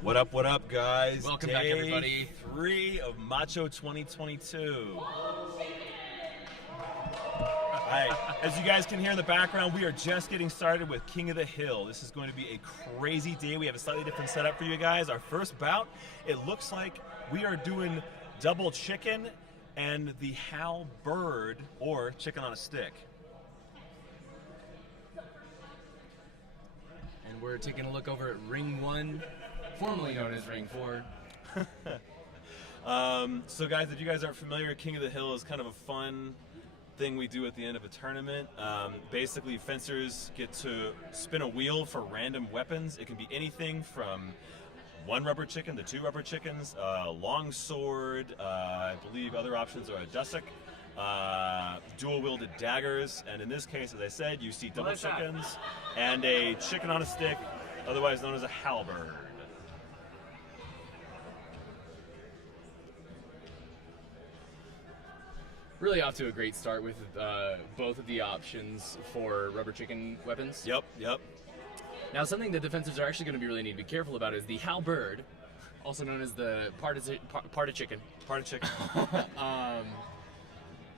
What up, guys? Welcome back, everybody. Day 3 of MCHO 2022. Alright, as you guys can hear in the background, we are just getting started with King of the Hill. This is going to be a crazy day. We have a slightly different setup for you guys. Our first bout, it looks like we are doing double chicken and the halberd, or chicken on a stick. And we're taking a look over at Ring 1, formerly known as Ring 4. So guys, if you guys aren't familiar, King of the Hill is kind of a fun thing we do at the end of a tournament. Basically, fencers get to spin a wheel for random weapons. It can be anything from one rubber chicken to two rubber chickens, long sword, I believe other options are a dussack, dual-wielded daggers, and in this case, as I said, you see double chickens and a chicken on a stick, otherwise known as a halberd. Really off to a great start with both of the options for rubber chicken weapons. Yep. Now, something that defenders are actually going to be really need to be careful about is the halberd, also known as the part of chicken. Part of chicken.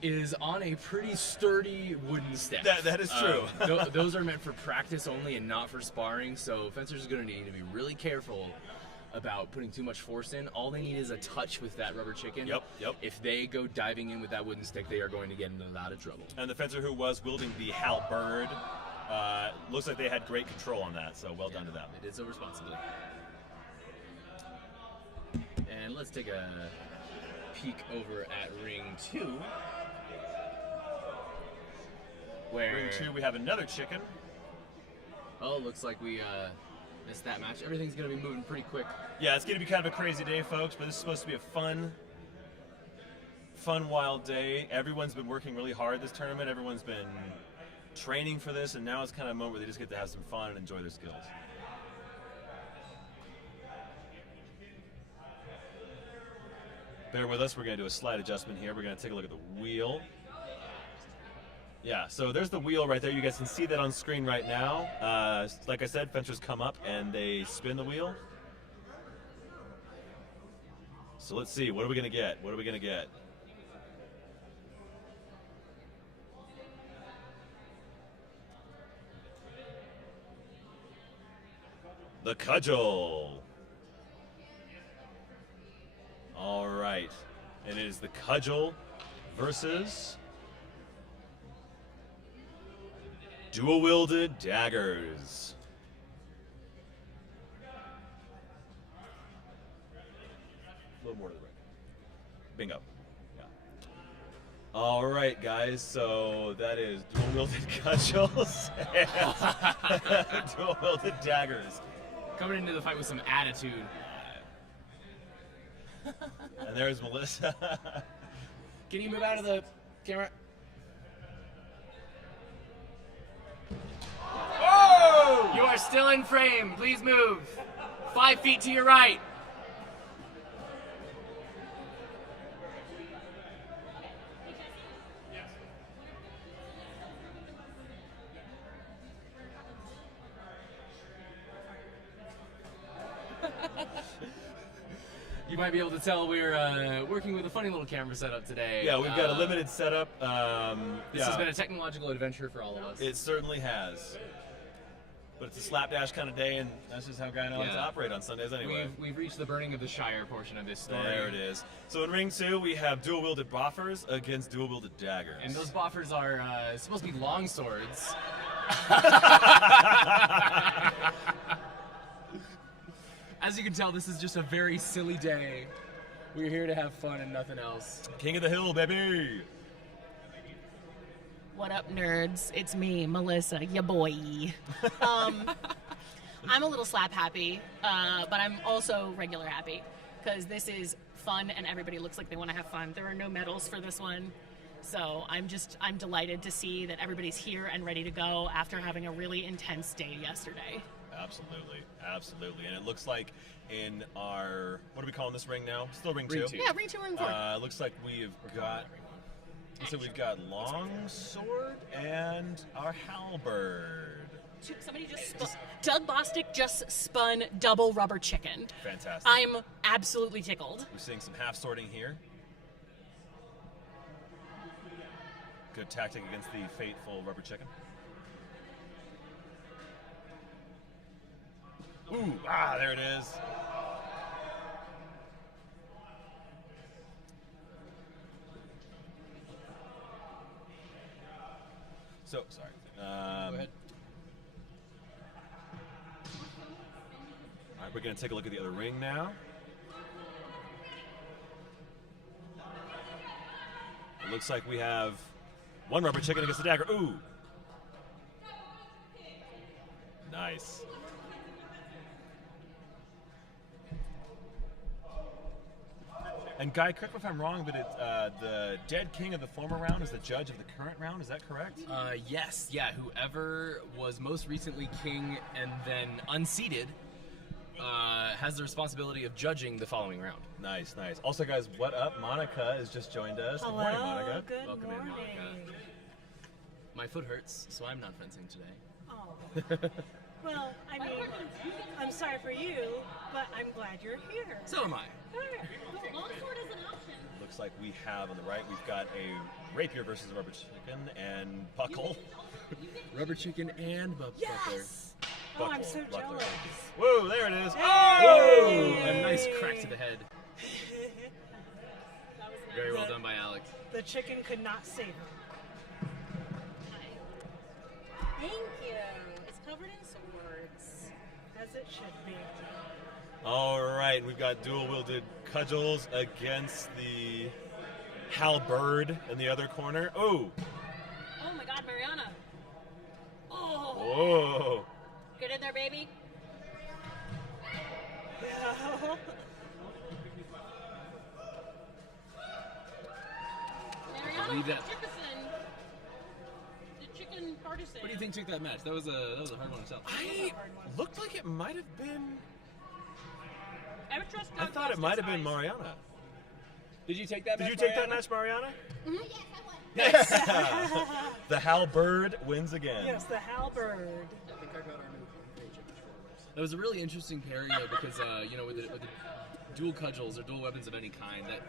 Is on a pretty sturdy wooden stick. That is true. Those are meant for practice only and not for sparring, so fencers are going to need to be really careful about putting too much force in. All they need is a touch with that rubber chicken. Yep. If they go diving in with that wooden stick, they are going to get into a lot of trouble. And the fencer who was wielding the halberd, looks like they had great control on that, so well done to them. They did so responsibly. And let's take a peek over at Ring 2. Where Ring 2, we have another chicken. Oh, looks like we missed that match. Everything's going to be moving pretty quick. Yeah, it's going to be kind of a crazy day, folks, but this is supposed to be a fun, wild day. Everyone's been working really hard this tournament. Everyone's been training for this, and now it's kind of a moment where they just get to have some fun and enjoy their skills. Bear with us. We're going to do a slight adjustment here. We're going to take a look at the wheel. Yeah, so there's the wheel right there. You guys can see that on screen right now. Like I said, fencers come up and they spin the wheel. So let's see, what are we going to get? The cudgel. All right, and it is the cudgel versus dual-wielded daggers. A little more to the right. Bingo. Yeah. All right, guys. So that is dual-wielded cudgels and dual-wielded daggers. Coming into the fight with some attitude. And there's Melissa. Can you move out of the camera? Oh! You are still in frame. Please move. 5 feet to your right. You might be able to tell we're working with a funny little camera setup today. Yeah, we've got a limited setup. This has been a technological adventure for all of us. It certainly has. But it's a slapdash kind of day, and that's just how Guy and I like to operate on Sundays anyway. We've reached the burning of the Shire portion of this story. There it is. So in Ring 2, we have dual-wielded boffers against dual-wielded daggers. And those boffers are supposed to be long swords. As you can tell, this is just a very silly day. We're here to have fun and nothing else. King of the Hill, baby! What up, nerds? It's me, Melissa, ya boy. I'm a little slap happy, but I'm also regular happy because this is fun and everybody looks like they want to have fun. There are no medals for this one, so I'm delighted to see that everybody's here and ready to go after having a really intense day yesterday. Absolutely. And it looks like in our, what are we calling this ring now? Still Ring 2? Ring 2. Yeah, Ring 2 and 4. Looks like we've got So we've got longsword and our halberd. Somebody just Doug Bostic just spun double rubber chicken. Fantastic. I'm absolutely tickled. We're seeing some half sorting here. Good tactic against the fateful rubber chicken. Ooh, there it is. So, sorry. Go ahead. All right, we're going to take a look at the other ring now. It looks like we have one rubber chicken against the dagger. Ooh. Nice. And Guy, correct me if I'm wrong, but the dead king of the former round is the judge of the current round. Is that correct? Yes, yeah. Whoever was most recently king and then unseated has the responsibility of judging the following round. Nice, nice. Also, guys, what up? Monica has just joined us. Hello, Good morning, Monica. good Welcome in, morning. Monica. My foot hurts, so I'm not fencing today. Oh. Well, I mean, I'm sorry for you, but I'm glad you're here. So am I. Longsword is an option. Looks like we have on the right, we've got a rapier versus a rubber chicken and buckle. Rubber chicken and buckler. Yes! Oh, I'm so Buckler. jealous. Whoa, there it is. Oh! Hey! A nice crack to the head. Very well done by Alex. The chicken could not save him. Thank you. It's covered in swords. As it should be. All right, we've got dual-wielded cudgels against the halberd in the other corner. Oh! Oh my God, Mariana. Oh, Whoa! get in there, baby. Mariana Leave that. Chickerson. The chicken partisan. What do you think took that match? That was a hard one to tell. I looked like it might have been. I would trust I Doug thought it Bostic's might have been eyes. Mariana. Did you take that Did match? you take that Mariana? match, Mariana? Yes, I won. Yes. The halberd wins again. Yes, the halberd. That was a really interesting parry though, because with the dual cudgels or dual weapons of any kind, that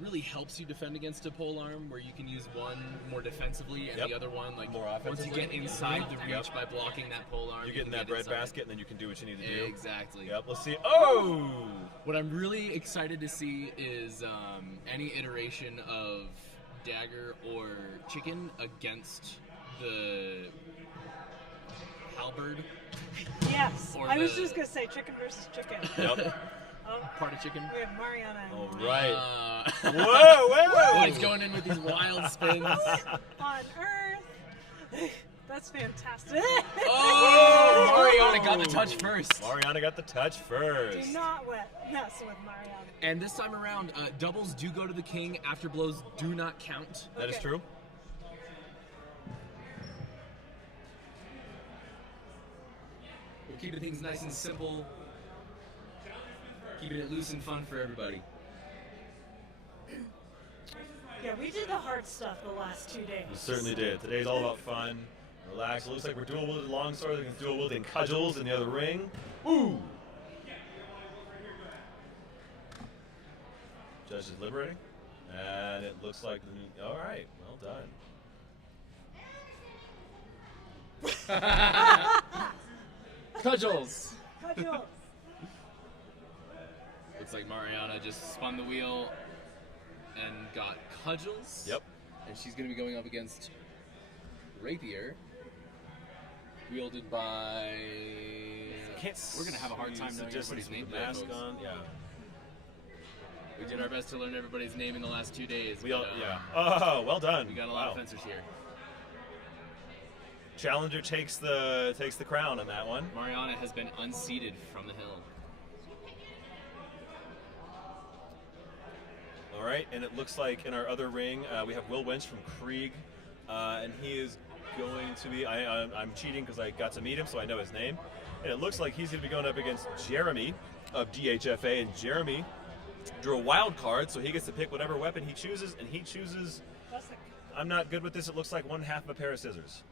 really helps you defend against a pole arm, where you can use one more defensively and Yep. the other one like More once you offensively. get inside the reach Yep. by blocking that pole arm. You get in can that bread inside. basket, and then you can do what you need to do. Exactly. Yep. Let's see. Oh! What I'm really excited to see is any iteration of dagger or chicken against the halberd. Yes. Or I was the- just going to say chicken versus chicken. Yep. Oh, Part of chicken. we have Mariana. and All Mariana. right. Whoa, Whoa! he's going in with these wild spins. On Earth. That's fantastic. Oh, Mariana got the touch first. Mariana got the touch first. Do not mess with Mariana. And this time around, doubles do go to the king. After blows do not count. That is Okay. true. We're keeping things nice and simple. Keeping it loose and fun for everybody. Yeah, we did the hard stuff the last 2 days. We certainly did. Today's all about fun. Relax. It looks like we're dual-wielded longsword against dual-wielding cudgels in the other ring. Ooh! Judge is deliberating. And it looks like the new... All right. Well done. Cudgels. Cudgels. Looks like Mariana just spun the wheel and got cudgels. Yep. And she's going to be going up against rapier, wielded by. We're going to have a hard time see knowing the distance everybody's name with today, the mask folks. on. Yeah. We did our best to learn everybody's name in the last 2 days. We all, but, yeah. Oh, well done. We got a lot Wow. of fencers here. Challenger takes the crown on that one. Mariana has been unseated from the hill. All right, and it looks like in our other ring we have Will Wench from Krieg, and he is going to be. I'm cheating because I got to meet him, so I know his name. And it looks like he's going to be going up against Jeremy of DHFA, and Jeremy drew a wild card, so he gets to pick whatever weapon he chooses, and he chooses That's the I'm not good with this. It looks like one half of a pair of scissors.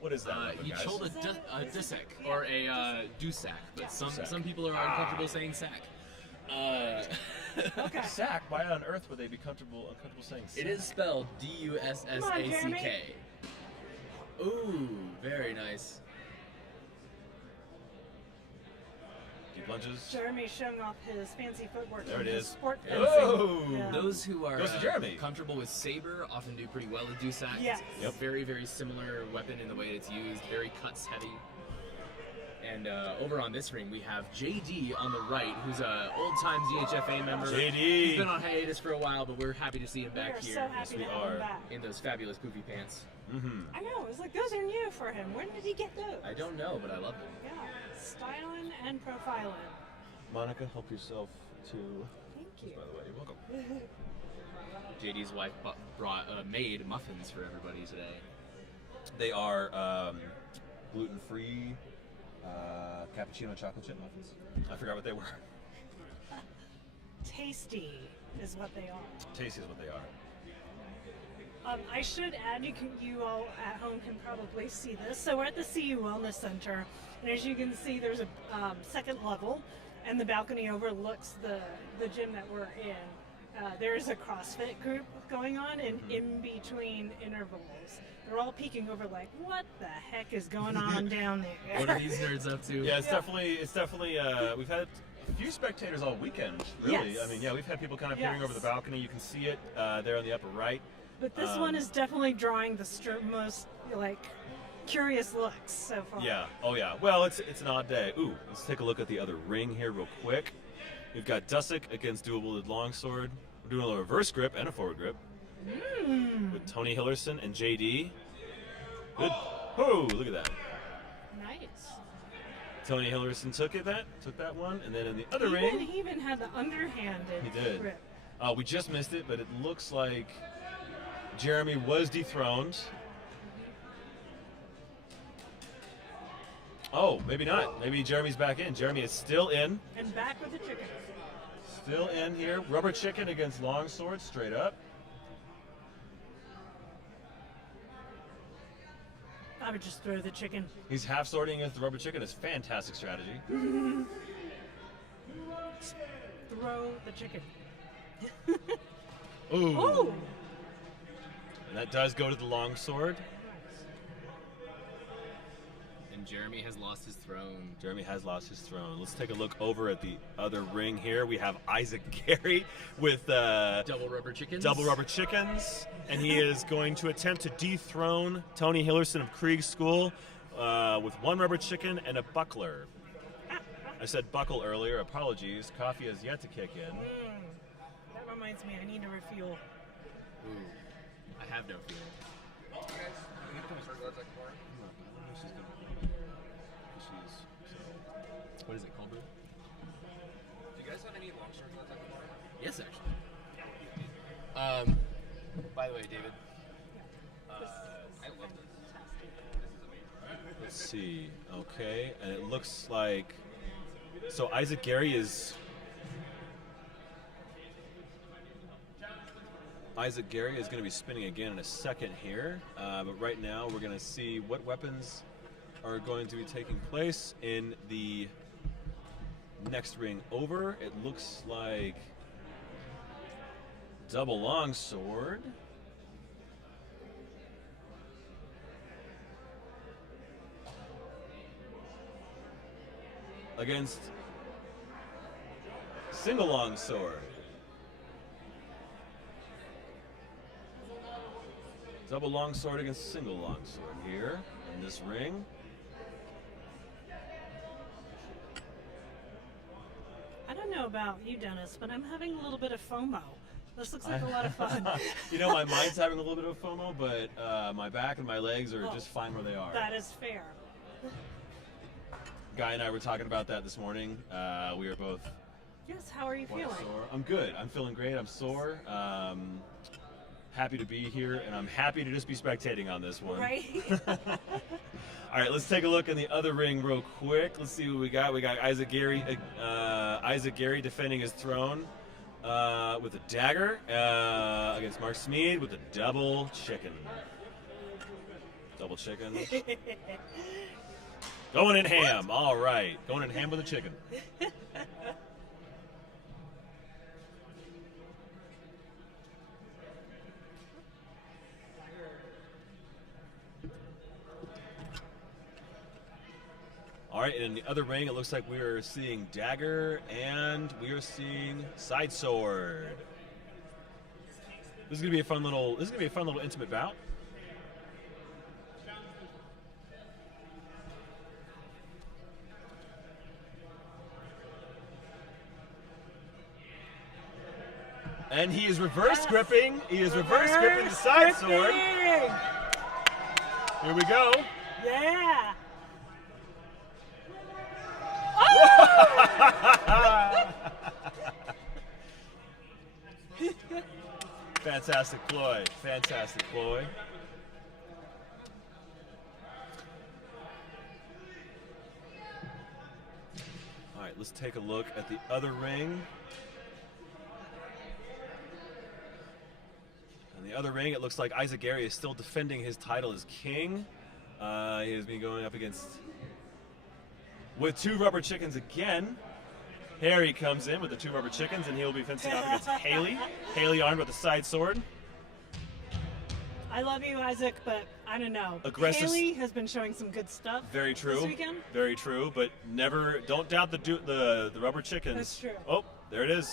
What is that? He guys? told a dusek or a deusac, but some people are uncomfortable saying sack. Okay. Sack? Why on earth would they be uncomfortable saying sack? It is spelled D-U-S-S-A-C-K. Ooh, very nice. Deep lunges. Jeremy's showing off his fancy footwork. There in it his is. Sport fencing. Oh! Yeah. Those who are Goes to Jeremy. comfortable with saber often do pretty well with deusac. Yes. Yep. Very, very similar weapon in the way it's used. Very cuts heavy. And over on this ring, we have JD on the right, who's a old-time ZHFA member. JD. He's been on hiatus for a while, but we're happy to see him We back are here so happy Yes, to we have are. him back. in those fabulous poofy pants. Mm-hmm. I know. It was like those are new for him. When did he get those? I don't know, but I love them. Yeah, styling and profiling. Monica, help yourself to. Thank you. By the way, you're welcome. JD's wife made muffins for everybody today. They are gluten-free cappuccino chocolate chip muffins. I forgot what they were. Tasty is what they are. Tasty is what they are. I should add, you all at home can probably see this. So we're at the CU Wellness Center, and as you can see, there's a second level, and the balcony overlooks the gym that we're in. There's a CrossFit group going on, and in between intervals, they're all peeking over like, what the heck is going on down there? What are these nerds up to? Yeah, it's definitely. We've had a few spectators all weekend. Really, Yes. I mean, yeah, we've had people kind of peering Yes. over the balcony. You can see it there on the upper right. But this one is definitely drawing the most like curious looks so far. Yeah. Oh yeah. Well, it's an odd day. Ooh, let's take a look at the other ring here real quick. We've got Dusek against dual-wielded longsword. We're doing a reverse grip and a forward grip with Tony Hillerson and JD. Good. Oh, look at that. Nice. Tony Hillerson took that one, and then in the other ring, He even had the underhanded he did. grip. We just missed it, but it looks like Jeremy was dethroned. Oh, maybe not. Maybe Jeremy's back in. Jeremy is still in. And back with the chicken. Still in here. Rubber chicken against longsword, straight up. I would just throw the chicken. He's half swording against the rubber chicken. It's fantastic strategy. Throw the chicken. Ooh. Oh! And that does go to the longsword. And Jeremy has lost his throne. Jeremy has lost his throne. Let's take a look over at the other ring here. We have Isaac Gary with Double rubber chickens. double rubber chickens, and he is going to attempt to dethrone Tony Hillerson of Krieg School with one rubber chicken and a buckler. I said buckle earlier. Apologies. Coffee has yet to kick in. That reminds me, I need to refuel. Ooh, I have no feeling. What is it called, bro? Do you guys have any long swords left at the bar? Yes, actually. By the way, David. I love this. Let's see. Okay, and it looks like so Isaac Gary is going to be spinning again in a second here, but right now we're going to see what weapons are going to be taking place in the next ring over. It looks like double longsword. Against single longsword. Double longsword against single longsword here in this ring. I don't know about you, Dennis, but I'm having a little bit of FOMO. This looks like a lot of fun. You know, my mind's having a little bit of FOMO, but my back and my legs are just fine where they are. That is fair. Guy and I were talking about that this morning. We are both Yes, how are you quite feeling? sore. I'm good. I'm feeling great. I'm sore. Happy to be here, and I'm happy to just be spectating on this one. Right? All right, let's take a look in the other ring real quick. Let's see what we got. We got Isaac Gary defending his throne with a dagger against Mark Smead with a double chicken. Double chicken. Going in ham. All right. Going in ham with a chicken. All right, and in the other ring, it looks like we are seeing dagger and we are seeing side sword. This is gonna be a fun little. This is gonna be a fun little intimate bout. And he is reverse gripping. He is reverse gripping the side sword. Here we go. Yeah. Fantastic ploy. Fantastic ploy. All right, let's take a look at the other ring. In the other ring, it looks like Isaac Gary is still defending his title as king. He has been going up against with two rubber chickens again. Harry comes in with the two rubber chickens, and he'll be fencing off against Haley. Haley armed with a side sword. I love you, Isaac, but I don't know. Aggressive. Haley has been showing some good stuff. Very true. This weekend. Very true, but never. Don't doubt the rubber chickens. That's true. Oh, there it is.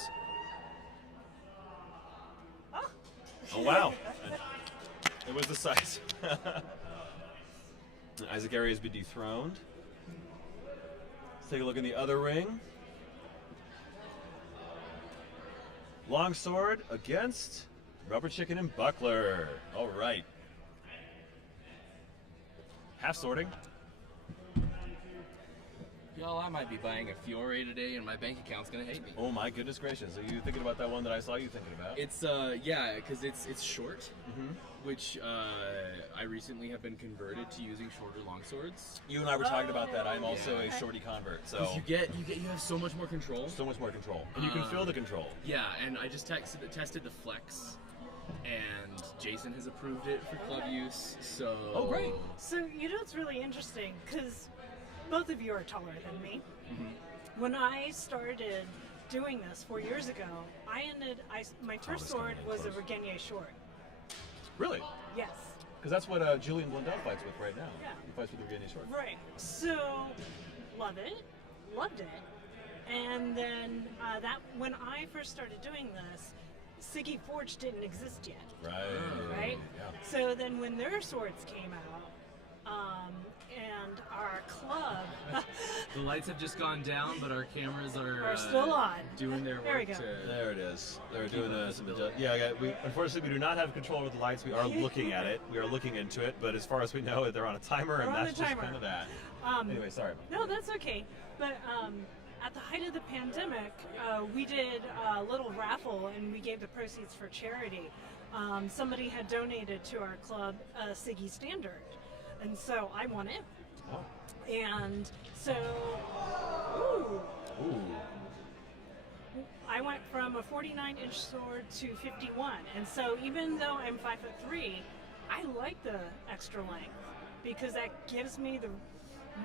Oh wow! It was the size. Isaac Gary has been dethroned. Let's take a look in the other ring. Longsword against rubber chicken and buckler. All right. Half sorting. Y'all, I might be buying a Fiore today, and my bank account's gonna hate me. Oh my goodness gracious! Are you thinking about that one that I saw you thinking about? It's yeah, because it's short, which I recently have been converted to using shorter longswords. You and I were talking about that. I'm also a shorty convert, so You have so much more control. so much more control, and you can feel the control. Yeah, and I just tested the flex, and Jason has approved it for club use. So Oh, great. So, you know, it's really interesting because both of you are taller than me. When I started doing this 4 years ago, my first sword was a Regenier short. Really? Yes. Because that's what Julian Blundell fights with right now. Yeah. He fights with the Virginia sword. Right. So, loved it. And then when I first started doing this, Siggy Forge didn't exist yet. Right? Yeah. So then when their swords came out, and our club the lights have just gone down, but our cameras are still on. doing their work. There we go. There it is. They're doing some unfortunately, we do not have control over the lights. We are looking at it. We are looking into it. But as far as we know, they're on a timer, and They're on that's the just timer. kind of that. Anyway, sorry. No, that's okay. But at the height of the pandemic, we did a little raffle, and we gave the proceeds for charity. Somebody had donated to our club a Siggy Standard, and so I won it. Oh. And so, Ooh. I went from a 49-inch sword to 51. And so even though I'm 5'3", I like the extra length because that gives me the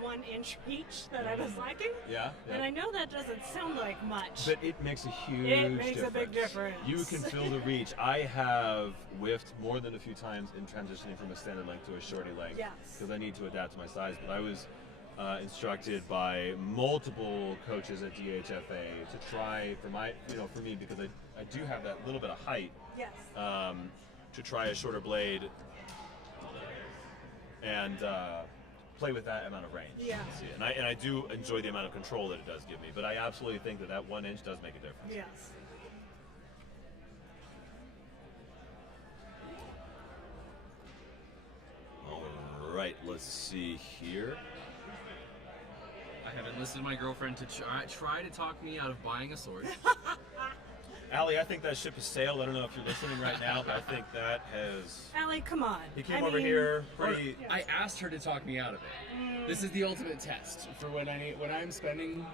1-inch reach that I was lacking. Yeah. And I know that doesn't sound like much. But it makes a huge It makes difference. a big difference. You can feel the reach. I have whiffed more than a few times in transitioning from a standard length to a shorty length. Yes. Because I need to adapt to my size. But I was instructed by multiple coaches at DHFA to try for me, because I do have that little bit of height, Yes. to try a shorter blade and play with that amount of range. Yeah. And I do enjoy the amount of control that it does give me, but I absolutely think that 1 inch does make a difference. Yes. All right, let's see here. I have enlisted my girlfriend to try to talk me out of buying a sword. Allie, I think that ship has sailed. I don't know if you're listening right now, but I think that has. Allie, come on. He came I over mean, here pretty. I asked her to talk me out of it. This is the ultimate test for when I'm spending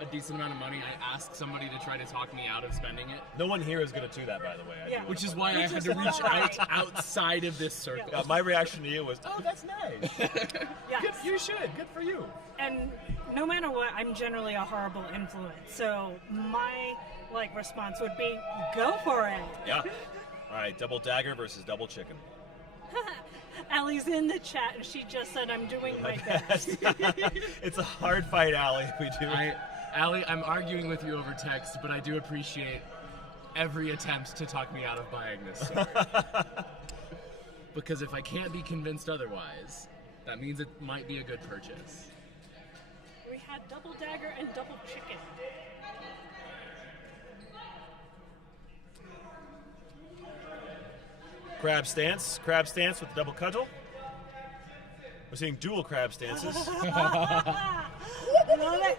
a decent amount of money. I ask somebody to try to talk me out of spending it, No one here is going to do that, by the way. I do Yeah. wanna which is point why I out. had to reach out outside of this circle. My reaction to you was, "Oh, that's nice. Yes. Good, you should. Good for you." And no matter what, I'm generally a horrible influence. So my response would be, go for it. Yeah. All right, double dagger versus double chicken. Allie's in the chat, and she just said, I'm doing my best. It's a hard fight, Allie. We do. Allie, I'm arguing with you over text, but I do appreciate every attempt to talk me out of buying this. Because if I can't be convinced otherwise, that means it might be a good purchase. We had double dagger and double chicken. Crab stance with the double cudgel. We're seeing dual crab stances. Love it.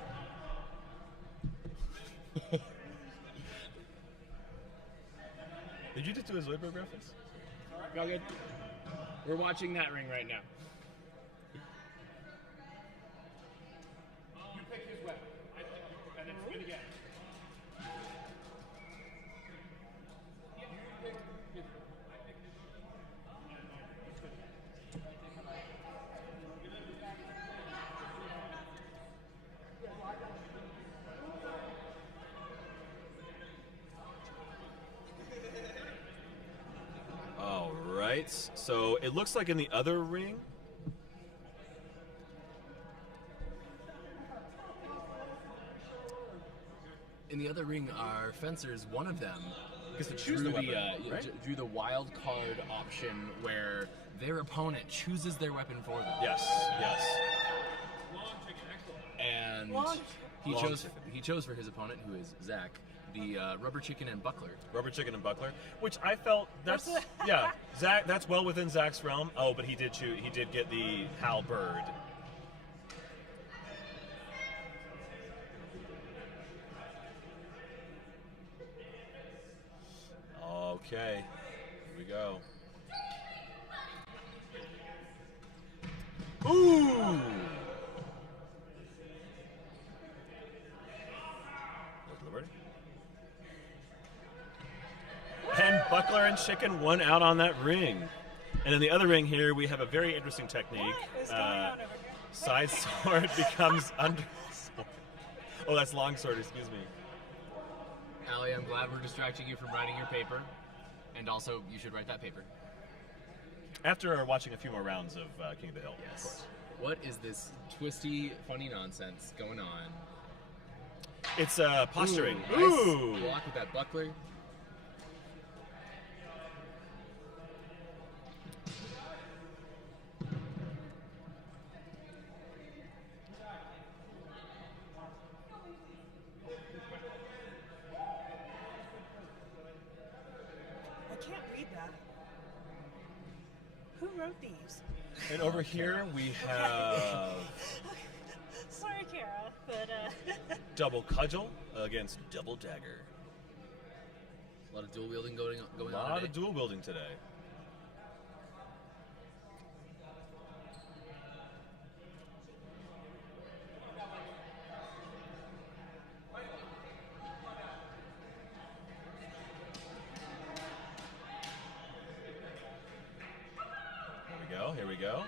Did you just do a Zoidberg reference? Y'all good? We're watching that ring right now. You pick his weapon, and then spin again. All right. So it looks like in the other ring. In the other ring are fencers. One of them Gets to choose the weapon, right? drew the wild card option where their opponent chooses their weapon for them. Yes. And Long- he Long chose chicken. he chose for his opponent, who is Zach, the rubber chicken and buckler. Rubber chicken and buckler, which I felt that's yeah. Zach, that's well within Zach's realm. Oh, but he did choose. He did get the halberd. Okay, here we go. Ooh! And buckler and chicken won out on that ring. And in the other ring here, we have a very interesting technique. What is going on over here? Side sword becomes under sword. Oh, that's long sword, excuse me. Allie, I'm glad we're distracting you from writing your paper. And also, you should write that paper. After watching a few more rounds of King of the Hill, of course. What is this twisty, funny nonsense going on? It's posturing. Ooh, nice block with that buckler. I can't read that. Who wrote these? And over here we have Sorry, Kara, but double cudgel against double dagger. A lot of dual wielding going A on lot today. of dual wielding today. Here we go.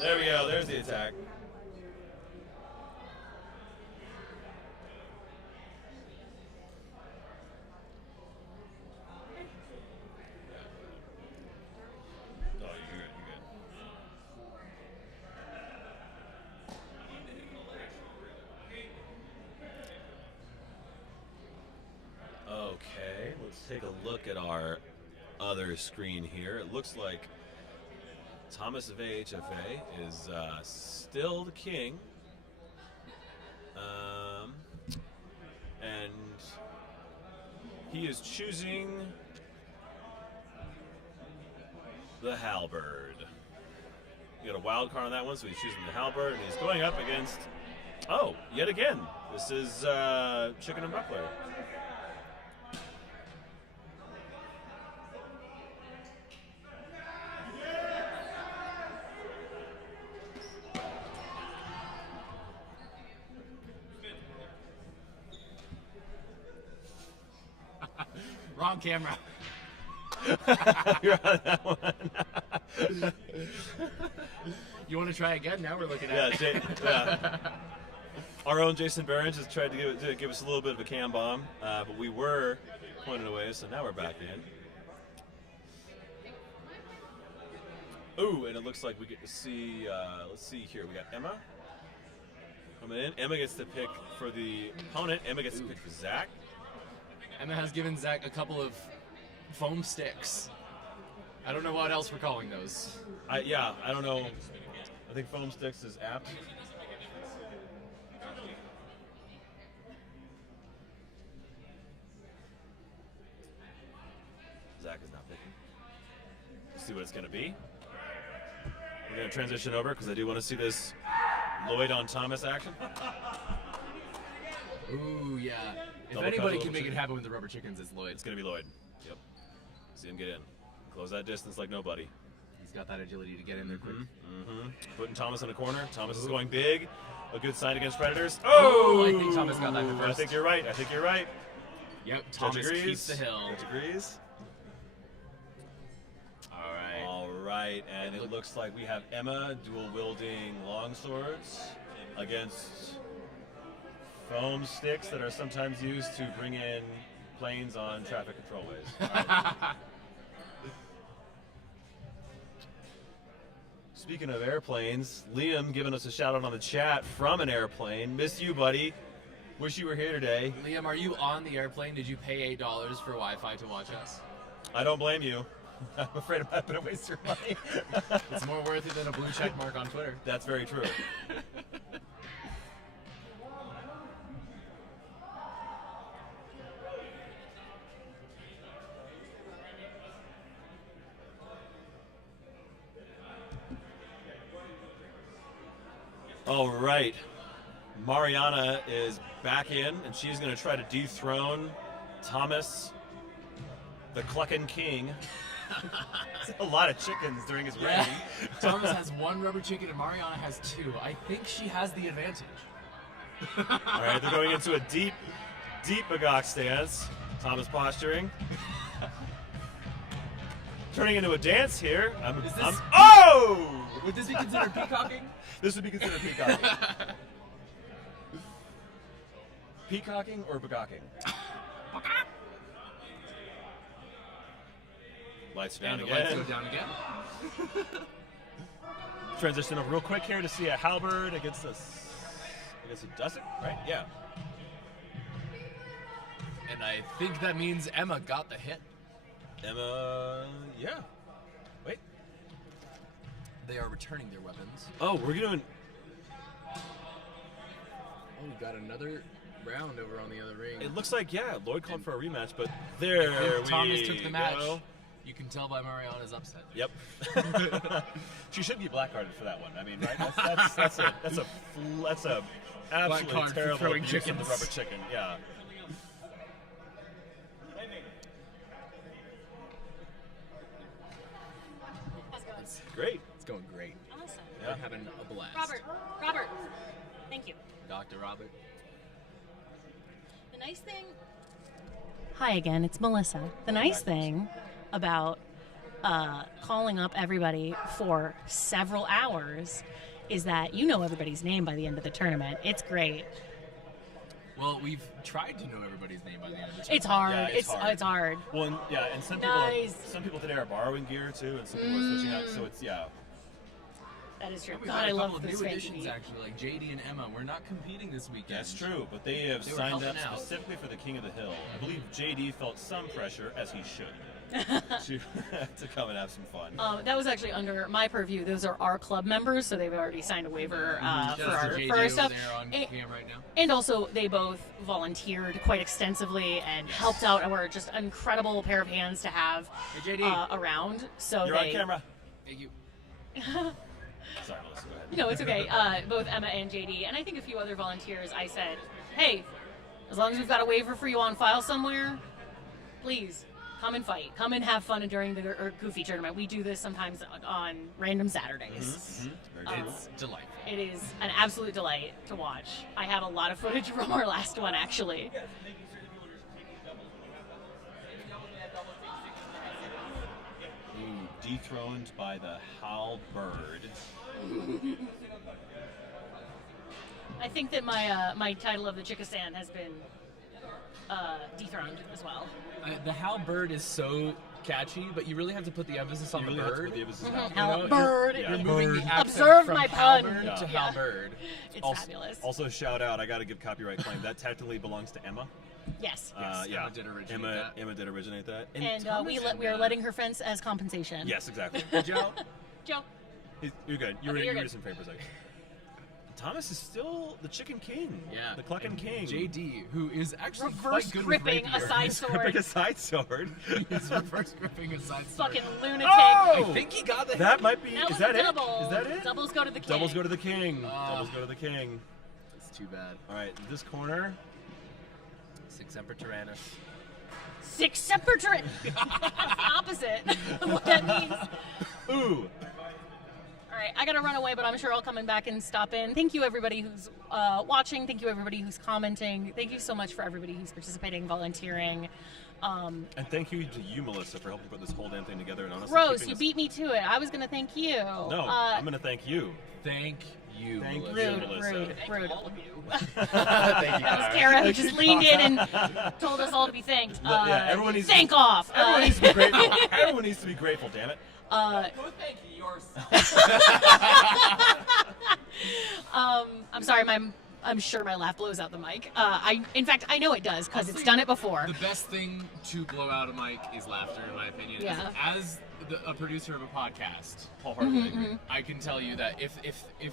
There we go. There's the attack. Oh, you're good. Okay, let's take a look at our other screen here. It looks like Thomas of AHFA is still the king. And he is choosing the halberd. You got a wild card on that one, so he's choosing the halberd, and he's going up against, oh, yet again, this is Chicken and Buckler. Wrong camera. You're on that one. You want to try again? Now we're looking Yeah, at it. yeah. Our own Jason Behrens has tried to give us a little bit of a cam bomb, but we were pointed away, so now we're back in. Ooh, and it looks like we get to see, let's see here, we got Emma coming in. Emma gets to pick for the opponent. Emma gets to pick for Zach. Emma has given Zach a couple of foam sticks. I don't know what else we're calling those. I don't know. I think foam sticks is apt. Zach is not picking. Let's see what it's going to be. We're going to transition over because I do want to see this Lloyd on Thomas action. Ooh, yeah. If Double anybody cut, can make it chicken. happen with the rubber chickens, it's Lloyd. It's going to be Lloyd. Yep. See him get in. Close that distance like nobody. He's got that agility to get in there quick. Putting Thomas in a corner. Thomas is going big. A good sign against Predators. Oh, I think Thomas got that I first. think you're right. Yep, Judge Thomas agrees. keeps the hill. Judge agrees. All right. All right, and it looks like we have Emma dual-wielding longswords against foam sticks that are sometimes used to bring in planes on traffic controlways. All right. Speaking of airplanes, Liam giving us a shout out on the chat from an airplane. Miss you, buddy. Wish you were here today. Liam, are you on the airplane? Did you pay $8 for Wi-Fi to watch us? I don't blame you. I'm afraid I'm going to waste your money. It's more worth it than a blue check mark on Twitter. That's very true. All right. Mariana is back in, and she's going to try to dethrone Thomas, the Cluckin' King. A lot of chickens during his reign. Thomas has one rubber chicken and Mariana has two. I think she has the advantage. All right, they're going into a deep Bagok stance. Thomas posturing. Turning into a dance here. Oh! Would this be considered peacocking? This would be considered peacocking. Peacocking or bagocking? Lights down And the again. lights go down again. Transition over real quick here to see a halberd against a Dusset, right? Yeah. And I think that means Emma got the hit. Emma, yeah. Wait. They are returning their weapons. Oh, we're doing. Oh, we got another round over on the other ring. It looks like, yeah, Lloyd called for a rematch, but there we Thomas took the match. go. You can tell by Mariana's upset. Yep. She should be blackcarded for that one. I mean, right? That's a absolutely card for terrible throwing abuse of the chickens. rubber chicken. Yeah. Let's go. Great. It's going great. Awesome. Yeah. We're having a blast. Robert. Thank you. Dr. Robert. The nice thing. Hi again, it's Melissa. The nice thing about calling up everybody for several hours is that you know everybody's name by the end of the tournament. It's great. Well, we've tried to know everybody's name by the end of the It's hard. Yeah, it's hard. It's hard. Well, and, yeah, and some Nice. people today are borrowing gear too, and some people are switching out. So it's That is true. We've God, got I a couple love of this new fan additions TV. actually, like JD and Emma. We're not competing this weekend. That's true, but they have They were signed up helping out. specifically for the King of the Hill. I believe JD felt some pressure, as he should, to come and have some fun. That was actually under my purview. Those are our club members, so they've already signed a waiver Just for our, JD for our over stuff. there on And- cam right now. And also, they both volunteered quite extensively and helped out, and were just an incredible pair of hands to have Hey, JD. around. So You're they, on camera. Thank you. Sorry, Melissa, go ahead. No, it's okay. Both Emma and JD, and I think a few other volunteers. I said, hey, as long as we've got a waiver for you on file somewhere, please come and fight. Come and have fun during the Goofy tournament. We do this sometimes on random Saturdays. Very true. It's delightful. It is an absolute delight to watch. I have a lot of footage from our last one, actually. Ooh, dethroned by the halberd. I think that my title of the Chickastan has been dethroned as well. The halberd is so catchy, but you really have to put the emphasis on You the really have to bird. put the emphasis You on know, Halberd. Yeah. You're moving the accent Observe from my pun. halberd to Yeah. halberd. It's Also, fabulous. also, shout out, I got to give copyright claim. That technically belongs to Emma. Yes. Yeah, Emma did originate that. Emma did originate that. And Thomas we are letting her fence as compensation. Yes, exactly. Joe, Joe. You're good. You Okay, were you're good. just in favor for a second. Thomas is still the Chicken King. yeah, The Clucking and King. JD, who is actually Reverse quite good gripping with a rapier. side He's sword. gripping a side sword. He's reverse gripping a side sword. Fucking lunatic. I think he got the That might be. That Is was that a it? double. Is that it? Doubles go to the king. Doubles go to the king. Ah. Doubles go to the king. It's too bad. All right, this corner. Six Emperor Tyrannus. Six separate. That's the opposite of what that means. Ooh. All right, I gotta run away, but I'm sure I'll come back and stop in. Thank you, everybody who's watching. Thank you, everybody who's commenting. Thank you so much for everybody who's participating, volunteering. And thank you to you, Melissa, for helping put this whole damn thing together. And honestly, Rose, keeping you us- beat me to it. I was gonna thank you. No, I'm gonna thank you. Thank you. Thank you. Melissa. Rude, Melissa. rude, rude. All of you. Thank you. That was Kara who just leaned in and told us all to be thanked. Yeah, everyone needs thank off. Everyone needs to be grateful. Everyone needs to be grateful. Damn it. Go thank yourself. I'm sorry, I'm sure my laugh blows out the mic. In fact, I know it does because it's done it before. The best thing to blow out a mic is laughter, in my opinion. Yeah. As a producer of a podcast, Wholeheartedly agree. I can tell you that if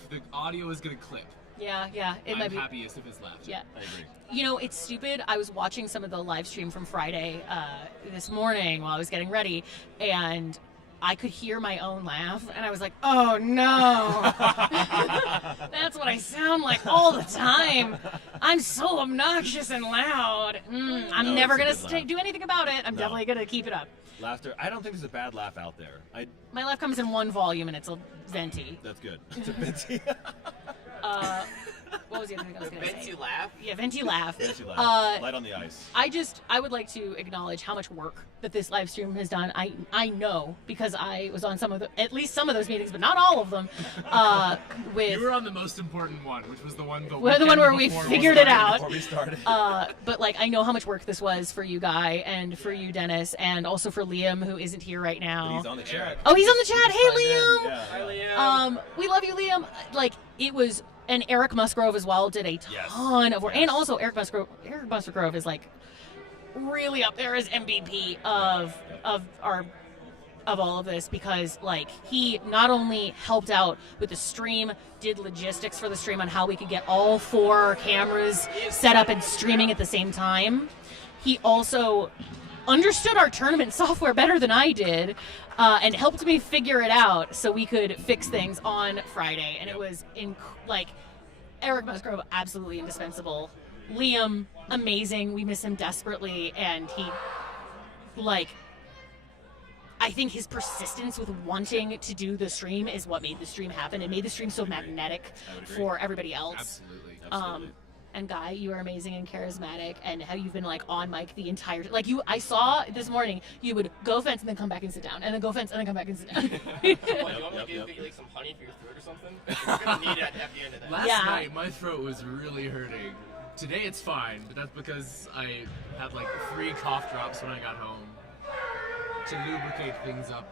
the audio is going to clip, Yeah, it might I'm be. happiest if it's laughter. Yeah. I agree. You know, it's stupid. I was watching some of the live stream from Friday this morning while I was getting ready, and I could hear my own laugh, and I was like, oh no. That's what I sound like all the time. I'm so obnoxious and loud. I'm No, never it's a going good to laugh. do anything about it. I'm No. definitely going to keep it up. Laughter. I don't think there's a bad laugh out there. My laugh comes in one volume, and it's a venti. That's good. It's a Vinci. What was the other thing I was going to Venti say? laugh. Yeah, venti laugh. Vinci laugh. Light on the ice. I would like to acknowledge how much work that this live stream has done. I know because I was on at least some of those meetings, but not all of them. You were on the most important one, which was the one where we figured it out. Before we started. But like I know how much work this was for you, Guy, and for you, Dennis, and also for Liam, who isn't here right But now. he's on the chat. Oh, he's on the chat. Hey, Liam. Yeah. Hi, Liam. We love you, Liam. Like it was, and Eric Musgrove as well did a Yes. ton of work, Yes. and also Eric Musgrove is like really up there as MVP of all of this because like he not only helped out with the stream, did logistics for the stream on how we could get all 4 cameras set up and streaming at the same time. He also understood our tournament software better than I did, and helped me figure it out so we could fix things on Friday. And it was Eric Musgrove, absolutely indispensable. Liam, amazing. We miss him desperately, and he, I think his persistence with wanting to do the stream is what made the stream happen. It made the stream so magnetic I would agree. for everybody else. Absolutely. Absolutely. And Guy, you are amazing and charismatic, and how you've been like on mic the entire I saw this morning you would go fence and then come back and sit down, and then go fence and then come back and sit down. What, do you want me Yep, to give yep. you like some honey for your throat or something? You're gonna need it at the end of that. Last Yeah. night, my throat was really hurting. Today it's fine, but that's because I had like 3 cough drops when I got home to lubricate things up.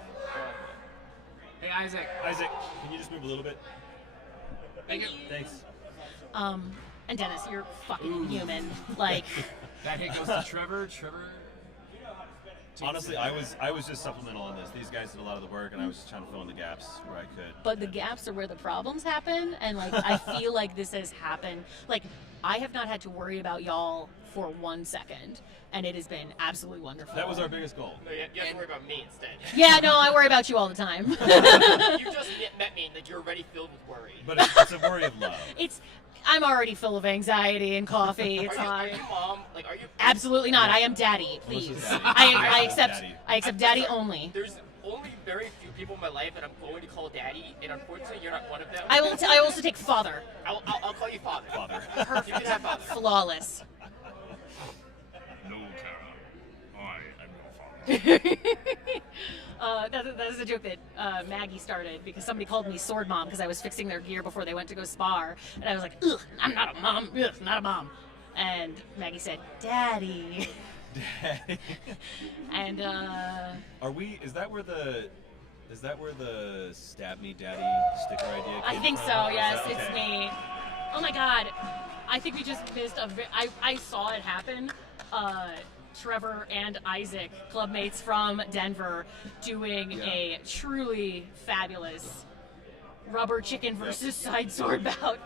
Hey, Isaac. Isaac, can you just move a little bit? Thank you. Thanks. And Dennis, you're fucking human. Like, That hit goes to Trevor. Trevor. Honestly, I was just supplemental on this. These guys did a lot of the work, and I was just trying to fill in the gaps where I could. but the gaps are where the problems happen, and like I feel like this has happened. Like, I have not had to worry about y'all for 1 second, and it has been absolutely wonderful. That was our biggest goal. No, you have to worry about me instead. Yeah, no, I worry about you all the time. You just met me and you're already filled with worry. But it's a worry of love. I'm already full of anxiety and coffee. It's Are fine. you mom? Like, are you? Absolutely not. I am daddy, please. Melissa's daddy. I I'm accept daddy. I accept daddy only. There's only very few people in my life that I'm going to call daddy, and unfortunately, you're not one of them. I also take father. I'll call you father. Father. You can have father. Flawless. No, Kara. I am your father. That is a joke that Maggie started because somebody called me Sword Mom because I was fixing their gear before they went to go spar, and I was like, "Ugh, I'm not a mom. Ugh, not a mom." And Maggie said, "Daddy." Daddy. And Are we? Is that where the "Stab Me, Daddy" sticker idea came I think from? so. Is Yes, that- it's okay. me. Oh my God, I think we just missed I saw it happen. Trevor and Isaac, clubmates from Denver, doing a truly fabulous rubber chicken versus side sword bout,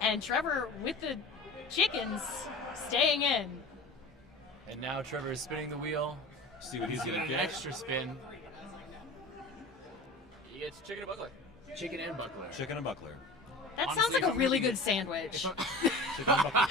and Trevor with the chickens staying in. And now Trevor is spinning the wheel. See what he's Getting gonna an get. extra spin. It's chicken and buckler. Chicken and buckler. Chicken and buckler. That Honestly, sounds like if a I'm really gonna good get- sandwich. Chicken and buckler.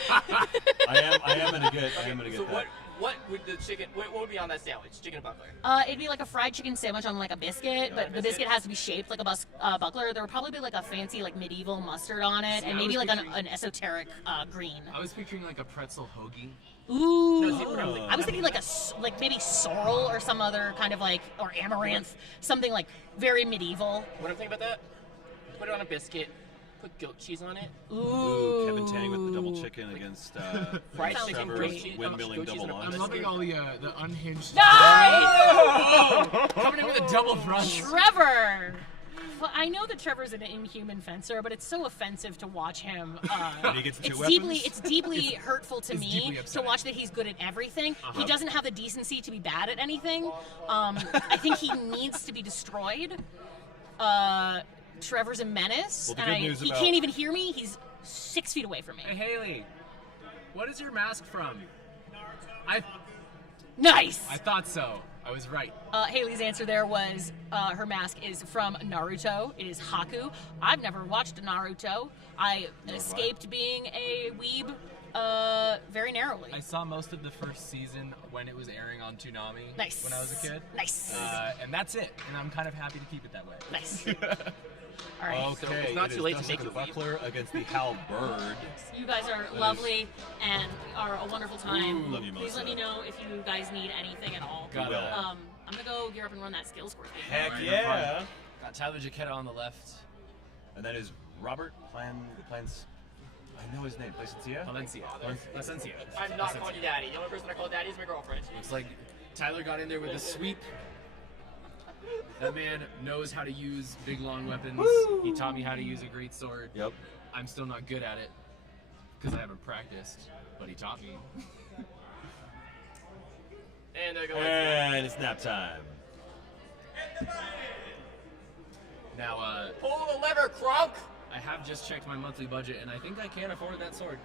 I am gonna get So that. what would the chicken? What would be on that sandwich? Chicken and buckler. It'd be like a fried chicken sandwich on like a biscuit, but the biscuit has to be shaped like a buckler. There would probably be like a fancy like medieval mustard on it, See, and I maybe was like picturing- an esoteric green. I was picturing like a pretzel hoagie. Ooh. No, see, what I'm I was thinking like like maybe sorrel or some other kind of like, or amaranth, something like very medieval. What I'm thinking about that? Put it on a biscuit. Put goat cheese on it. Ooh, Kevin Tang with the double chicken against Fried Sounds chicken, Trevor's goat cheese, windmilling goat cheese double and a lunch. I'm biscuit. loving all the unhinged. Nice! Coming in with a double thrust. Trevor! Well, I know that Trevor's an inhuman fencer, but it's so offensive to watch him. When he gets two It's deeply hurtful to it's me deeply to upsetting. watch that he's good at everything. He doesn't have the decency to be bad at anything. I think he needs to be destroyed. Trevor's a menace, Well, the and good news he about- can't even hear me. He's 6 feet away from me. Hey Haley, what is your mask from? I Nice. thought so. I was right. Haley's answer there was her mask is from Naruto. It is Haku. I've never watched Naruto. I escaped being a weeb very narrowly. I saw most of the first season when it was airing on Toonami Nice. when I was a kid. Nice. And that's it. And I'm kind of happy to keep it that way. Nice. All right. So Okay, it's not it too is late to Dustin make the a weeb. Buckler against the Halberd. You guys are lovely and are a wonderful time. Ooh, love you, Please Melissa. let me know if you guys need anything at all. Got will. it. I'm gonna go gear up and run that skills course. Heck Alright, yeah! Got Tyler Jaquetta on the left. And that is Robert Plans. I know his name. Placencia? Valencia. Placencia. I'm not calling you daddy. The only person I call daddy is my girlfriend. Looks like Tyler got in there with a sweep. That man knows how to use big long weapons. He taught me how to use a great sword. Yep. I'm still not good at it because I haven't practiced, but he taught me. And they're going. And it's nap time. Now, Pull the lever, Kronk! I have just checked my monthly budget, and I think I can afford that sword.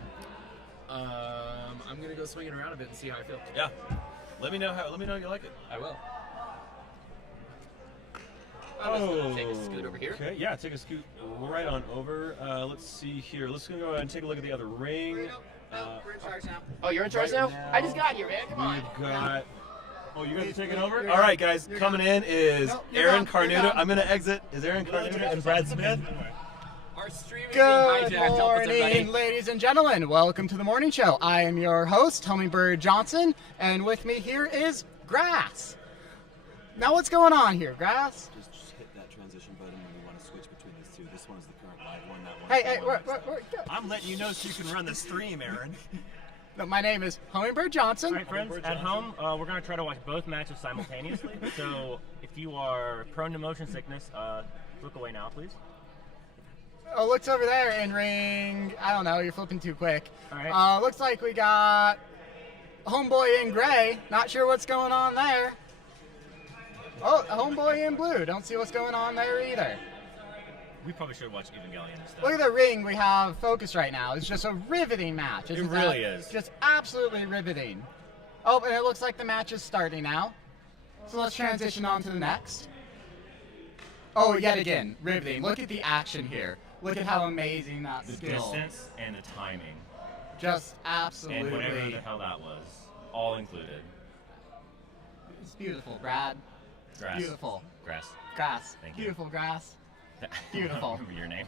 I'm gonna go swing it around a bit and see how I feel. Yeah. Let me know you like it. I will. Let's take a scoot over here. Okay, yeah, take a scoot right on over. Let's see here. Let's go ahead and take a look at the other ring. Oh, you're in charge now? I just got here, man. Come on. We've got. Oh, you guys are taking over? All right, guys. Coming in is Aaron Carnuta. I'm going to exit. Is Aaron Carnuta and Brad Smith? Our stream is being Good hijacked. Help us, morning, everybody. ladies and gentlemen. Welcome to the morning show. I am your host, Hummingbird Johnson, and with me here is Grass. Now, what's going on here, Grass? Just hit that transition button when you want to switch between these two. This one's the current live one. That one. Hey, I'm letting you know so you can run the stream, Aaron. no, my name is Hummingbird Johnson. All right, friends, at home, we're going to try to watch both matches simultaneously. So if you are prone to motion sickness, Look away now, please. Oh, looks over there in ring. I don't know. You're flipping too quick. All right. Looks like we got Homeboy in gray. Not sure what's going on there. Oh, Homeboy in blue. Don't see what's going on there either. We probably should watch Evangelion instead. Look at the ring we have focused right now. It's just a riveting match. It Isn't really that? is. Just absolutely riveting. Oh, and it looks like the match is starting now. So let's transition on to the next. Oh, yet again, riveting. Look at the action here. Look at how amazing that The skill. distance and the timing. Just absolutely. And whatever the hell that was. All included. It's beautiful, Brad. Grass. Beautiful. Grass. Grass. Thank you. Beautiful grass. I Beautiful. don't remember your name.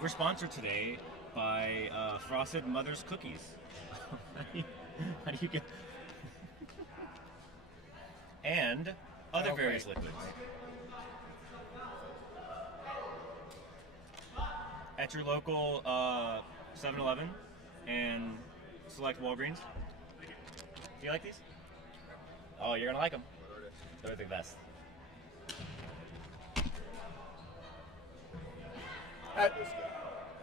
We're sponsored today by Frosted Mother's Cookies. How do you get... and other various liquids. At your local 7-Eleven and select Walgreens. Do you like these? Oh, you're gonna like them. They're the best.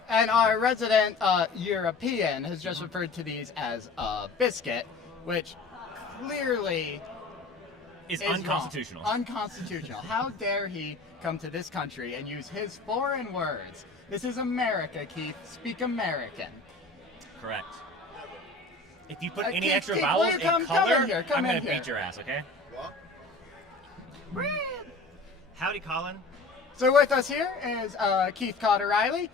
And our resident European has just referred to these as biscuit, which clearly Is wrong. unconstitutional. Unconstitutional. How dare he come to this country and use his foreign words? This is America, Keith. Speak American. Correct. If you put any Keith, extra Keith, vowels will you in come color, in here, come I'm in gonna here. beat your ass, okay? Howdy, Colin. So with us here is Keith Cotter Riley.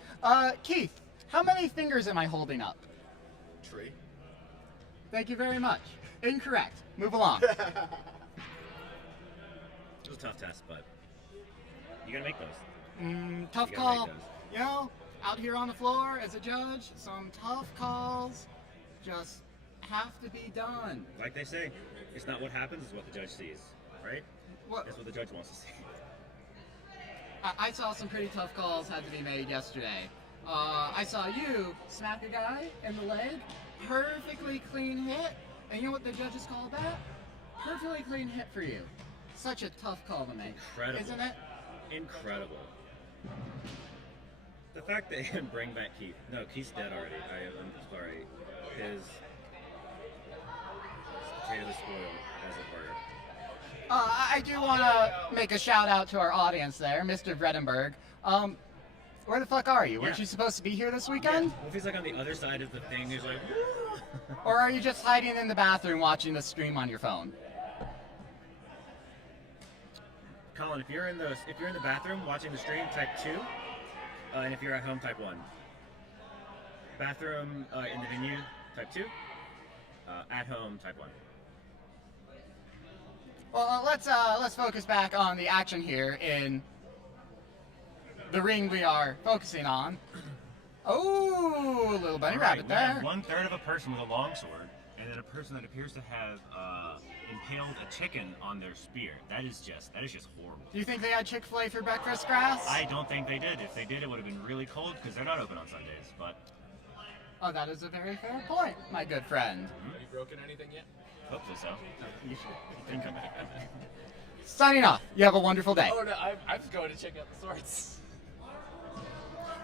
Keith, how many fingers am I holding up? 3. Thank you very much. Incorrect. Move along. It was a tough test, but you gotta make those. Tough You gotta make call. those. You know, out here on the floor as a judge, some tough calls just have to be done. Like they say, it's not what happens, it's what the judge sees, right? What? That's what the judge wants to see. I saw some pretty tough calls had to be made yesterday. I saw you smack a guy in the leg, perfectly clean hit, and you know what the judges called that? Perfectly clean hit for you. Such a tough call to make, Incredible. isn't it? Incredible. The fact they didn't bring back Keith. No, Keith's dead already. I'm sorry. His potato is spoiled, as it were. I do want to make a shout out to our audience there, Mr. Vredenberg. Where the fuck are you? Weren't Yeah. you supposed to be here this weekend? Well, if he's like on the other side of the thing, he's like, Or are you just hiding in the bathroom watching the stream on your phone? Colin, if you're in the bathroom watching the stream, type 2, and if you're at home, type 1. Bathroom in the venue, type 2. At home, type 1. Well, let's focus back on the action here in the ring we are focusing on. Oh, little bunny rabbit we have there. 1/3 of a person with a longsword, and then a person that appears to have impaled a chicken on their spear. That is just horrible. Do you think they had Chick-fil-A for breakfast, Grass? I don't think they did. If they did, it would have been really cold because they're not open on Sundays. But Oh, that is a very fair point, my good friend. Have you broken anything yet? hopefully so. You think of it. Signing off. You have a wonderful day. Oh no, I'm going to check out the swords.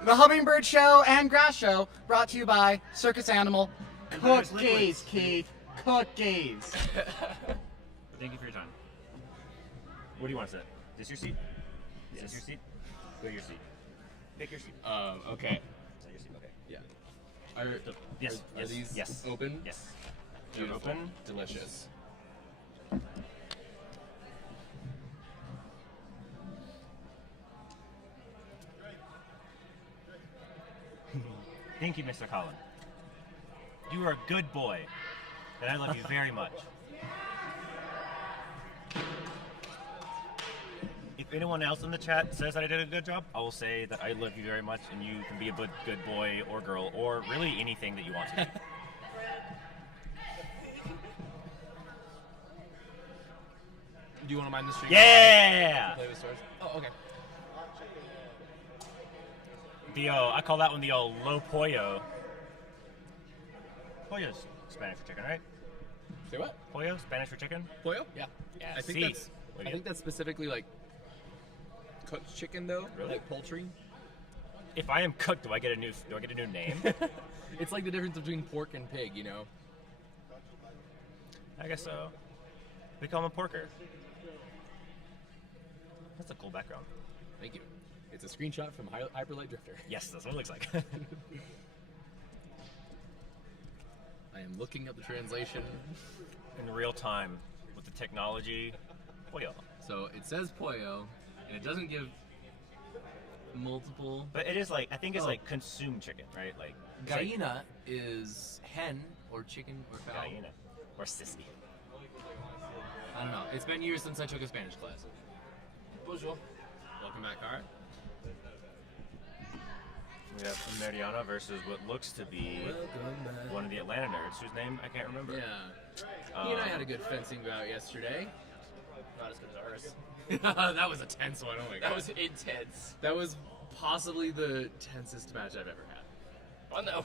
The Hummingbird Show and Grass Show brought to you by Circus Animal And those Cookies, liquids. Keith. Cookies. Thank you for your time. What do you want to sit? Is this your seat? Is this your seat? Go to your seat. Pick your seat. Okay. Is that your seat? Okay. Yeah. Yes. Are Yes. these Yes. open? Yes. They're They're open. open. Delicious. Thank you, Mr. Collin. You are a good boy, and I love you very much. If anyone else in the chat says that I did a good job, I will say that I love you very much, and you can be a good boy or girl, or really anything that you want to be. Do you want to mind the stream? Yeah! Play with swords. Oh, okay. I call that one the lo pollo. Pollo's Spanish for chicken, right? Say what? Pollo, Spanish for chicken? Pollo? Yeah. I think Sí. that's. I think that's specifically like cooked chicken though, Really? like poultry. If I am cooked, do I get a new name? It's like the difference between pork and pig, you know. I guess so. We call him a porker. That's a cool background. Thank you. It's a screenshot from Hyperlight Drifter. Yes, that's what it looks like. I am looking at the translation. In real time with the technology. Pollo. So it says pollo, and it doesn't give multiple. But it is like, I think it's Oh. like consumed chicken, right? Like it's like Gallina is hen or chicken or fowl. gallina or sissy. I don't know. It's been years since I took a Spanish class. Bonjour. Welcome back, Art. We have Mariana versus what looks to be one of the Atlanta nerds whose name I can't remember. Yeah. He and I had a good fencing bout yesterday. Not as good as ours. That was a tense one. Oh my god. That was intense. That was possibly the tensest match I've ever had. Oh no.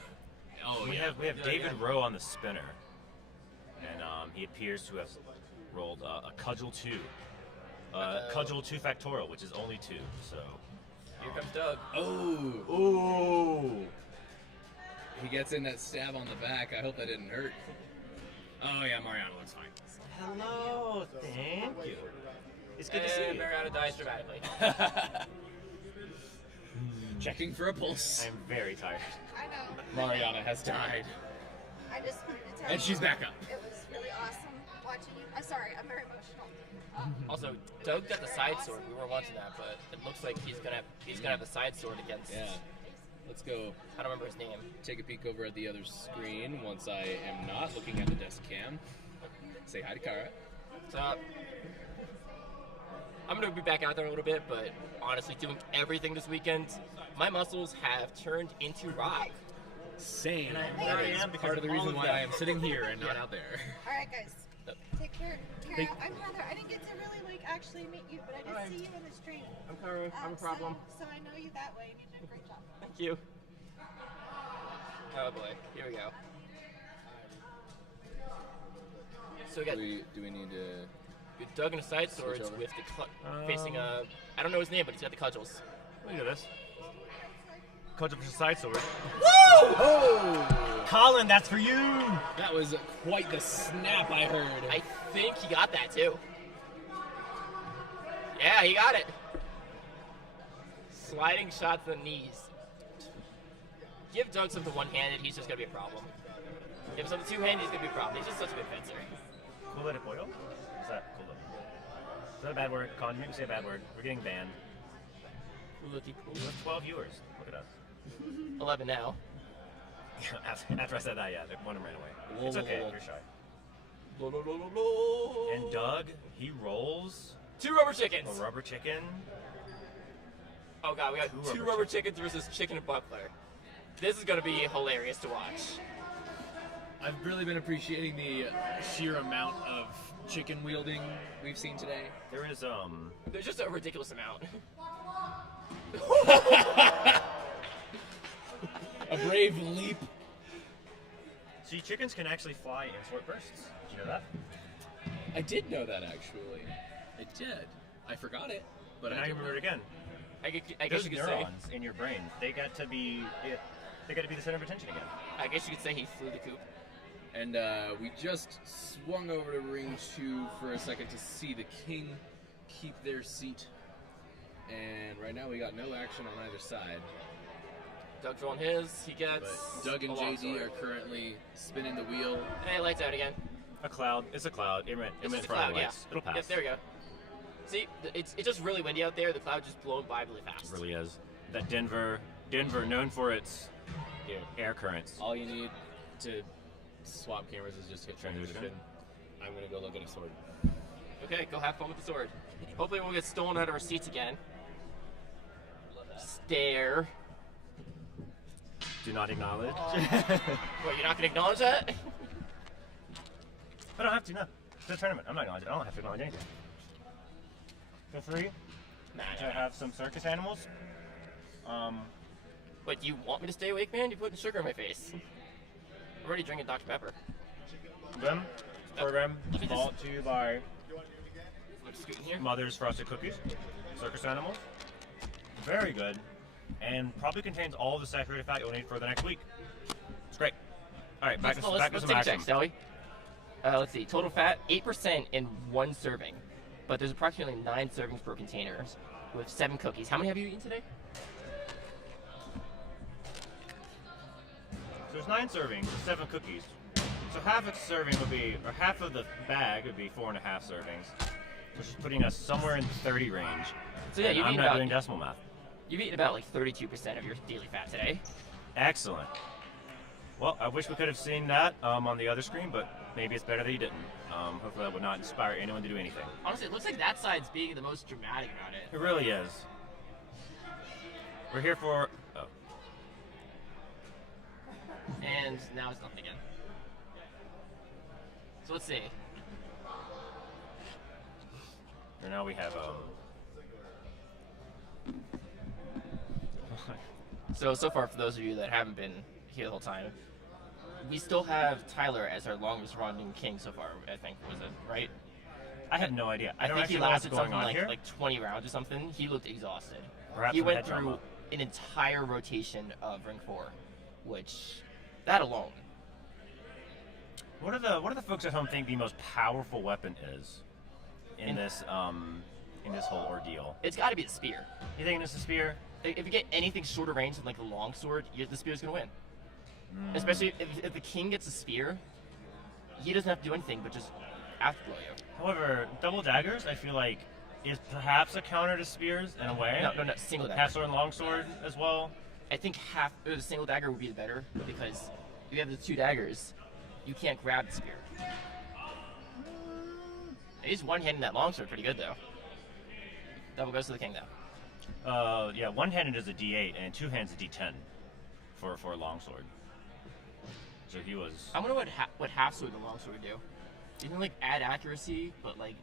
Oh we yeah. have David Rowe on the spinner, and he appears to have rolled a cudgel 2. Cudgel 2 factorial, which is only 2, so... Here comes Doug. Oh. Ooh! He gets in that stab on the back. I hope that didn't hurt. Oh yeah, Mariano looks fine. Hello, thank you. It's good to see And you. Mariana dies dramatically. Checking for a pulse. I'm very tired. I know. Mariana has died. I just wanted to tell And you she's back up. It was really awesome watching you. I'm sorry, I'm very emotional. Also, Doug got the side sword. We were watching that, but it looks like he's gonna have the side sword against. Yeah. Let's go I don't remember his name. take a peek over at the other screen once I am not looking at the desk cam. Say hi to Kara. So I'm gonna be back out there a little bit, but honestly, doing everything this weekend, my muscles have turned into rock. Same. I That is am because part of the of all reason of why that. I am sitting here and not out there. All right, guys. Take care. Hey. Kara, I'm Heather. I didn't get to really actually meet you, but I did Alright. see you in the stream. I'm Kara. I'm a problem. So I know you that way, and you did a great job. Thank you. Oh boy, here we go. So we got Do we need to? Doug in a side swords over? with the facing a. I don't know his name, but he's got the cudgels. Look at this. Cudgel versus side sword. Oh! Colin, that's for you! That was quite the snap I heard. I think he got that too. Yeah, he got it. Sliding shot to the knees. Give Doug something one-handed, he's just gonna be a problem. Give him something two-handed, he's gonna be a problem. He's just such a good fencer. Culo de pollo? What's that? Culo. Is that a bad word? Colin, you make me say a bad word. We're getting banned. We have 12 viewers. Look at us. 11 now. After I said that, yeah, one of them ran away. Whoa, It's okay, whoa, whoa. you're shy. Blah, blah, blah, blah, blah. And Doug, he rolls 2 rubber chickens. a rubber chicken. Oh god, we got Two two rubber rubber chickens versus chicken and buckler. This is gonna be hilarious to watch. I've really been appreciating the sheer amount of chicken wielding we've seen today. There is, There's just a ridiculous amount. A brave leap. see, chickens can actually fly in short bursts. Did you know that? I did know that actually. I did. I forgot it, but But now I you did remember it again. I guess Those you could say. neurons in your brain, they got to be the center of attention again. I guess you could say he flew the coop. And we just swung over to ring 2 for a second to see the king keep their seat. And right now we got no action on either side. Doug's rolling his. He gets. But Doug and a long JD sword. are currently spinning the wheel. Hey, lights out again. A cloud. It's a cloud. It went It's in just a front of cloud, the yeah. lights. It'll pass. Yep, there we go. See, it's just really windy out there. The cloud just blowing by really fast. It really is. That Denver, known for its air currents. All you need to swap cameras is just hit Transition. transition. I'm gonna go look at a sword. Okay, go have fun with the sword. Hopefully, we won't get stolen out of our seats again. Stare. Do not acknowledge. What, you're not gonna acknowledge that? I don't have to, no. It's a tournament. I'm not acknowledging. I don't have to acknowledge anything. Feel free to have some circus animals. Wait, do you want me to stay awake, man? You're putting sugar in my face. I'm already drinking Dr. Pepper. Them program brought to you by I'm scooting here. Mother's Frosted Cookies. Circus animals. very good, and probably contains all the saturated fat you'll need for the next week. It's great. All right, back to Let's some take a action. check, shall we? Let's see. Total fat 8% in one serving, but there's approximately 9 servings per container with 7 cookies. How many have you eaten today? So there's 9 servings, 7 cookies. So half a serving would be, or half of the bag would be 4.5 servings, which is putting us somewhere in the 30 range. So yeah, And you've I'm eaten not about doing decimal math. You've eaten about like 32% of your daily fat today. Excellent. Well, I wish we could have seen that on the other screen, but maybe it's better that you didn't. Hopefully that would not inspire anyone to do anything. Honestly, it looks like that side's being the most dramatic about it. It really is. We're here for... Oh. And now it's nothing again. So let's see. And now we have... So far, for those of you that haven't been here the whole time, we still have Tyler as our longest running king so far, I think, was it, right? I have no idea. I don't think he actually know what's lasted going something on here. like 20 rounds or something. He looked exhausted. Perhaps he some went head through trauma. an entire rotation of ring 4, which, that alone. What do the folks at home think the most powerful weapon is in this whole ordeal? It's got to be the spear. You think it's a spear? If you get anything shorter range than like the long sword, the spear's gonna win. Especially if the king gets a spear, he doesn't have to do anything but just afterblow you. However, double daggers, I feel like, is perhaps a counter to spears in a way. No, single dagger. Half sword and long sword as well. I think the single dagger would be the better because if you have the 2 daggers, you can't grab the spear. He's one-handing that long sword pretty good though. Double goes to the king though. Yeah, one-handed is a D8 and 2 hands a D10 for a longsword. So he was. I wonder what half sword and long sword would do. Do you think like add accuracy, but like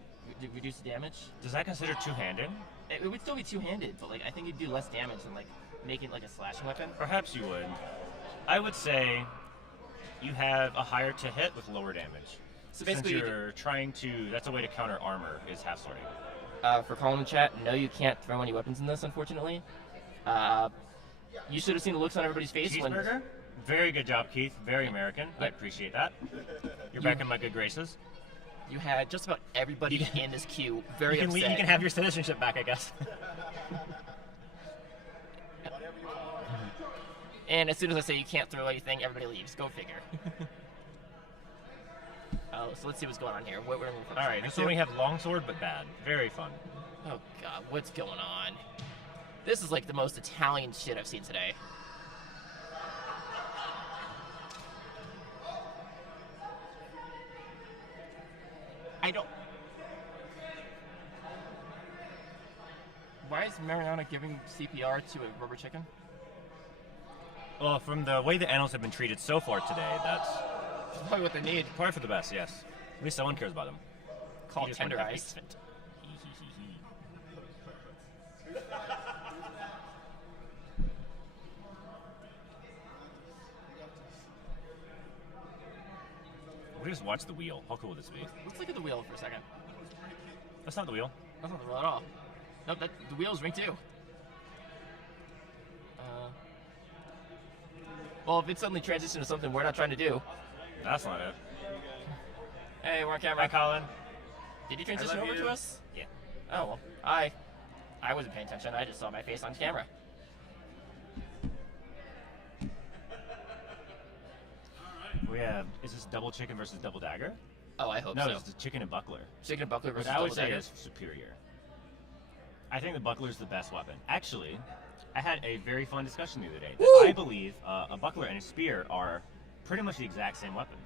reduce the damage? Does that consider two-handed? It would still be two-handed, but like I think it'd do less damage than like making it like a slashing weapon. Perhaps you would. I would say you have a higher to hit with lower damage. So basically, since you're trying to, that's a way to counter armor is half swording. For Colin in chat, no, you can't throw any weapons in this, unfortunately. You should have seen the looks on everybody's face when. Very good job, Keith. Very American. I appreciate that. You're back in my good graces. You had just about everybody in this queue very upset. You can have your citizenship back, I guess. And as soon as I say you can't throw anything, everybody leaves. Go figure. So let's see what's going on here. What we're looking for. All right, this one we have longsword, but bad. Very fun. Oh God, what's going on? This is like the most Italian shit I've seen today. I don't. Why is Mariana giving CPR to a rubber chicken? Well, from the way the animals have been treated so far today, that's probably what they need. Probably for the best, yes. At least someone cares about them. Call it tenderized. We just watch the wheel. How cool would this be? Let's look at the wheel for a second. That's not the wheel. That's not the wheel at all. Nope, the wheel's ring 2. Well, if it suddenly transitioned to something we're not trying to do. That's not it. Hey, we're on camera. Hi, Colin. Did you transition over to us? Yeah. Oh, well, I wasn't paying attention. I just saw my face on camera. We have, is this double chicken versus double dagger? Oh, I hope no, so. No, it's the chicken and buckler. Chicken and buckler versus double dagger. I would say is superior. I think the buckler is the best weapon. Actually, I had a very fun discussion the other day. That I believe a buckler and a spear are pretty much the exact same weapon,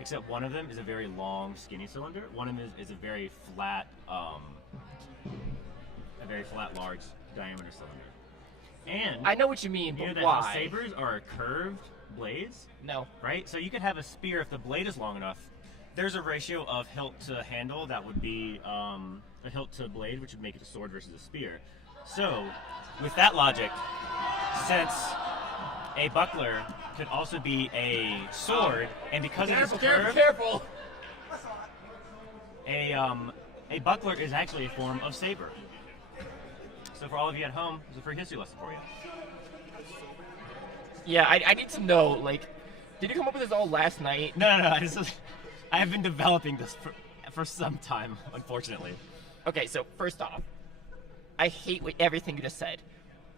except one of them is a very long, skinny cylinder. One of them is a very flat, large diameter cylinder. And I know what you mean, but that why? Sabers are curved blades. No. Right. So you could have a spear if the blade is long enough. There's a ratio of hilt to handle that would be a hilt to blade, which would make it a sword versus a spear. So, with that logic, since a buckler could also be a sword, and because it is curved, a buckler is actually a form of saber. So for all of you at home, there's a free history lesson for you. Yeah, I need to know, like, did you come up with this all last night? No. I have been developing this for some time, unfortunately. Okay, so first off, I hate everything you just said.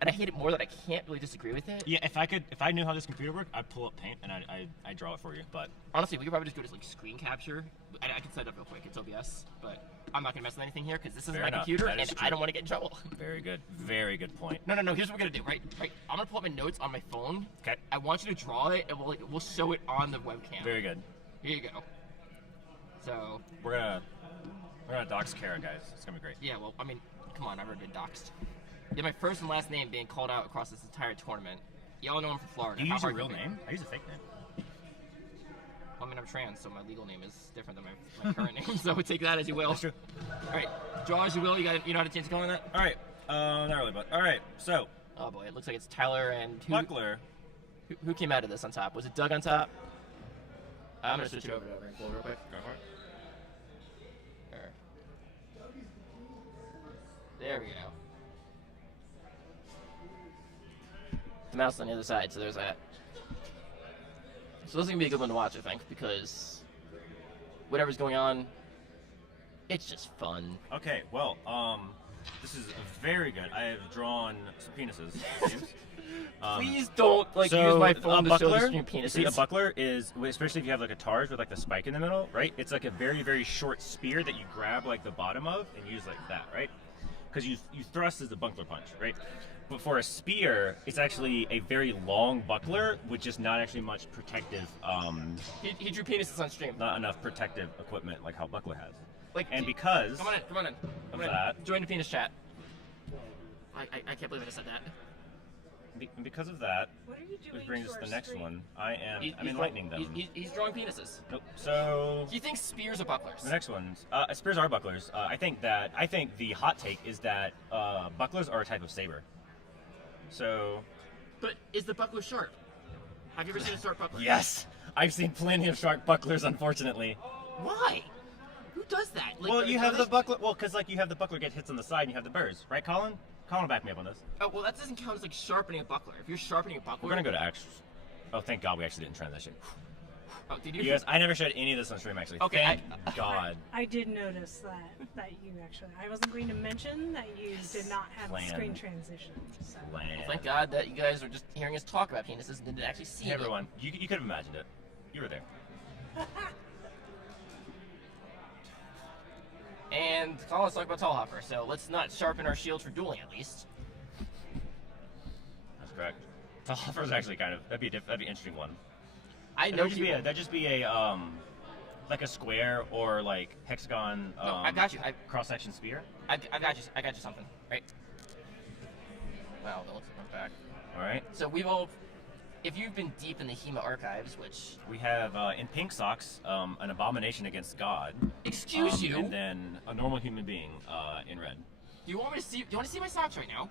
And I hate it more that I can't really disagree with it. Yeah, if I knew how this computer worked, I'd pull up Paint and I draw it for you. But honestly, we could probably just go to like screen capture. I can set it up real quick. It's OBS, but I'm not gonna mess with anything here because this isn't Fair my enough. computer, That is and true. I don't want to get in trouble. very good point. No. Here's what we're gonna do. Right. I'm gonna pull up my notes on my phone. Okay. I want you to draw it, and we'll show it on the webcam. Very good. Here you go. So We're gonna dox Kara, guys. It's gonna be great. yeah, well, I mean, come on, I've already been doxxed. Yeah, my first and last name being called out across this entire tournament. Y'all know I'm from Florida. Do you How use your hard real could it be? name? I use a fake name. I mean, I'm trans, so my legal name is different than my current name. So take that as you will. That's true. All right, draw as you will. You know how to change the color on that? All right. Not really, but all right. So Oh boy, it looks like it's Tyler and Buckler. who came out of this on top? Was it Doug on top? I'm gonna switch it over to Rainbow real quick. Go for it. There we go. The mouse on the other side, so there's that. So this is gonna be a good one to watch, I think, because whatever's going on, it's just fun. Okay. Well, this is very good. I have drawn some penises. It seems. Please don't So, use my phone a to show the buckler, stream you see, a penises. buckler is, especially if you have like a targe with like the spike in the middle, right? It's like a very short spear that you grab like the bottom of and use like that, right? Because you thrust as a buckler punch, right? But for a spear, it's actually a very long buckler with just not actually much protective, He drew penises on stream. not enough protective equipment like how buckler has. Like, And because come on in. of that, Join the penis chat. I can't believe I just said that. because of that, What are you doing which brings to us to our the next stream? one. I'm He's enlightening them. He's drawing penises. Nope. So He thinks spears are bucklers. the next ones, spears are bucklers. I think the hot take is that bucklers are a type of saber. So But is the buckler sharp? Have you ever seen a sharp buckler? yes, I've seen plenty of sharp bucklers. Unfortunately, Why? Who does that? Like, well, you have the does- buckler. Well, because like you have the buckler get hits on the side, and you have the burrs, right, Colin? Colin, back me up on this. Oh, well, that doesn't count as like sharpening a buckler. If you're sharpening a buckler, We're gonna go to action. Oh, thank God we actually didn't transition. Oh, did you? You guys, I never showed any of this on stream actually. Okay, Thank God. I did notice that you actually. I wasn't going to mention that you did not have Plan. the screen transition. So. Land. Thank God that you guys are just hearing us talk about penises and didn't actually see Hey, it. everyone, you could have imagined it. You were there. And Colin's talking about tall hopper, so let's not sharpen our shields for dueling at least. That's correct. The offer's actually kind of that'd be an interesting one. I know people. That'd just be a like a square or like hexagon. No, I got you. Cross section spear. I got you. I got you something. Right. Wow, that looks like I'm back. All right. So if you've been deep in the HEMA archives, which We have in pink socks an abomination against God. excuse you, And then a normal human being in red. do you want to see my socks right now?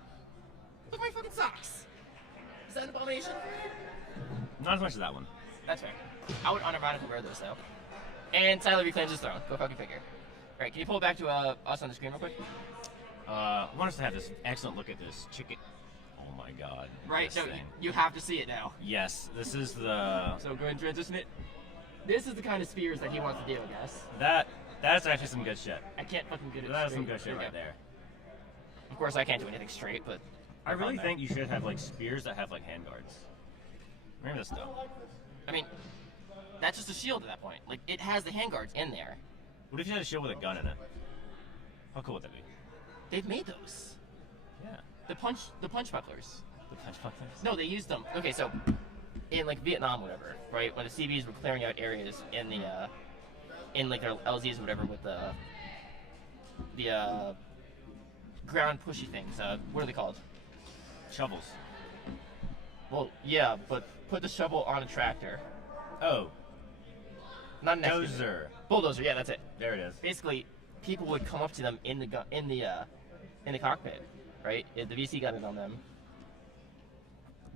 Look at my fucking socks. Is that an abomination? Not as much as that one. That's fair. I would unironically wear those though. And Tyler reclaims his throne. Go fucking figure. Alright, can you pull it back to us on the screen real quick? I want us to have this excellent look at this chicken. Oh my God. Right, this no, thing. you have to see it now. Yes, this is the So go ahead and transition it. This is the kind of spears that he wants to do, I guess. that's actually some good shit. I can't fucking get it That is some straight. good shit we right go. there. Of course, I can't do anything straight, but I we're really on there. think you should have like spears that have like handguards. Remember this though. I mean, that's just a shield at that point. Like, it has the handguards in there. What if you had a shield with a gun in it? How cool would that be? They've made those. Yeah. The punch bucklers. The punch bucklers? No, they used them. Okay, so in like Vietnam, or whatever, right? When the CBs were clearing out areas in the in like their LZs or whatever with the ground pushy things. What are they called? Shovels. Well, yeah, but put the shovel on a tractor, Oh, not an excavator. dozer. Bulldozer. Yeah, that's it. There it is. Basically, people would come up to them in the cockpit, right? If the VC got it on them,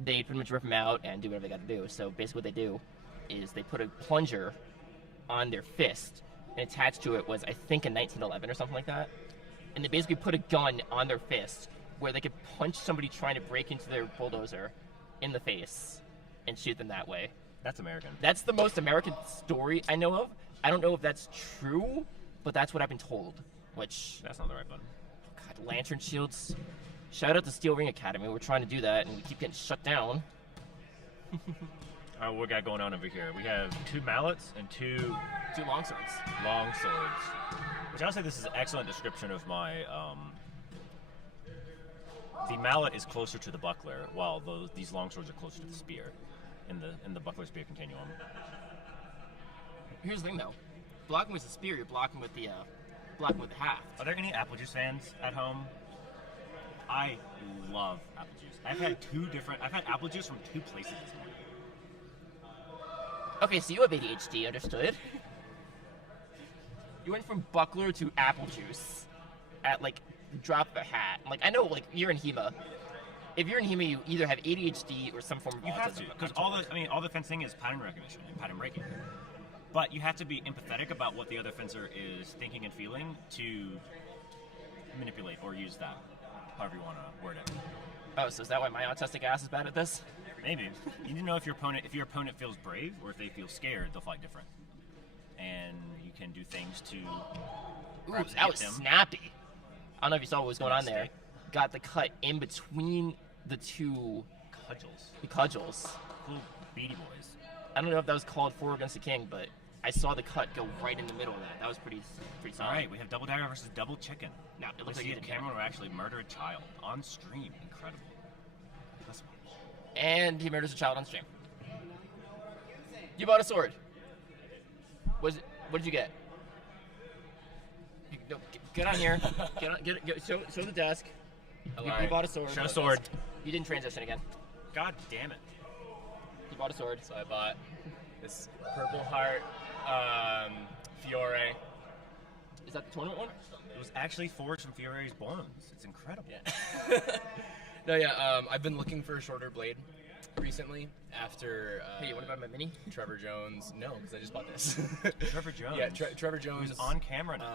they'd pretty much rip them out and do whatever they got to do. So basically, what they do is they put a plunger on their fist, and attached to it was, I think, a 1911 or something like that. And they basically put a gun on their fist where they could punch somebody trying to break into their bulldozer in the face and shoot them that way. That's American. That's the most American story I know of. I don't know if that's true, but that's what I've been told. Which, That's not the right button. God, lantern shields. Shout out to Steel Ring Academy. We're trying to do that, and we keep getting shut down. What we got going on over here? We have 2 mallets and 2 long swords. long swords. Which I'll say this is an excellent description of my. The mallet is closer to the buckler, while these long swords are closer to the spear, in the buckler spear continuum. Here's the thing, though. Blocking with the spear, you're blocking with the haft. Are there any apple juice fans at home? I love apple juice. I've had apple juice from 2 places this morning. Okay, so you have ADHD, understood? You went from buckler to apple juice at like the drop of a hat. Like, I know, like, you're in HEMA. If you're in HEMA, you either have ADHD or some form of autism. You have to, because all the fencing is pattern recognition and pattern breaking. But you have to be empathetic about what the other fencer is thinking and feeling to manipulate or use that, however you want to word it. Oh, so is that why my autistic ass is bad at this? Maybe. You need to know if your opponent feels brave or if they feel scared, they'll fight different. And you can do things to Ooh, perhaps that hit was them. snappy. I don't know if you saw what was going on there. Mistake. Got the cut in between the 2 cudgels. Cool beady boys. I don't know if that was called 4 against the king, but I saw the cut go right in the middle of that. That was pretty solid. All right, we have double dagger versus double chicken. No, it looks Let's like see you if did Cameron will actually murder a child on stream. Incredible. Let's watch. And he murders a child on stream. You bought a sword. What did you get? Get on here. Show the desk. You bought a sword. Show sword. You didn't transition again. God damn it. You bought a sword. So I bought this Purple Heart Fiore. Is that the tournament one? It was actually forged from Fiore's bones. It's incredible. Yeah. I've been looking for a shorter blade recently after. Hey, what about my mini? Trevor Jones. No, because I just bought this. Trevor Jones. Yeah, Trevor Jones. Who's on camera now.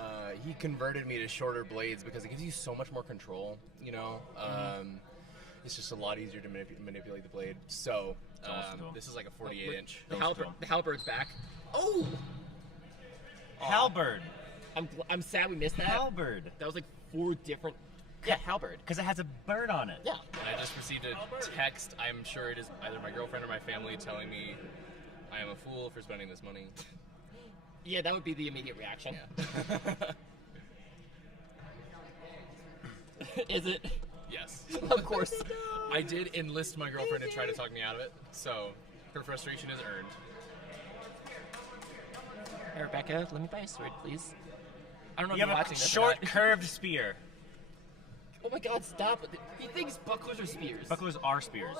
He converted me to shorter blades because it gives you so much more control. You know, it's just a lot easier to manipulate the blade. So this is like a 48-inch. The halberd's back. Oh! Halberd. I'm sad we missed that. Halberd. That was like 4 different. Yeah, halberd. Because it has a bird on it. Yeah. And I just received a text. I'm sure it is either my girlfriend or my family telling me I am a fool for spending this money. Yeah, that would be the immediate reaction. Yeah. Is it? Yes. Of course. I did enlist my girlfriend to try to talk me out of it, so her frustration is earned. Hey, Rebecca, let me buy a sword, please. I don't know if You you're have watching a this. short, or not. curved spear. Oh my god, stop. He thinks bucklers are spears. Bucklers are spears.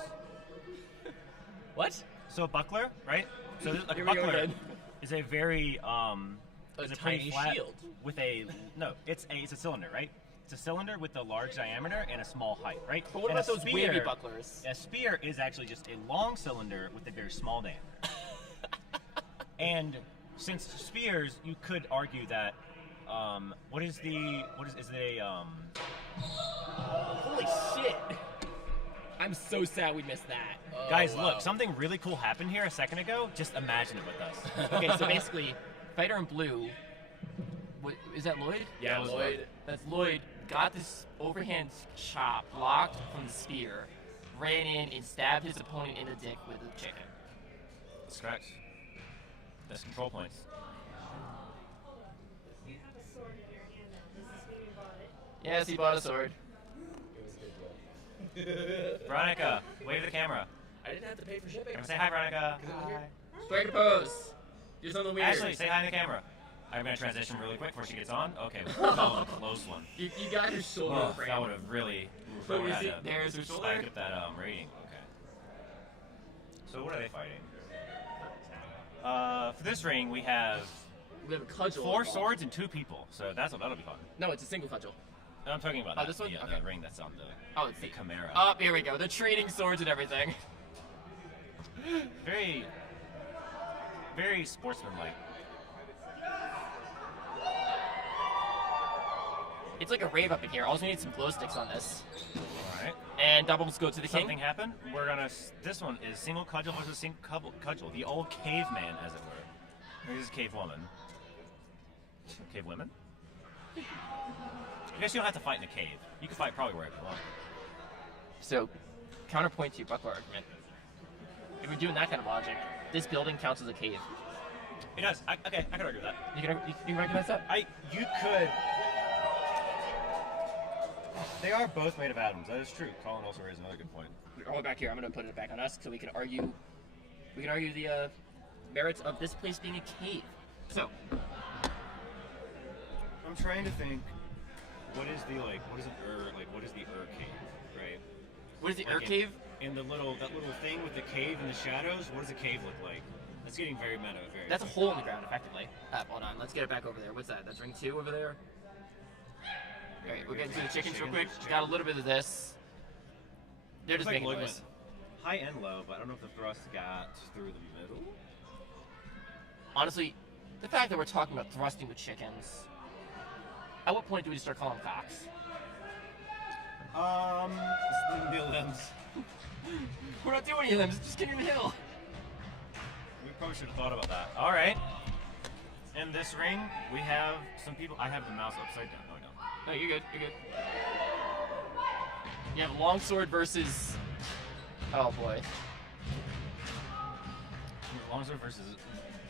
What? So a buckler, right? So a Here we go buckler again. is a very is a pretty tiny flat shield. with it's a cylinder, right? It's a cylinder with a large diameter and a small height, right? But what And about a those spear, wavy bucklers? A spear is actually just a long cylinder with a very small diameter. And since spears, you could argue that is it a Holy shit. I'm so sad we missed that. Guys, wow. look, something really cool happened here a second ago. Just imagine it with us. Okay, so basically, fighter in blue. Is that Lloyd? Yeah, Lloyd. That's Lloyd. Got this overhand chop blocked from the spear, ran in and stabbed his opponent in the dick with a chicken. That's correct. That's control points. You have a sword in your hand. This is when you bought it. Yes, he bought a sword. Veronica, wave to the camera. I didn't have to pay for shipping. Say hi, Veronica. Strike a pose. Do something weird. Ashley, say hi to the camera. I'm going to transition really quick before she gets on. Okay, that was a close one. You got your shoulder Oh, frame. that would have really So would is have it- had to there's her shoulder? spike up that rating. Okay. So what are they fighting? For this ring, we have We have a cudgel. 4 involved. swords and 2 people. So that'll be fun. No, it's a single cudgel. No, I'm talking about Oh, that, this one? the Okay. ring that's on the Oh, it's the Chimera. Oh, here we go. They're trading swords and everything. Very, very sportsmanlike. It's like a rave up in here. Also need some glow sticks on this. And doubles go to the king. Something happened. We're gonna. This one is single cudgel versus single cudgel. The old caveman, as it were. Or this is cave woman. Cave women. I guess you don't have to fight in a cave. You can fight probably where you belong. So, counterpoint to your buckler argument. If you're doing that kind of logic, this building counts as a cave. It does. Okay, I can argue with that. You can recognize that? You could. They are both made of atoms. That is true. Colin also raised another good point. All the way back here. I'm going to put it back on us so we can argue. We can argue the merits of this place being a cave. So, I'm trying to think. What is the What is an what is the cave? Right. What is the cave? In that little thing with the cave and the shadows. What does a cave look like? That's getting very meta. That's a hole in the ground, effectively. Hold on. Let's get it back over there. What's that? That's ring 2 over there. Alright, we'll get to the chickens real quick. Got a little bit of this. They're just making noise. High and low, but I don't know if the thrust got through the middle. Honestly, the fact that we're talking about thrusting with chickens, at what point do we start calling them cocks? The limbs. We're not doing any of them, it's just getting the hill. We probably should have thought about that. Alright. In this ring, we have some people. I have the mouse upside down. No, I don't. No, you're good. You're good. You have longsword versus. Oh boy. Longsword versus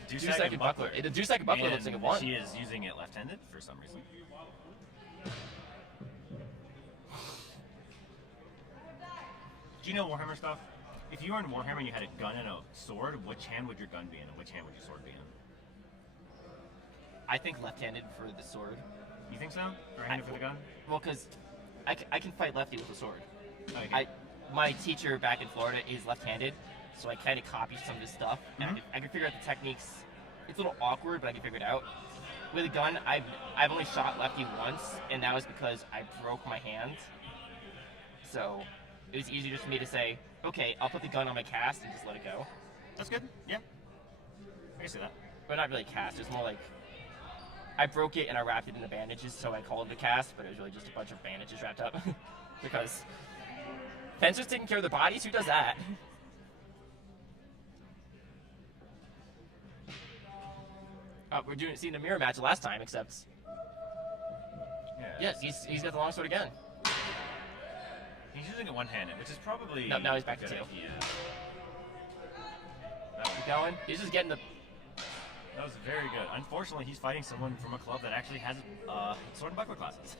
Deuce-Second Buckler. The Deuce-Second Buckler looks like a 1. She is using it left-handed for some reason. Do you know Warhammer stuff? If you were in Warhammer and you had a gun and a sword, which hand would your gun be in and which hand would your sword be in? I think left-handed for the sword. You think so? Right-handed for the gun? Well, because I can fight lefty with a sword. Okay. My teacher back in Florida is left-handed, so I kind of copied some of his stuff. And I can figure out the techniques. It's a little awkward, but I can figure it out. With a gun, I've only shot lefty once, and that was because I broke my hand. So it was easier just for me to say, okay, I'll put the gun on my cast and just let it go. That's good. Yeah. I can see that. But not really cast. It's more like I broke it and I wrapped it in the bandages, so I called it a cast, but it was really just a bunch of bandages wrapped up. Because fencers taking care of their bodies, who does that? We're seeing a mirror match last time, except yes, he's got the longsword again. He's using it one-handed, which is probably no, now he's back to 2. Keep going. He's just getting the. That was very good. Unfortunately, he's fighting someone from a club that actually has sword and buckler classes.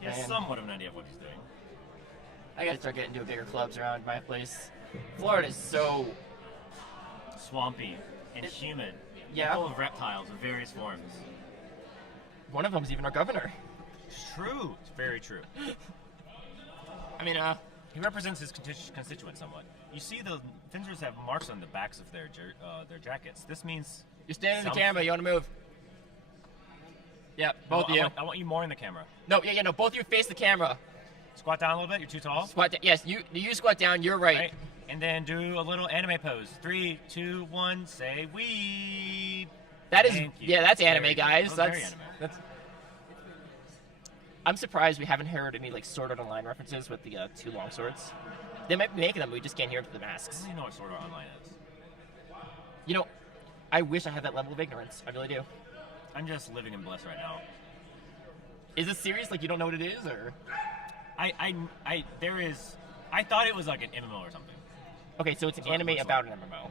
He has somewhat of an idea of what he's doing. I gotta start getting into bigger clubs around my place. Florida is so swampy and humid. Yeah. Full of reptiles of various forms. One of them is even our governor. It's true. It's very true. I mean, he represents his constituents somewhat. You see, the Finsters have marks on the backs of their jackets. This means you're standing in the camera. You want to move? Yeah, both of you. I want you more in the camera. No, no. Both of you face the camera. Squat down a little bit. You're too tall. Squat down. Yes, you squat down. You're right. And then do a little anime pose. 3, 2, 1. Say weeb. That is, that's anime, guys. That's very anime. I'm surprised we haven't heard any Sword Art Online references with the 2 long swords. They might be making them, but we just can't hear it through the masks. I don't even know what Sword Art Online is. You know, I wish I had that level of ignorance. I really do. I'm just living in bliss right now. Is this serious? You don't know what it is, or? I thought it was like an MMO or something. Okay, so it's an anime about an MMO.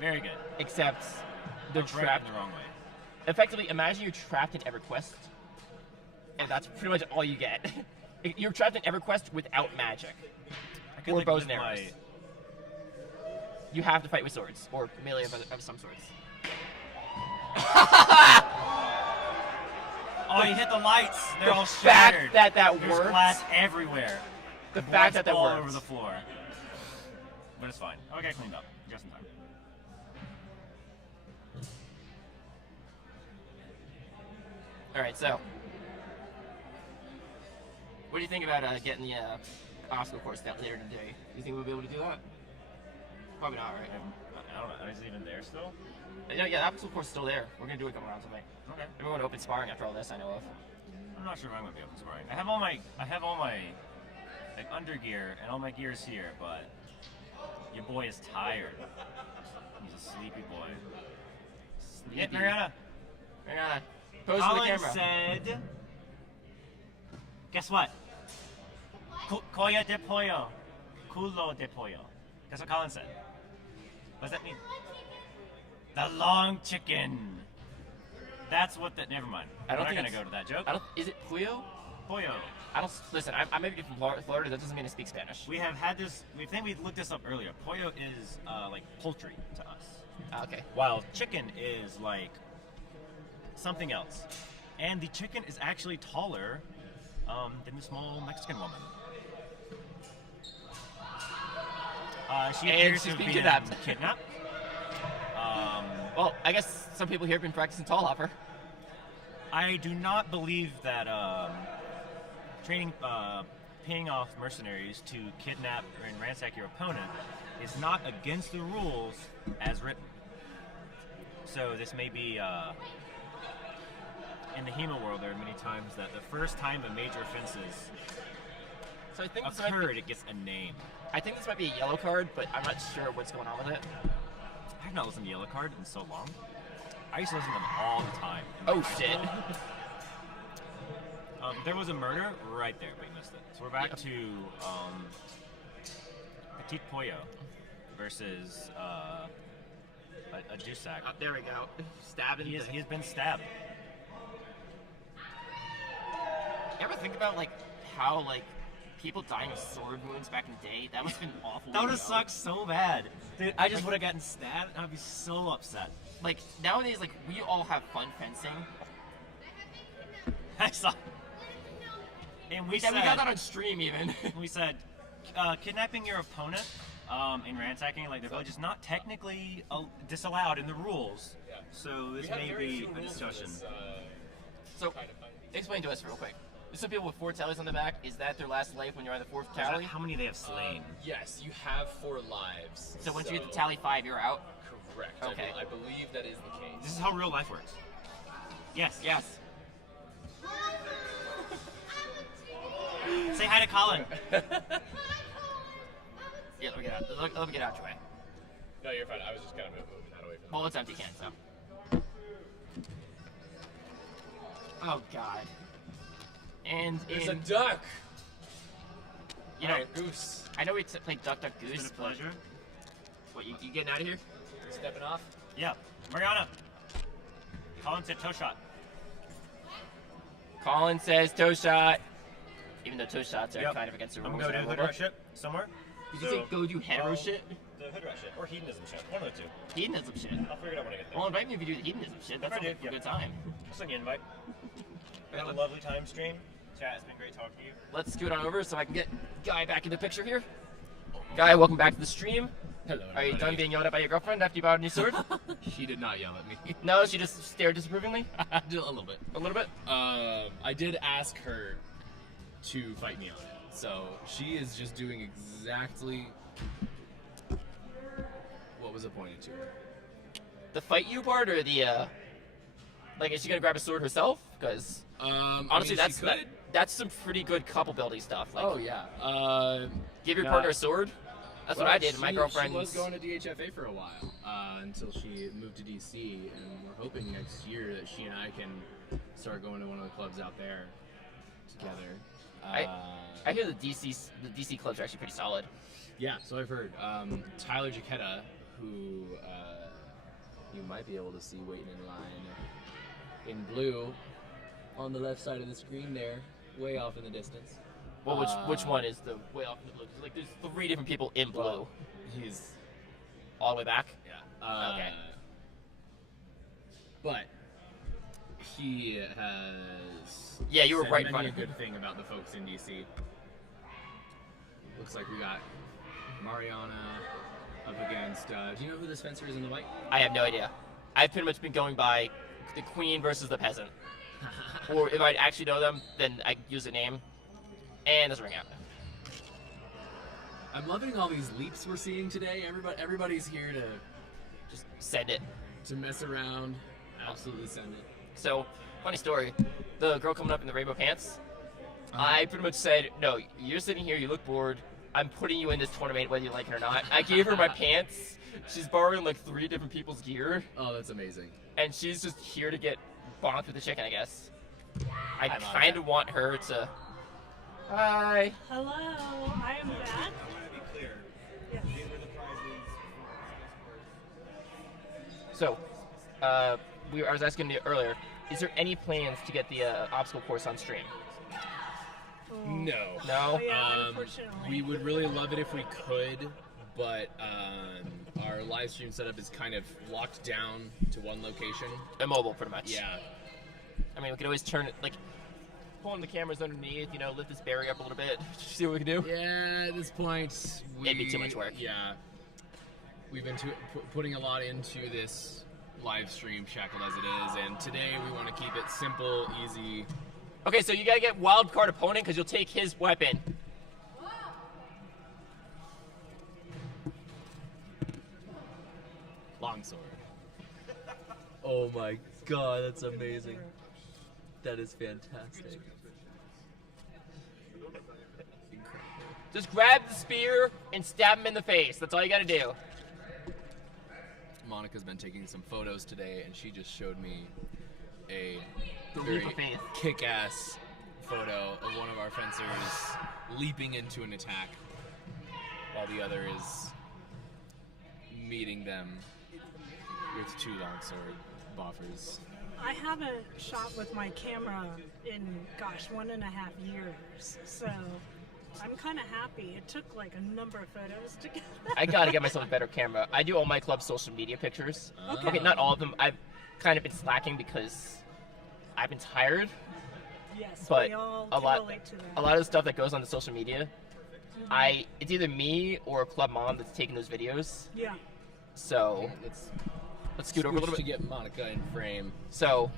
Very good. Except they're trapped the wrong way. Effectively, imagine you're trapped in EverQuest, and that's pretty much all you get. You're trapped in EverQuest without magic or bows and arrows. You have to fight with swords or melee of some sorts. Oh, you hit the lights. They're all shattered. The fact that There's works. glass everywhere. The fact that all works. over the floor. But it's fine. I'll get cleaned up just in time. All right, so what do you think about getting the obstacle course down later today? Do you think we'll be able to do that? Probably not, right? I don't know. Is it even there still? Yeah, the obstacle course is still there. We're gonna do it a couple rounds tonight. Okay. Everyone open sparring after all this, I know of. I'm not sure if I'm gonna be open sparring. I have all my like undergear, and all my gear's here, but your boy is tired. He's a sleepy boy. Yeah, Mariana. Mariana, pose for the Colin camera. said, guess what? Colla de pollo. Culo de pollo. That's what Colin said. What does that mean? The long chicken. That's what the. Never mind. I don't We're not think gonna go to that joke. I don't. Is it pollo? Pollo. I don't. Listen, I may be from Florida. That doesn't mean I speak Spanish. We have had this. We think we looked this up earlier. Pollo is like poultry to us. Okay. While chicken is like something else. And the chicken is actually taller than the small Mexican woman. She And appears she's to being be kidnapped. kidnapped. Well, I guess some people here have been practicing tall hopper. I do not believe that paying off mercenaries to kidnap and ransack your opponent is not against the rules as written. So this may be in the HEMA world. There are many times that the first time a major offenses So I think this occurred, it gets a name. I think this might be a yellow card, but I'm not sure what's going on with it. I have not listened to Yellow Card in so long. I used to listen to them all the time. Oh shit! There was a murder right there, but you missed it. So we're back to Petit Pollo versus a Dusac. There we go. Stabbing. He has been stabbed. You ever think about like how like people dying of sword wounds back in the day? That must have been awful. That would have sucked so bad. Dude, I just would have gotten stabbed and I'd be so upset. Like nowadays, like we all have fun fencing. I saw. And we We got that on stream even. we said kidnapping your opponent and ransacking like their village is not technically disallowed in the rules. Yeah. So this We have may very be few a rules for discussion. this, So, kind of fun. explain to us real quick. There's some people with 4 tallies on the back. Is that their last life when you're on the 4th tally? How many they have slain? Yes, you have 4 lives. So once you get to tally 5, you're out. Correct. Okay. I believe that is the case. This is how real life works. Yes. Yes. Say hi to Colin. Yeah, let me get out. Let me get out your way. No, you're fine. I was just kind of moving that away from Well, it's empty can, so. Oh god. And There's in, a duck! you know, Alright, goose. I know we played Duck Duck It's Goose. been a but- pleasure. What, you getting out of here? Stepping off. Yeah. Mariana. Colin said toe shot. Colin says toe shot. Even though toe shots are Yep. kind of against the I'm rules. gonna go of do the hood rulebook. rat shit somewhere. Did you say go do hetero shit? The hood rat shit. Or hedonism shit. One of the two. Hedonism shit. I'll figure it out when I get there. Well, invite me if you do the hedonism shit. That's I do, a yeah. good time. I'll send you an invite. We had a lovely time stream. Chat, it's been great talking to you. Let's scoot on over so I can get Guy back in the picture here. Guy, welcome back to the stream. Hello. Are you done being yelled at by your girlfriend after you bought a new sword? She did not yell at me. No, she just stared disapprovingly? A little bit. A little bit? I did ask her to fight me on it. So she is just doing exactly what was appointed to her. The fight you part or the, like, is she gonna grab a sword herself? Because, honestly, that's some pretty good couple building stuff. Like, Oh yeah. give your yeah. partner a sword. That's what I did. My girlfriend She was going to DHFA for a while until she moved to DC, and we're hoping next year that she and I can start going to one of the clubs out there together. I hear the DC clubs are actually pretty solid. Yeah, so I've heard. Tyler Jaquetta, who you might be able to see waiting in line in blue on the left side of the screen there, way off in the distance. Well, which one is the way off in the blue? 'Cause, like, there's 3 different people in blue. Well, he's All the way back? yeah. Okay. But he has. Yeah, you were said right in many front a of good thing about the folks in DC. Looks like we got Mariana up against. Do you know who this fencer is in the white? I have no idea. I've pretty much been going by the queen versus the peasant. Or if I actually know them, then I use a name. And it doesn't ring out. I'm loving all these leaps we're seeing today. Everybody's here to Just send it. mess around. Absolutely send it. So, funny story. The girl coming up in the rainbow pants, I pretty much said, no, you're sitting here, you look bored. I'm putting you in this tournament whether you like it or not. I gave her my pants. She's borrowing like 3 different people's gear. Oh, that's amazing. And she's just here to get bonked with the chicken, I guess. I kind of want her to... Hi. Hello, I am back. Yes. So, I was asking you earlier, is there any plans to get the obstacle course on stream? No. No? Yeah, unfortunately. We would really love it if we could, but our live stream setup is kind of locked down to one location. Immobile, pretty much. Yeah. I mean, we could always turn it, like, pulling the cammers underneath, you know, lift this barrier up a little bit. See what we can do? Yeah, at this point, It'd be too much work. Yeah. We've been putting a lot into this live stream, shackled as it is, and today we want to keep it simple, easy. Okay, so you gotta get wild card opponent because you'll take his weapon. Longsword. Oh my god, that's amazing. That is fantastic. Just grab the spear and stab him in the face. That's all you gotta do. Monica's been taking some photos today, and she just showed me a The very leap of faith. kick-ass photo of one of our fencers leaping into an attack while the other is meeting them with 2 longsword buffers. I haven't shot with my camera in, gosh, 1.5 years. So I'm kind of happy. It took like a number of photos to get that. I gotta get myself a better camera. I do all my club's social media pictures. Okay. Not all of them. I've kind of been slacking because I've been tired. Yes, But we all a can lot, relate to that. a lot of the stuff that goes on the social media, it's either me or a club mom that's taking those videos. Yeah. So let's scoot over a little to bit. get Monica in frame. So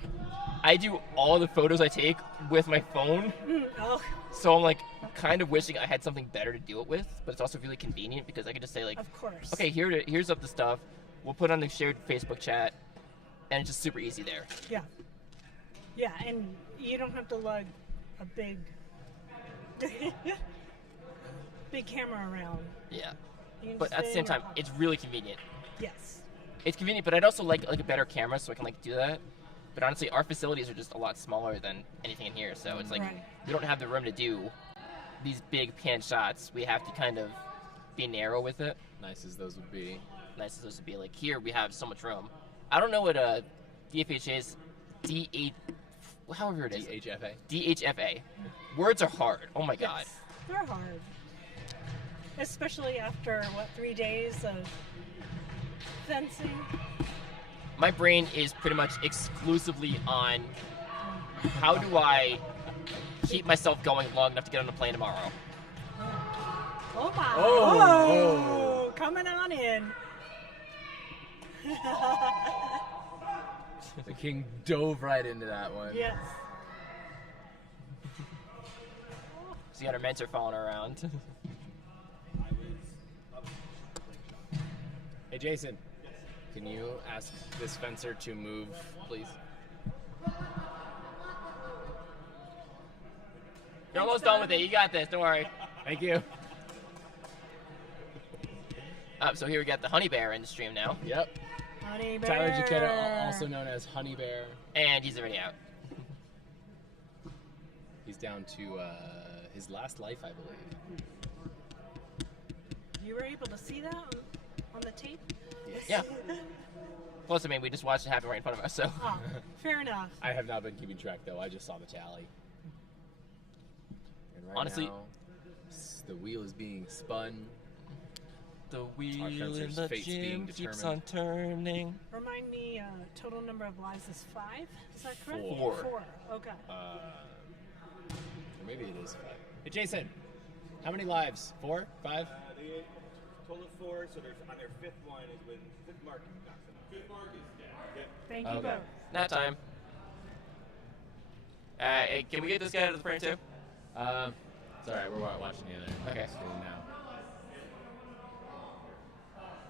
I do all the photos I take with my phone. Oh, So I'm like kind of wishing I had something better to do it with, but it's also really convenient because I could just say like, of course. okay, here's up the stuff. We'll put it on the shared Facebook chat, and it's just super easy there. Yeah. Yeah, and you don't have to lug a big, big camera around. Yeah. You can But just at the stay same in your time, pocket. it's really convenient. Yes. It's convenient, but I'd also like a better camera so I can like do that. But honestly, our facilities are just a lot smaller than anything in here, so it's like Right. we don't have the room to do these big pan shots. We have to kind of be narrow with it. Nice as those would be. Nice as those would be. Like here, we have so much room. I don't know what DFHA is. However it is. DHFA. DHFA. Words are hard. Oh my god. Yes, they're hard. Especially after, 3 days of fencing? My brain is pretty much exclusively on how do I keep myself going long enough to get on a plane tomorrow. Oh my! Oh. Coming on in. The king dove right into that one. Yes. So you got our mentor following around. Hey, Jason. Can you ask this fencer to move, please? You're almost done with it. You got this. Don't worry. Thank you. So here we got the honey bear in the stream now, Yep. Honey bear. Tyler Jaquetta, also known as Honey Bear. and he's already out. He's down to his last life, I believe. You were able to see that on the tape? Yes. Yeah. Plus, I mean, we just watched it happen right in front of us, so. Oh, fair enough. I have not been keeping track, though. I just saw the tally. And right Honestly- now, the wheel is being spun. The wheel fencer's in the fate's being gym keeps determined. on turning. Remind me, total number of lives is 5? Is that correct? 4. 4. Okay. Or maybe it is 5. Hey, Jason, how many lives? 4? 5? The total of 4, so there's on their 5th one is when 5th mark knocks it out. 5th mark is dead. Yep. Thank you Okay. both. Nap time. Hey, can we get this guy out of the frame too? It's alright, we're watching the other Okay. screen now.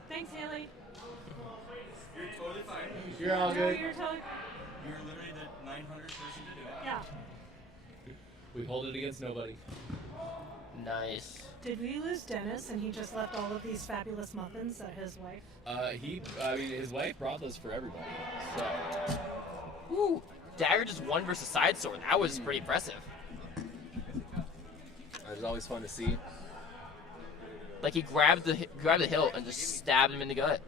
Thanks, Haley. You're totally fine. You're all good. You're totally... You're literally the 900th person to do it. Yeah. We hold it against nobody. Nice. Did we lose Dennis and he just left all of these fabulous muffins at his wife? His wife brought those for everybody. So. Ooh, dagger just won versus side sword. That was pretty impressive. It was always fun to see. Like he grabbed the hilt and just stabbed him in the gut.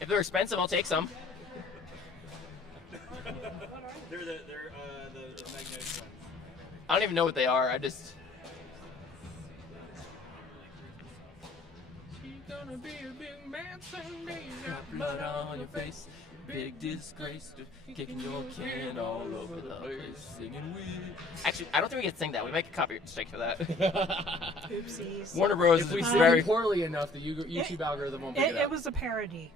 If they're expensive, I'll take some. They're the magnetic ones. I don't even know what they are. I just. She's gonna be a big man someday. You got blood on your face. Big disgrace, kicking your can all over the place, singing with. Actually, I don't think we can sing that. We might get copyright strike for that. Oopsies. Warner Bros. If we is sing very poorly enough, the YouTube algorithm won't pick it up. It was a parody.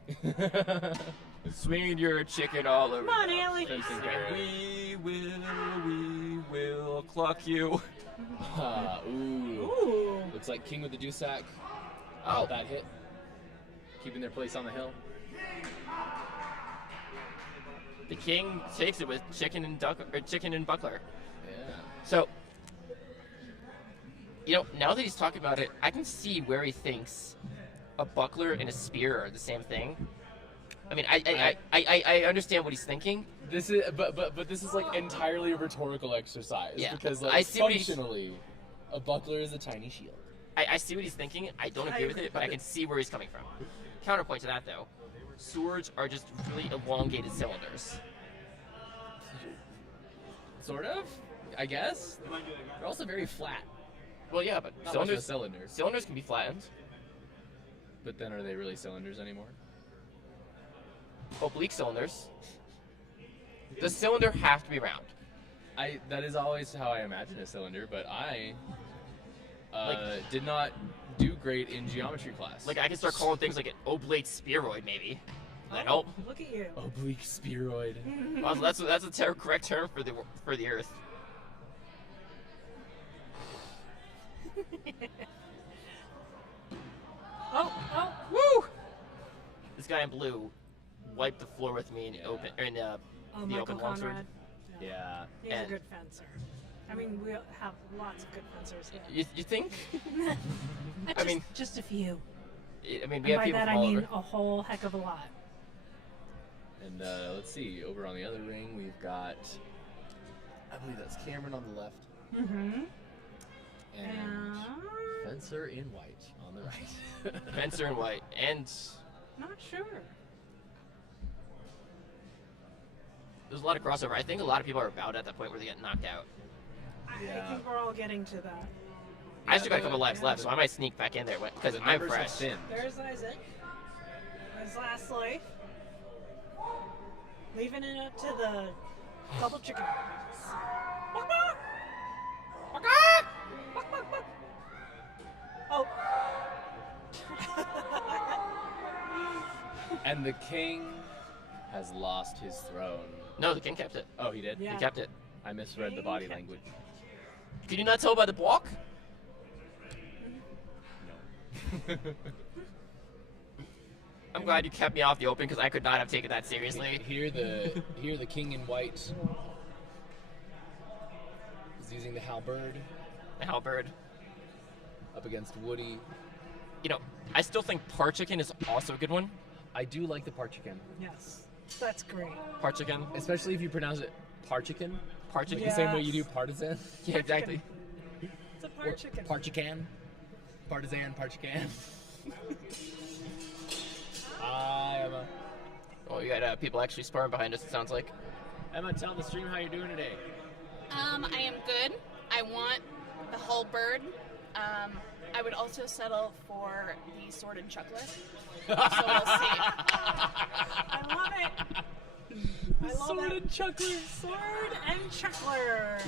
swinging your chicken all over. Come on, the Allie. place, singing, we will cluck you. Ooh. Looks like King with the Deusac. Oh, that hit. Keeping their place on the hill. The king takes it with chicken and buckler. Yeah. So, now that he's talking about it, I can see where he thinks a buckler and a spear are the same thing. I mean, I understand what he's thinking. This is, but this is like entirely a rhetorical exercise. Yeah, Because I see what he's- functionally, a buckler is a tiny shield. I see what he's thinking. I don't agree with it, but I can see where he's coming from. Counterpoint to that, though, swords are just really elongated cylinders. Sort of, I guess. They're also very flat. Well, yeah, but Not much of a cylinder. cylinders can be flattened. But then are they really cylinders anymore? Oblique cylinders. The cylinder have to be round. That is always how I imagine a cylinder, but I did not do great in geometry class. Like, I can start calling things like an oblate spheroid, maybe. Does that help? Look at you. Oblique spheroid. Well, that's a correct term for the Earth. Oh! Woo! This guy in blue wiped the floor with me in the open Michael open longsword. Conrad. Yeah. He's a good fencer. I mean, we have lots of good fencers here. You think? I mean, just a few. I mean, And we have by people that from I all mean over. a whole heck of a lot. And let's see, over on the other ring, we've got, I believe that's Cameron on the left. Mm-hmm. And Fencer in white on the right. Fencer in white, and Not sure. there's a lot of crossover. I think a lot of people are about at that point where they get knocked out. I think we're all getting to that. I still got a couple lives left, so I might sneak back in there because I'm fresh. There's Isaac. His last life. Leaving it up to the double chicken. Oh. And the king has lost his throne. No, the king kept it. Oh, he did? He kept it. I misread the body language. Could you not tell by the walk? No. I'm glad you kept me off the open because I could not have taken that seriously. Here the king in white is using the halberd. The halberd. Up against Woody. I still think Parchikin is also a good one. I do like the Parchikin. Yes, that's great. Parchikin. Especially if you pronounce it Parchikin. Parchikin. The same way you do partisan. Yeah, exactly. It's a Parchikin. Parchican. Partisan, Parchican. Emma. Oh, you got people actually sparring behind us, it sounds like. Emma, tell the stream how you're doing today. I am good. I want the whole bird. I would also settle for the sword and chuckler. So we'll see. I love it. I love Sword it. and chuckler. Sword and chuckler.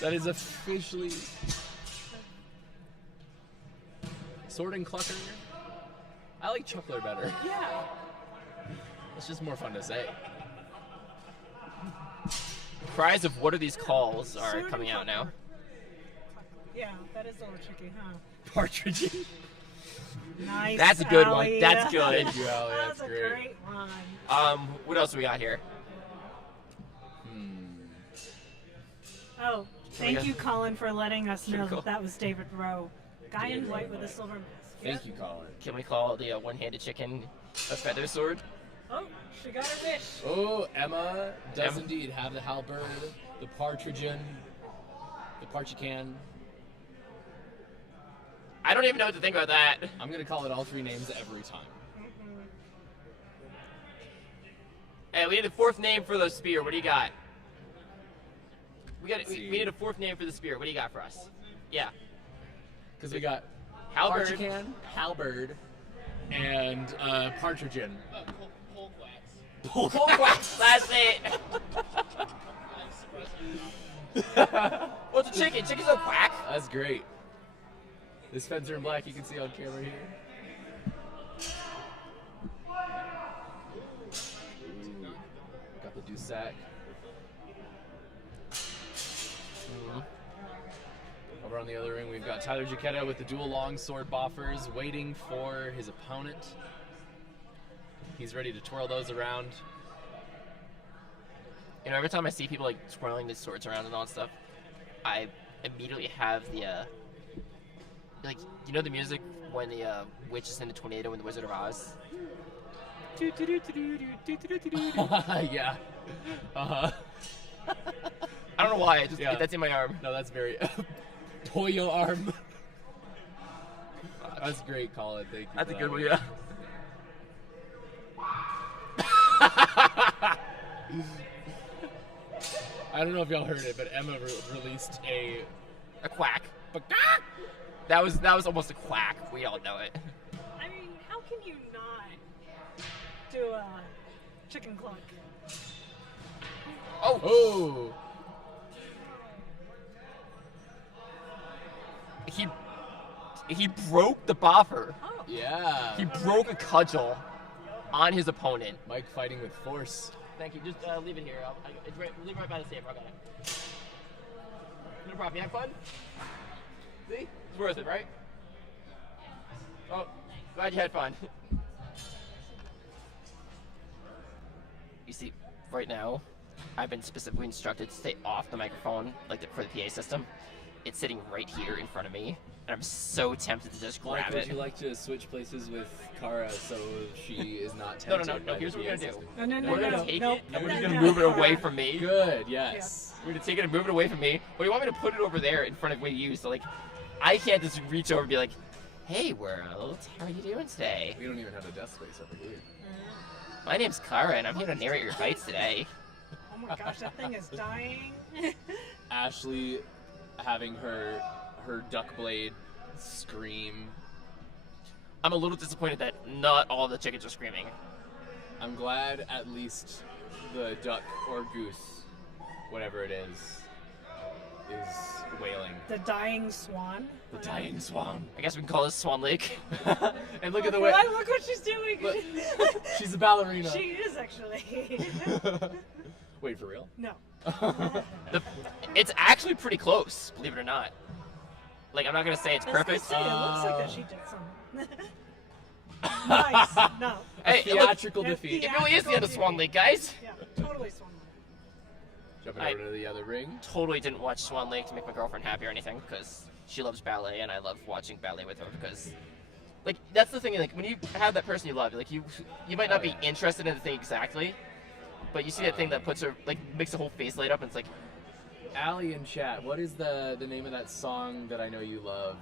That is officially sword and clucker. I like chuckler better. Yeah. It's just more fun to say. Cries of what are these calls are Sword and coming out now. chuckler. Yeah, that is a little tricky, huh? Partridge. Nice. That's a good one. Allie. That's good. Thank you, Allie. That's a great one. What else we got here? Oh, thank you, Colin, for letting us know Cool. that was David Rowe. Guy in white with a silver mask. Thank you, Colin. Can we call the one-handed chicken a feather sword? Oh, she got her wish. Oh, Emma does Em- indeed have the halberd, the partridgeon, the parchican. I don't even know what to think about that. I'm gonna call it all three names every time. Hey, we need a fourth name for the spear. What do you got? We see. need a fourth name for the spear. What do you got for us? Yeah. Because we got Halberd. parchican, halberd, and partridgeon. Quacks. That's it. What's a chicken? Chicken's a quack. That's great. This fencer in black you can see on camera here. Ooh, got the Dusac. Over on the other ring, we've got Tyler Giacchetta with the dual longsword boffers waiting for his opponent. He's ready to twirl those around. You know, every time I see people like twirling the swords around and all that stuff, I immediately have the like, you know the music when the witch is in the tornado in the Wizard of Oz? Yeah. Uh-huh. I don't know why. That's in my arm. No, that's very Toyo arm. That's great, Colin. Thank you. That's for a that good one, yeah. I don't know if y'all heard it, but Emma released a quack. That was almost a quack. We all know it. I mean, how can you not do a chicken cluck? Oh. Oh. He broke the boffer. Oh. Yeah. He broke a cudgel on his opponent. Mike fighting with force. Thank you. Just leave it here. Leave it right by the safe. I got it. No problem. You have fun? See? It's worth it, right? Oh, glad you had fun. You see, right now, I've been specifically instructed to stay off the microphone, like for the PA system. It's sitting right here in front of me, and I'm so tempted to just grab Mike, would it. you like to switch places with Kara so she is not No, tempted? no. Here's what we're gonna do. No, We're gonna take nope, it, and we're just no, gonna no. move it away from me. Good, yes. We're gonna take it and move it away from me. Or you want me to put it over there in front of you, so like, I can't just reach over and be like, "Hey, world, how are you doing today? We don't even have a desk space over here. My name's Kara, and I'm here to narrate your fights today." Oh my gosh, that thing is dying. Ashley having her duck blade scream. I'm a little disappointed that not all the chickens are screaming. I'm glad at least the duck or goose, whatever it is wailing. The dying swan. The dying swan. I guess we can call this Swan Lake. And look at the way. Look what she's doing. Look, she's a ballerina. She is actually. Wait, for real? No. It's actually pretty close, believe it or not. Like, I'm not gonna say it's I was gonna perfect. say, it looks like that she did some. Nice. No. Hey, theatrical look, defeat. It really is the end of Swan Lake, guys. Yeah, totally Swan Lake. Jumping over to the other ring. Totally didn't watch Swan Lake to make my girlfriend happy or anything, because she loves ballet, and I love watching ballet with her because, like, that's the thing. Like, when you have that person you love, like, you might not be interested in the thing exactly, but you see that thing that puts her, like, makes the whole face light up, and it's like, Allie in chat, what is the name of that song that I know you love?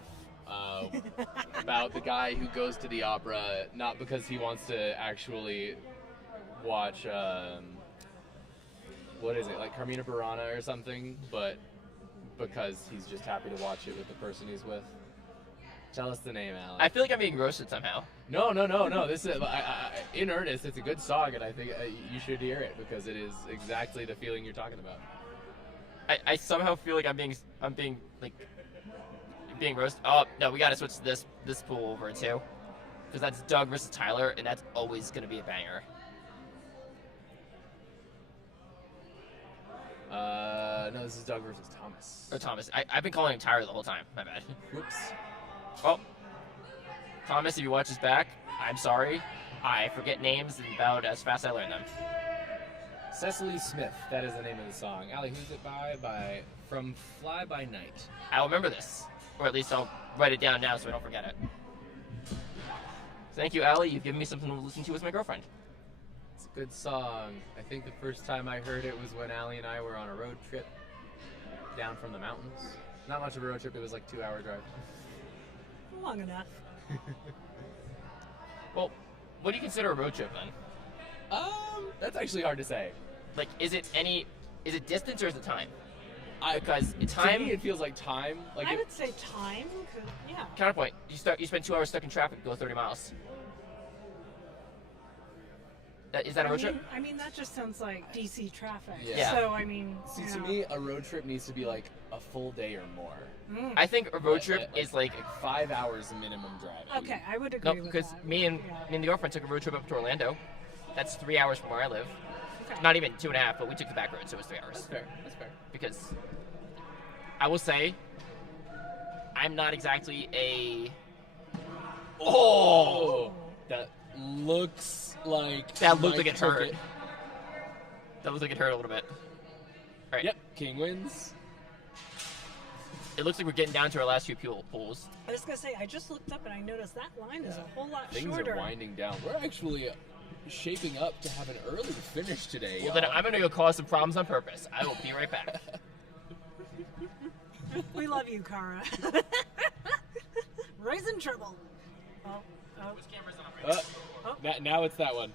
About the guy who goes to the opera not because he wants to actually watch what is it, like Carmina Burana or something, but because he's just happy to watch it with the person he's with. Tell us the name, Allie. I feel like I'm being roasted somehow. No. This is in earnest. It's a good song, and I think you should hear it because it is exactly the feeling you're talking about. I somehow feel like I'm being like being roasted. Oh no, we gotta switch this pool over too, because that's Doug versus Tyler, and that's always gonna be a banger. No, this is Doug versus Thomas. Or Thomas. I've been calling him Tyler the whole time. My bad. Whoops. Oh, Thomas, if you watch this back, I'm sorry. I forget names about as fast as I learn them. Cecily Smith, that is the name of the song. Allie, who's it by From Fly By Night. I'll remember this, or at least I'll write it down now so I don't forget it. Thank you, Allie. You've given me something to listen to with my girlfriend. It's a good song. I think the first time I heard it was when Allie and I were on a road trip down from the mountains. Not much of a road trip, it was like 2-hour drive. Long enough. Well, what do you consider a road trip then? That's actually hard to say. Like, is it distance or is it time? Because time. To me, it feels like time. Like I would say time. Yeah. Counterpoint. You spend 2 hours stuck in traffic, go 30 miles. Is that a road trip? I mean, that just sounds like DC traffic. Yeah. So, I mean. See, to me, a road trip needs to be like a full day or more. I think a road trip is like 5 hours minimum drive. Okay, I would agree no, with because that. me and the girlfriend took a road trip up to Orlando. That's 3 hours from where I live. Okay. Not even 2.5, but we took the back road, so it was 3 hours. That's fair. That's fair. Because I will say, I'm not exactly a. Oh! That looks like. That looked Mike like it took hurt. That looked like it hurt a little bit. All right. Yep, King wins. It looks like we're getting down to our last few pools. I was going to say, I just looked up and I noticed that line is a whole lot Things shorter. are winding down. We're actually shaping up to have an early finish today. Well, then I'm going to go cause some problems on purpose. I will be right back. We love you, Kara. Raising trouble. Oh. Now it's that one.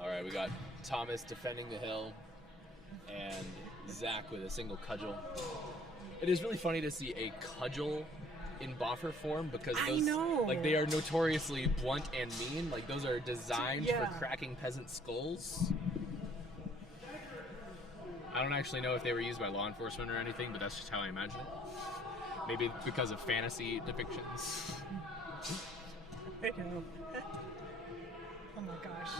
All right, we got Thomas defending the hill and Zach with a single cudgel. It is really funny to see a cudgel in boffer form because those, like, they are notoriously blunt and mean. Like, those are designed for cracking peasant skulls. I don't actually know if they were used by law enforcement or anything, but that's just how I imagine it. Maybe because of fantasy depictions. I know. Oh my gosh.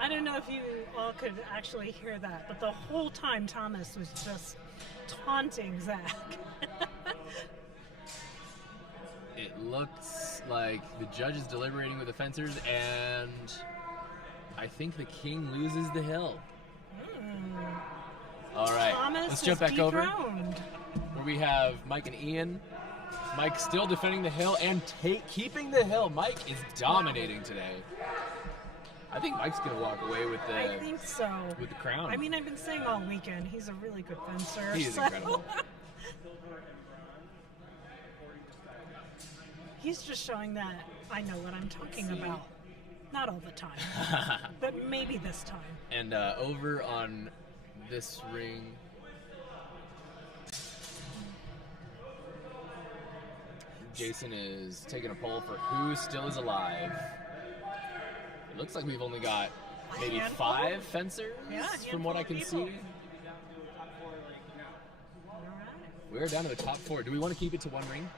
I don't know if you all could actually hear that, but the whole time Thomas was just taunting Zach. It looks like the judge is deliberating with the fencers, and I think the king loses the hill. All right, Thomas let's jump back over dethroned. where we have Mike and Ian. Mike still defending the hill and keeping the hill. Mike is dominating today. I think Mike's gonna walk away with the. I think so. With the crown. I mean, I've been saying all weekend he's a really good fencer. He is incredible. He's just showing that I know what I'm talking about. Not all the time, but maybe this time. And over on this ring, Jason is taking a poll for who still is alive. It looks like we've only got maybe 5 fencers from what I can see. We're down to the top 4. Do we want to keep it to one ring?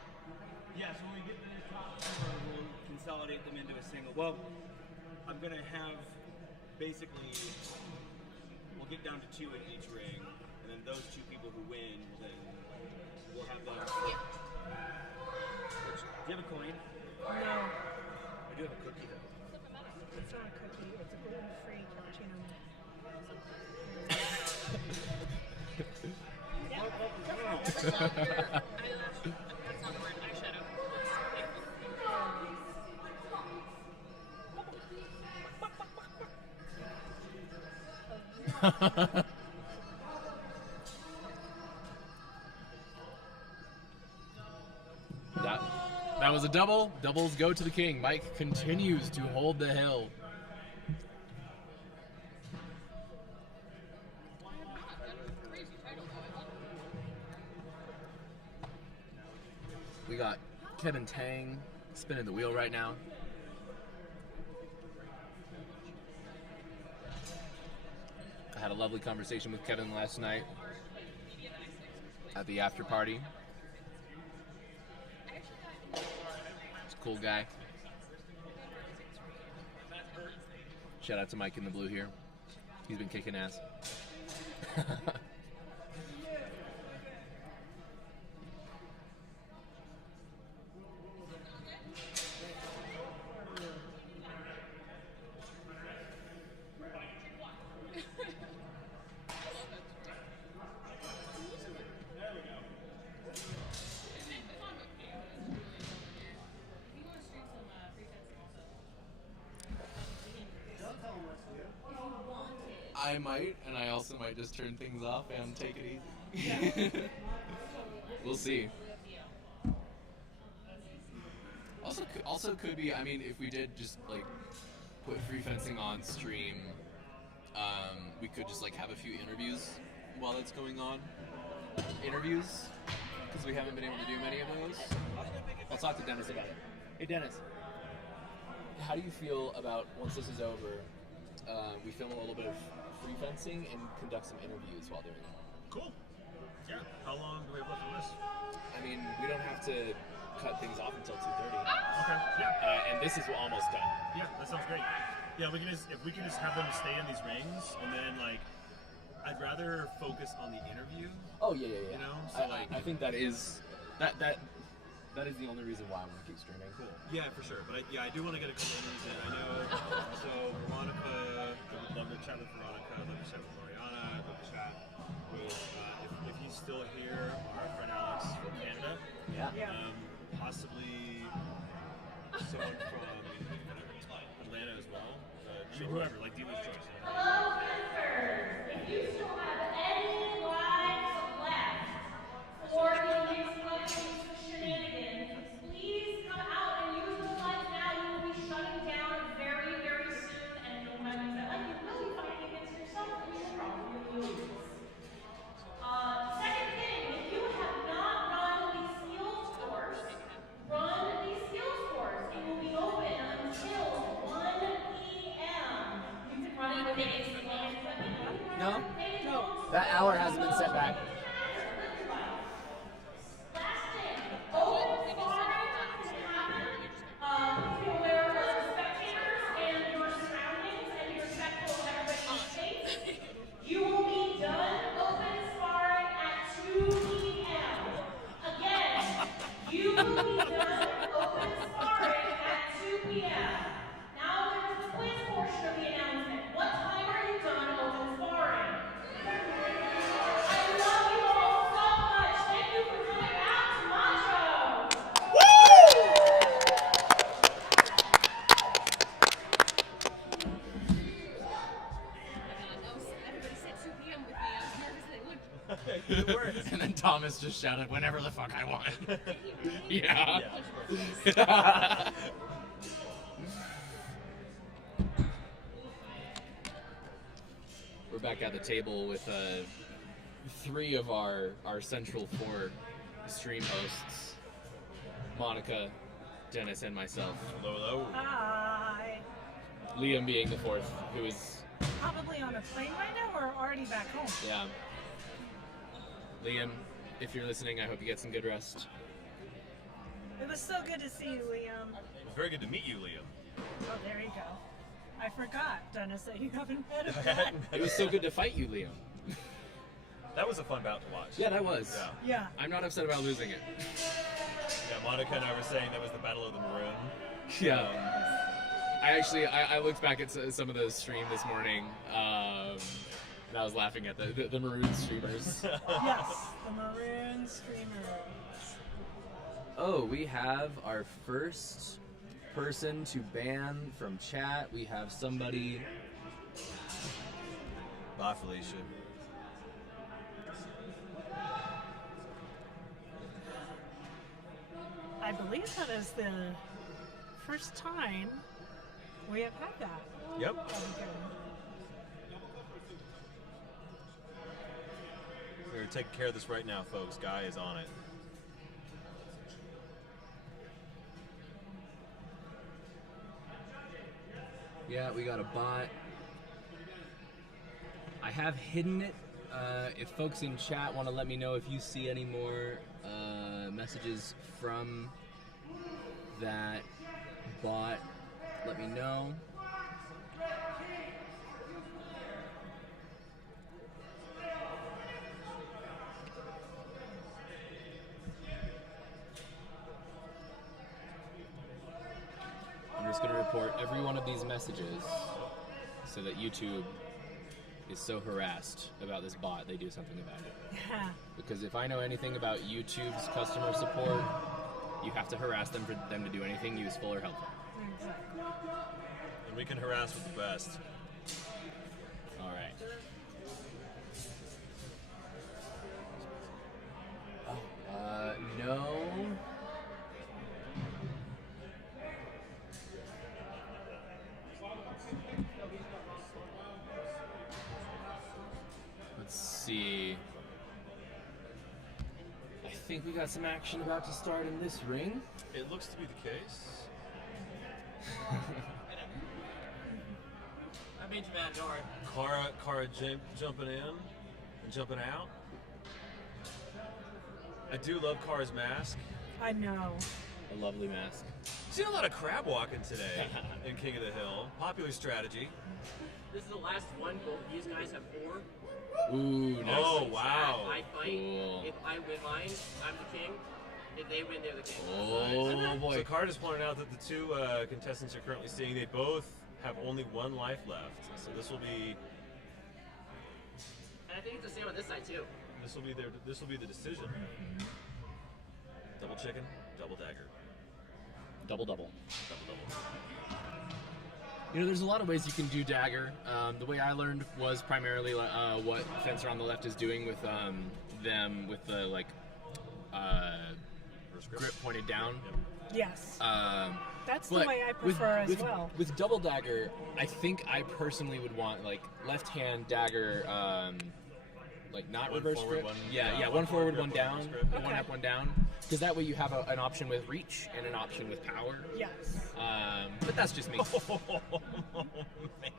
Yeah, so when we get to the top 4, we'll consolidate them into a single. Well, I'm going to have basically, we'll get down to 2 in each ring, and then those 2 people who win, then we'll have them. Do you have a coin? No. I do have a cookie, though. It's not a cookie. It's a gluten-free cappuccino. That was a double. Doubles go to the king. Mike continues to hold the hill. We got Kevin Tang spinning the wheel right now. I had a lovely conversation with Kevin last night at the after party. He's a cool guy. Shout out to Mike in the blue here. He's been kicking ass. I might, and I also might just turn things off and take it easy. We'll see. Also could be. I mean, if we did just like put free fencing on stream, we could just like have a few interviews while it's going on. Interviews, because we haven't been able to do many of those. I'll talk to Dennis about it. Hey, Dennis. How do you feel about, once this is over, we film a little bit of free fencing and conduct some interviews while doing it? Cool. Yeah. How long do we have left on this? I mean, we don't have to cut things off until 2:30. Okay. Yeah. And this is almost done. Yeah, that sounds great. Yeah, we can just if we can just have them stay in these rings, and then like, I'd rather focus on the interview. Oh yeah. You know, so I think that is that is the only reason why I want to keep streaming. Cool. Yeah, for sure. But I do want to get a couple interviews in. I know. So Veronica, I would love to chat with Veronica. I'd love to chat with Mariana. I'd love to chat with if he's still here, our friend Alex from Canada. Yeah. Possibly someone from Atlanta as well. I mean, whoever, like dealer's choice. Hello, fencers. If you still have any lives left for the exploding shenanigans, please come out and use the lights now. We will be shutting down very, very soon, and you'll find that like you will be fighting against yourself, and you'll probably lose. Second thing, if you have not run the skills course, run the skills course. It will be open until 1 p.m. You can run it with it. No. That hour hasn't been set back. Last thing, open sparring can happen where spectators and your surroundings and you're respectful of everybody's space. You will be done open sparring at 2 p.m. Again, you will be done open sparring at 2 p.m. Now there's the quiz portion of the announcement. What time are you done open sparring? I love you all so much. Thank you for coming out to MCHO. And then Thomas just shouted, "Whenever the fuck I want." Yeah. We're back at the table with three of our central four stream hosts, Monica, Dennis, and myself. Hello. Hi. Liam being the fourth, who is Probably on a plane right now or already back home. yeah. Liam, if you're listening, I hope you get some good rest. It was so good to see you, Liam. It was very good to meet you, Liam. Oh, there you go. I forgot, Dennis, that you haven't met him yet. It was so good to fight you, Liam. That was a fun bout to watch. Yeah, that was. Yeah. I'm not upset about losing it. Yeah, Monica and I were saying that was the Battle of the Maroon. Yeah. I looked back at some of the stream this morning, and I was laughing at the Maroon streamers. Yes, the Maroon streamers. Oh, we have our first person to ban from chat. We have somebody. Bye, Felicia. I believe that is the first time we have had that. Yep. We're taking care of this right now, folks. Guy is on it. Yeah, we got a bot. I have hidden it. If folks in chat want to let me know if you see any more messages from that bot, let me know. I'm just going to report every one of these messages so that YouTube is so harassed about this bot, they do something about it. Yeah. Because if I know anything about YouTube's customer support, you have to harass them for them to do anything useful or helpful. Exactly. And we can harass with the best. All right. No. Let's see. I think we got some action about to start in this ring. It looks to be the case. I made you mad, don't worry. Kara jumping in and jumping out. I do love Kara's mask. I know. A lovely mask. Seen a lot of crab walking today in King of the Hill. Popular strategy. This is the last one. Both of these guys have 4. Ooh, nice. Oh, wow. I fight. Cool. If I win mine, I'm the king. If they win, they're the king. Oh, boy. So Kara just pointed out that the two contestants you're currently seeing, they both have only 1 life left. So this will be. And I think it's the same on this side too. This will be the decision. Double chicken, double dagger. Double. Double. You know, there's a lot of ways you can do dagger. The way I learned was primarily what Fencer on the left is doing with them with the grip pointed down. Yes. That's the But way I prefer as well. With double dagger, I think I personally would want left hand dagger, not One reverse forward, grip. one Yeah, down, one forward, grip, one down, reverse grip. one up, one down. Because that way you have an option with reach and an option with power. Yes. But that's just me. Oh, man.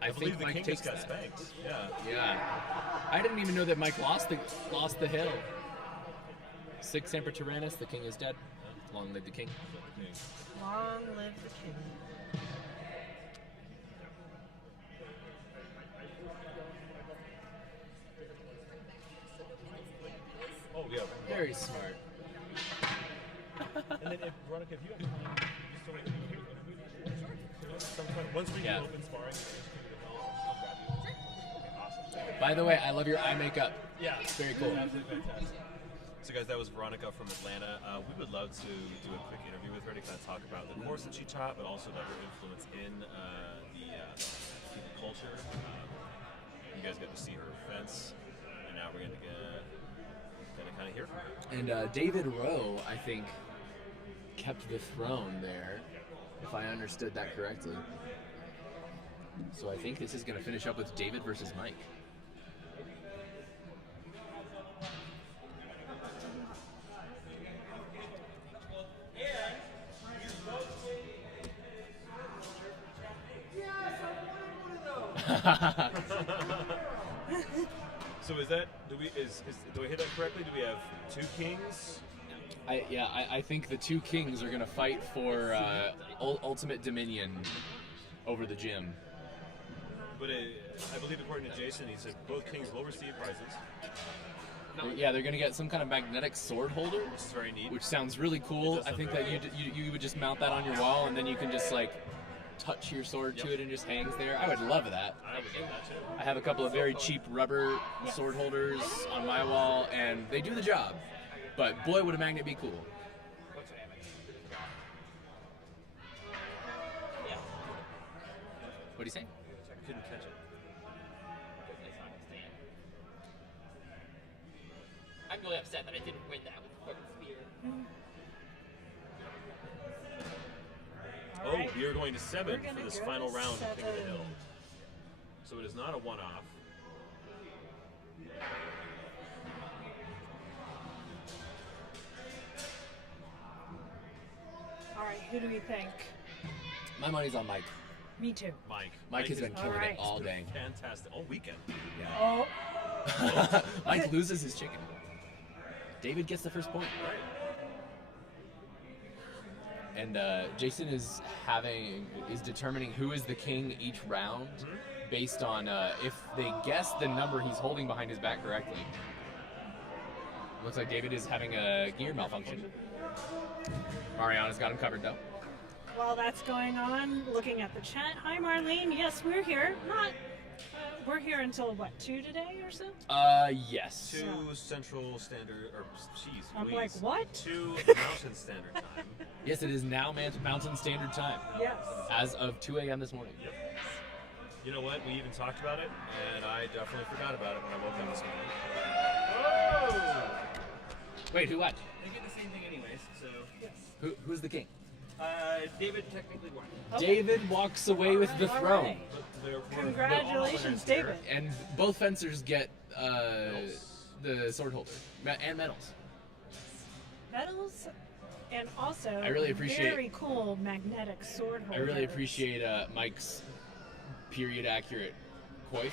I believe think the Mike king takes just got that. spanked. Yeah. Yeah. I didn't even know that Mike lost the hill. 6 Semper Tyrannis, the king is dead. Long live the king. Long live the king. Oh, yeah. Very smart. And then, Veronica, if you have time, just so we can once we Yeah. open sparring, awesome. By the way, I love your eye makeup. Yeah. It's very cool. Absolutely fantastic. So guys, that was Veronica from Atlanta. We would love to do a quick interview with her to kind of talk about the course that she taught, but also about her influence in the culture. You guys got to see her fence, and now we're going to kind of hear from her. And David Rowe, I think, kept the throne there, if I understood that correctly. So I think this is going to finish up with David versus Mike. So is that do I hear that correctly? Do we have 2 kings? I think the 2 kings are going to fight for ultimate dominion over the gym. But I believe according to Jason, he said both kings will receive prizes. Yeah, they're going to get some kind of magnetic sword holder, Which is very neat. which sounds really cool. It does I think sound that very you would just mount that on your wall, and then you can just touch your sword to it and just hangs there. I would love that. I would do that too. I have a couple of very cheap rubber sword holders on my wall, and they do the job. But boy, would a magnet be cool. What do you say? Couldn't catch it. I'm really upset that I didn't win that with the fucking spear. Oh, right. we are going to 7 We're gonna for this go final to round of King of the 7. Hill. So it is not a one-off. All right, who do we think? My money's on Mike. Me too. Mike has been killing Alright. it all day. Fantastic. All weekend. Oh, Mike loses his chicken. David gets the first point. And Jason is determining who is the king each round based on if they guess the number he's holding behind his back correctly. Looks like David is having a gear malfunction. Mariana's got him covered though. while that's going on, looking at the chat. Hi, Marlene. Yes, we're here. We're here until what, 2 today or so? Yes. 2 Central Standard, or jeez, I'm please. like, what? 2 Mountain Standard Time. Yes, it is now Mountain Standard Time. Yes. As of 2 a.m. this morning. You know what? We even talked about it, and I definitely forgot about it when I woke up this morning. Oh! Wait, who won? They get the same thing anyways, so. Who's the king? David technically won. David walks away with the throne. Congratulations, David. And both fencers get the sword holder and medals. Medals, and also I really appreciate- very cool magnetic sword I holder. really appreciate Mike's period accurate coif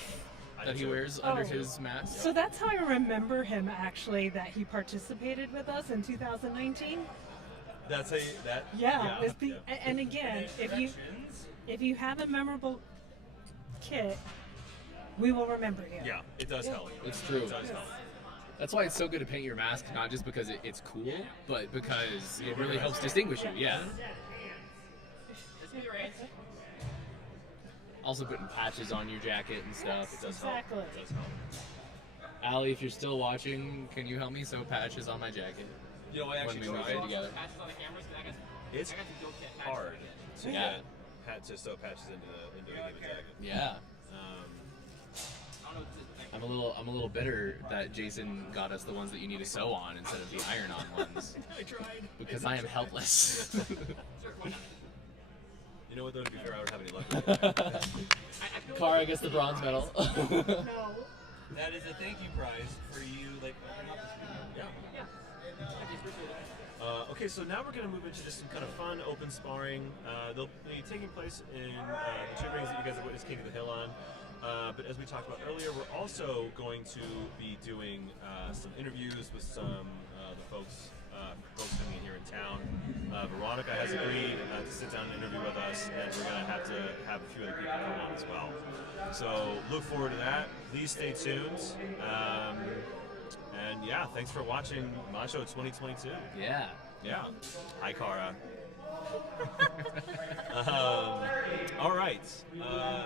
that he wears under his mask. So that's how I remember him, actually, that he participated with us in 2019. That's a that. Yeah, it's the, and again, if you have a memorable kit, we will remember you. Yeah, it does help. It's true. It does help. That's why it's so good to paint your mask, not just because it's cool, but because it really helps distinguish you. Yeah. Also putting patches on your jacket and stuff. It does help. Exactly. It does help. Allie, if you're still watching, can you help me sew patches on my jacket? You know, I actually when we move tried. in together. It's hard to Yeah. get to sew patches into a given jacket. Yeah. I'm a little bitter that Jason got us the ones that you need to sew on instead of the iron-on ones. I tried. Because I am helpless. You know what, though, to be fair, I don't have any luck with it. Kara gets the bronze medal. No. That is a thank you prize for you, like, Yeah. Okay, so now we're going to move into just some kind of fun, open sparring. They'll be taking place in the 2 rings that you guys have witnessed King of the Hill on. But as we talked about earlier, we're also going to be doing some interviews with some the folks coming in here in town. Veronica has agreed to sit down and interview with us, and we're going to have a few other people come on as well. So look forward to that. Please stay tuned. And yeah, thanks for watching MCHO 2022. Yeah. Yeah. Hi, Kara. All right. Oh,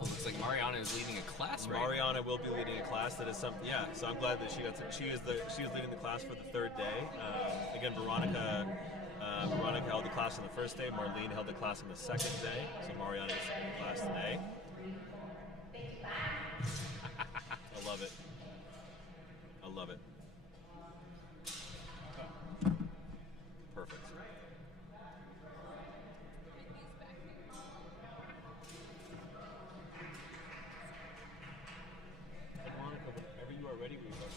looks like Mariana is leading a class right Mariana will be leading a class. That is something. Yeah. So I'm glad that she is leading the class for the 3rd day. Again, Veronica held the class on the 1st day. Marlene held the class on the 2nd day. So Mariana is leading the class today. I love it. I love it. Perfect. Veronica, whenever you are ready, we are ready.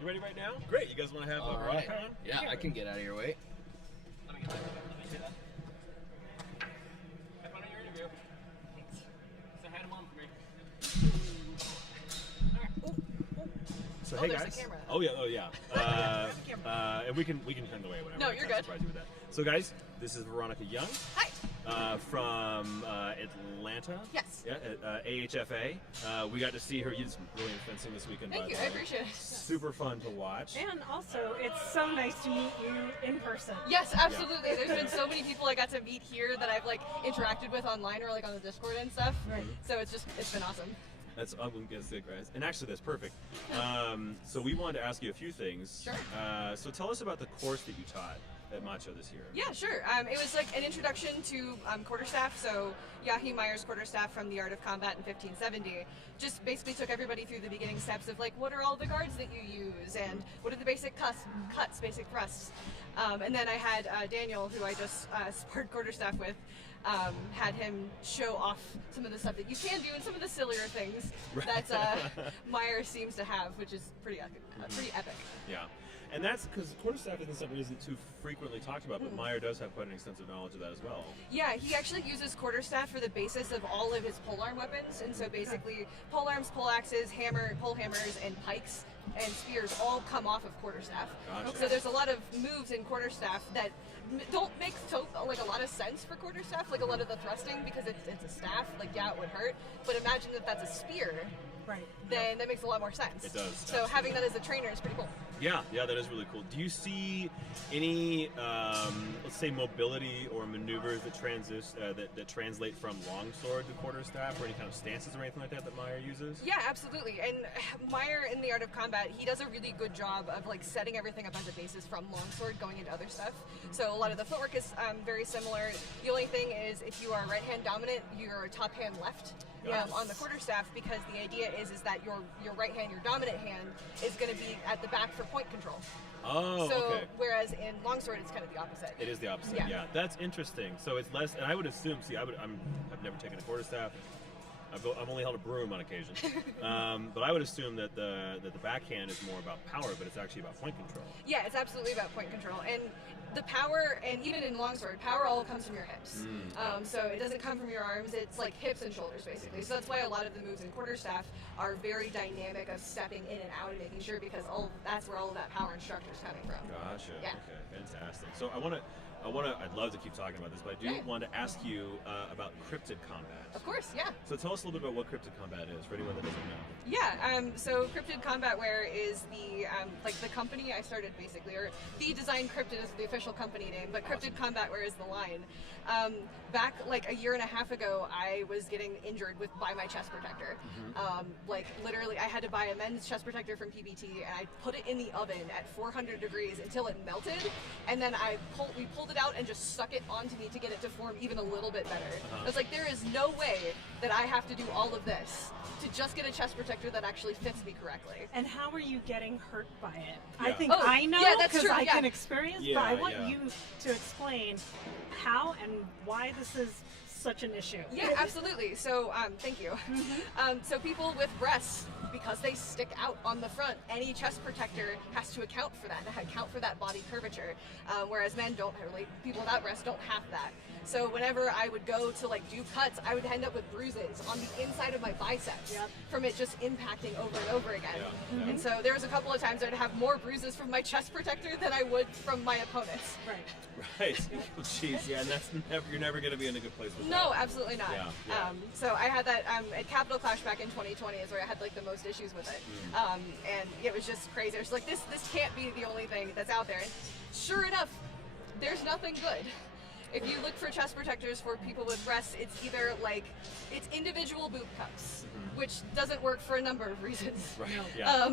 You ready right now? Great. You guys want to have All right. Veronica on? Yeah, I can get out of your way. So hey there's guys. the camera. Oh yeah. And we can turn away whenever. No, I you're kinda good. surprise you with that. So guys, this is Veronica Young. Hi. From Atlanta. Yes. Yeah, at AHFA. We got to see her. You did some brilliant fencing this weekend. Thank by you. the I way. appreciate it. Super fun to watch. And also, it's so nice to meet you in person. Yes, absolutely. There's been so many people I got to meet here that I've like interacted with online or like on the Discord and stuff. Right. So it's been awesome. That's I'm gonna say, guys. And actually, that's perfect. So we wanted to ask you a few things. Sure. So tell us about the course that you taught at MCHO this year. Yeah, sure. It was like an introduction to quarterstaff. So Yahi Meyer's quarterstaff from The Art of Combat in 1570 just basically took everybody through the beginning steps of like what are all the guards that you use and what are the basic cuts, basic thrusts. And then I had Daniel, who I just sparred quarterstaff with, had him show off some of the stuff that you can do and some of the sillier things that Meyer seems to have, which is pretty epic. Yeah. And that's because quarterstaff isn't something that isn't too frequently talked about, but Meyer does have quite an extensive knowledge of that as well. Yeah, he actually uses quarterstaff for the basis of all of his polearm weapons, and so basically polearms, poleaxes, pole hammers, and pikes and spears all come off of quarterstaff. Gotcha. So there's a lot of moves in quarterstaff that don't make like a lot of sense for quarterstaff, like a lot of the thrusting because it's a staff. Like yeah, it would hurt, but imagine that that's a spear. Right. Then that makes a lot more sense. It does. So having that as a trainer is pretty cool. Yeah, that is really cool. Do you see any, let's say, mobility or maneuvers that that translate from longsword to quarterstaff, or any kind of stances or anything like that Meyer uses? Yeah, absolutely. And Meyer, in the Art of Combat, he does a really good job of like setting everything up as a basis from longsword going into other stuff. So a lot of the footwork is very similar. The only thing is, if you are right hand dominant, you're top hand left. On the quarterstaff, because the idea is that your right hand, your dominant hand, is going to be at the back for point control. Oh, so, okay. Whereas in longsword, it's kind of the opposite. It is the opposite. Yeah. Yeah, that's interesting. So it's less, and I would assume. See, I've never taken a quarterstaff. I've only held a broom on occasion, but I would assume that the backhand is more about power, but it's actually about point control. Yeah, it's absolutely about point control, and the power, and even in longsword, power all comes from your hips. So it doesn't come from your arms; it's like hips and shoulders, basically. So that's why a lot of the moves in quarterstaff are very dynamic of stepping in and out and making sure, because that's where all of that power and structure is coming from. Gotcha. Yeah. Okay, fantastic. So I'd love to keep talking about this, but I do want to ask you about cryptid combat. Of course, yeah. So tell us a little bit about what cryptid combat is, for anyone that doesn't know. Yeah, so Cryptid Combat Wear is the the company I started, basically, or the Design Cryptid is the official company name, but Cryptid Combat Wear is the line. Back like a year and a half ago, I was getting injured by my chest protector. Like literally, I had to buy a men's chest protector from PBT, and I put it in the oven at 400 degrees until it melted, and then we pulled it out and just stuck it onto me to get it to form even a little bit better. I was like, there is no way that I have to do all of this to just get a chest protector that actually fits me correctly. And how are you getting hurt by it? Yeah. I think Oh, I know, yeah, that's because true, I yeah. can experience, Yeah, but I want yeah. you to explain how and why this is such an issue. Yeah, absolutely. So, thank you. So people with breasts, because they stick out on the front, any chest protector has to account for that body curvature. Whereas men don't really, people without breasts don't have that. So whenever I would go to like do cuts, I would end up with bruises on the inside of my biceps from it just impacting over and over again. Yeah. And so there was a couple of times I'd have more bruises from my chest protector than I would from my opponents. Right. Jeez, yeah, and you're never going to be in a good place with that. No, absolutely not. Yeah. So I had that at Capital Clash back in 2020 is where I had like the most issues with it. And it was just crazy. I was like, this can't be the only thing that's out there. And sure enough, there's nothing good. If you look for chest protectors for people with breasts, it's either like, it's individual boob cups, which doesn't work for a number of reasons. Right. Yeah.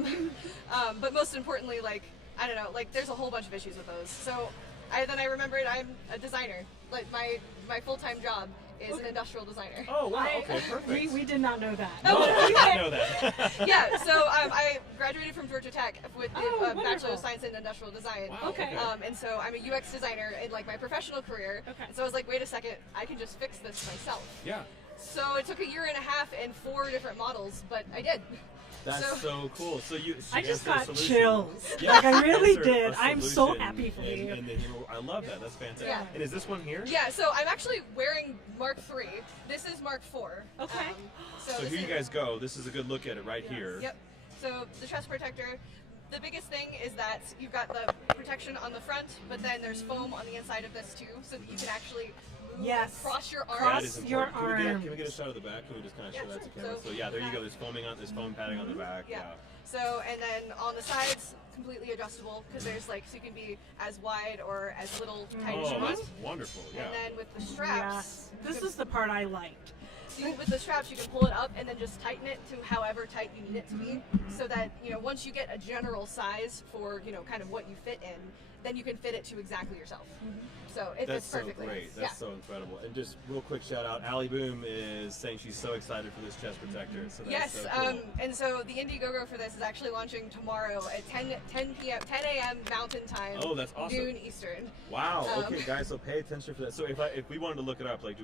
But most importantly, like, I don't know, like there's a whole bunch of issues with those. So then I remembered I'm a designer. Like my full-time job is an industrial designer. Oh wow, okay, perfect. We did not know that. No, we didn't know that. Yeah, so I graduated from Georgia Tech with the wonderful. Bachelor of Science in Industrial Design. Wow, okay. And so I'm a UX designer in like my professional career. Okay. And so I was like, wait a second, I can just fix this myself. Yeah. So it took a year and a half and 4 different models, but I did. That's so cool. So I just answered a got solution. chills. Yeah, Like I really answered a did. I'm so solution happy for you. in the hero. I love that. That's fantastic. Yeah. And is this one here? Yeah, so I'm actually wearing Mark III. This is Mark IV. Okay. So this here you is- guys go. This is a good look at it right here. Yep. So the chest protector, the biggest thing is that you've got the protection on the front, but then there's foam on the inside of this too, so that you can actually move across your arms. That is important. your Can we get a shot of the back? Can we just kind of show that to sure. camera? So- So yeah, there you go. There's foam padding on the back. Yeah. So, and then on the sides, completely adjustable, because there's like, so you can be as wide or as little tight as you Oh, want. that's wonderful. Yeah. And then with the straps, Yes. This is the part I liked. with the straps, you can pull it up and then just tighten it to however tight you need it to be, so that, you know, once you get a general size for, you know, kind of what you fit in, then you can fit it to exactly yourself. So it That's fits so perfectly. great. That's so incredible. And just real quick shout out, Allie Boom is saying she's so excited for this chest protector. So that's Yes, so cool. and so the Indiegogo for this is actually launching tomorrow at 10 a.m. Mountain Time. Oh, that's awesome. Noon Eastern. Wow. Okay, guys. So pay attention for that. So if we wanted to look it up, like,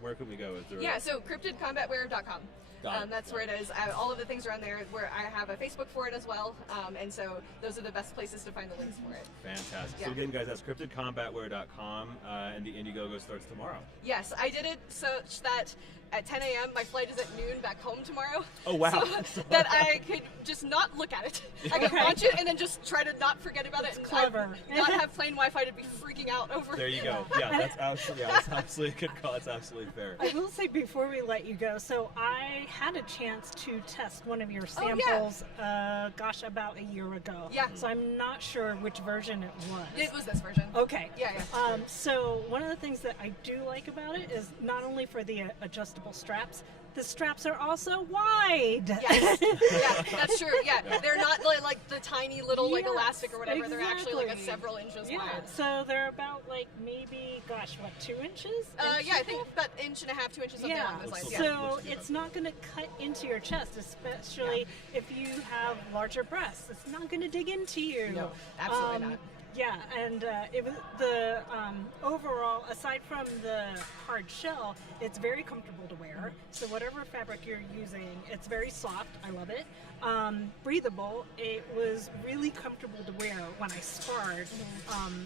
where can we go? Is there Yeah, so cryptidcombatwear.com. Got it. That's where it is. All of the things are on there. Where I have a Facebook for it as well, and so those are the best places to find the links for it. Fantastic. Yeah. So again, guys, that's cryptidcombatwear.com, and the Indiegogo starts tomorrow. Yes, I did it such that at 10 a.m. My flight is at noon back home tomorrow. Oh, wow. So that I could just not look at it. I could launch it and then just try to not forget about it and clever. not have plane Wi-Fi to be freaking out over. There you go. Yeah, that's absolutely a good call. That's absolutely fair. I will say before we let you go, so I had a chance to test one of your Oh, yeah. samples, gosh, about a year ago. Yeah. So I'm not sure which version it was. It was this version. Okay. Yeah. So one of the things that I do like about it is not only for the adjustable straps, the straps are also wide. Yes. Yeah, that's true. Yeah. They're not like the tiny little like Yes, elastic or whatever. They're actually like a exactly. several inches Yeah, wide. so they're about like maybe, gosh, what, 2 inches? Yeah, I think about 1.5 inches, 2 inches, something along those lines. Yeah. So it's not going to cut into your chest, especially if you have larger breasts. It's not going to dig into you. No, absolutely not. Yeah, and it was the overall, aside from the hard shell, it's very comfortable to wear. So whatever fabric you're using, it's very soft. I love it. Breathable. It was really comfortable to wear when I sparred,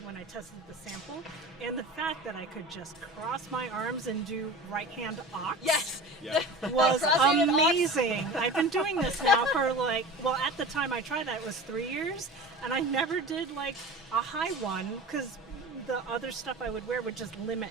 when I tested the sample. And the fact that I could just cross my arms and do right hand ox was amazing. I've been doing this now for at the time I tried that, it was 3 years. And I never did like a high one because the other stuff I would wear would just limit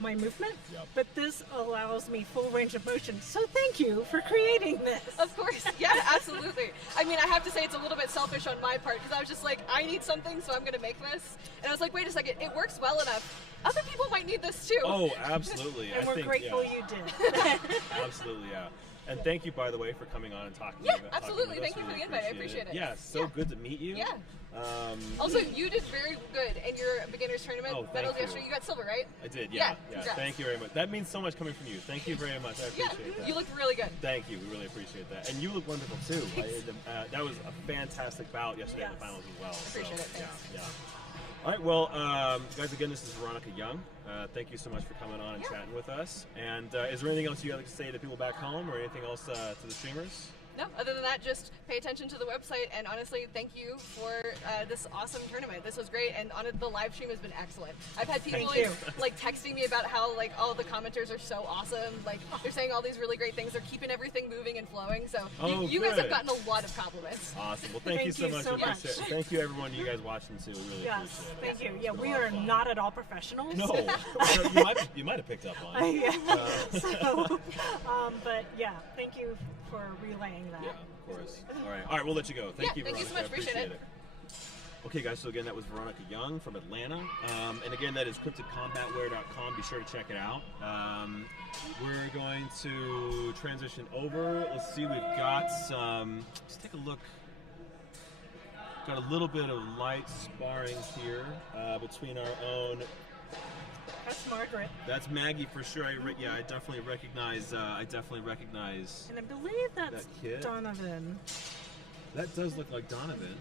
my movement. But this allows me full range of motion. So thank you for creating this. Of course. Yeah, absolutely. I mean, I have to say it's a little bit selfish on my part because I was just like, I need something, so I'm going to make this. And I was like, wait a second, it works well enough. Other people might need this too. Oh, absolutely. And we're grateful you did. Absolutely, yeah. And thank you, by the way, for coming on and talking. Yeah, absolutely. Thank you for the invite. I appreciate it. Yeah, so good to meet you. Yeah. Also, you did very good in your beginners tournament medals yesterday. You got silver, right? I did, yeah. Congrats. Thank you very much. That means so much coming from you. Thank you very much. I appreciate that. You looked really good. Thank you. We really appreciate that. And you look wonderful, too. That was a fantastic bout yesterday in the finals as well. Appreciate it. Thanks. Yeah. All right, well, guys, again, this is Veronica Young. Thank you so much for coming on and chatting with us. And is there anything else you'd like to say to people back home or anything else to the streamers? No, other than that, just pay attention to the website, and honestly, thank you for this awesome tournament. This was great, and the live stream has been excellent. I've had people like texting me about how like all the commenters are so awesome. Like they're saying all these really great things. They're keeping everything moving and flowing. So you guys have gotten a lot of compliments. Awesome. Well, thank you so much. Thank you, everyone. You guys watching too. We really appreciate it. Thank you. Yeah, we are not at all professionals. No, you might have picked up on it. But yeah, thank you for relaying that. Yeah, of course. All right, we'll let you go. Thank you, Veronica. Thank you so much. Appreciate it. Okay, guys, so again, that was Veronica Young from Atlanta. And again, that is cryptidcombatwear.com. Be sure to check it out. We're going to transition over. Let's see, we've got some, let's take a look. Got a little bit of light sparring here between our own. That's Margaret. That's Maggie for sure. I definitely recognize. And I believe that's that kid. Donovan. That does look like Donovan.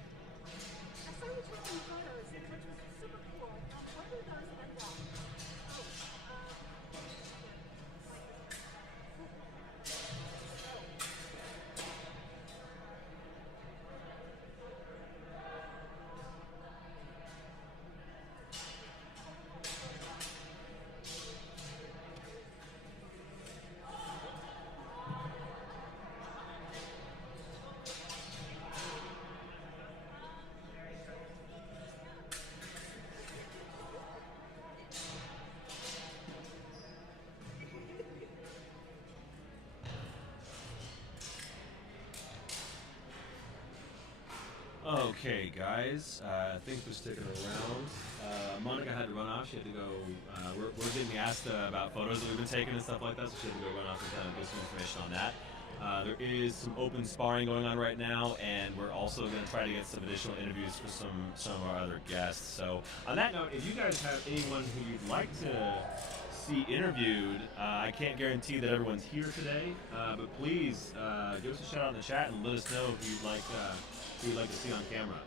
Okay, guys, thanks for sticking around. Monica had to run off. She had to go. We're getting asked about photos that we've been taking and stuff like that, so she had to go run off and kind of get some information on that. There is some open sparring going on right now, and we're also going to try to get some additional interviews for some of our other guests. So, on that note, if you guys have anyone who you'd like to see interviewed, I can't guarantee that everyone's here today, but please give us a shout out in the chat and let us know who you'd like to see on camera.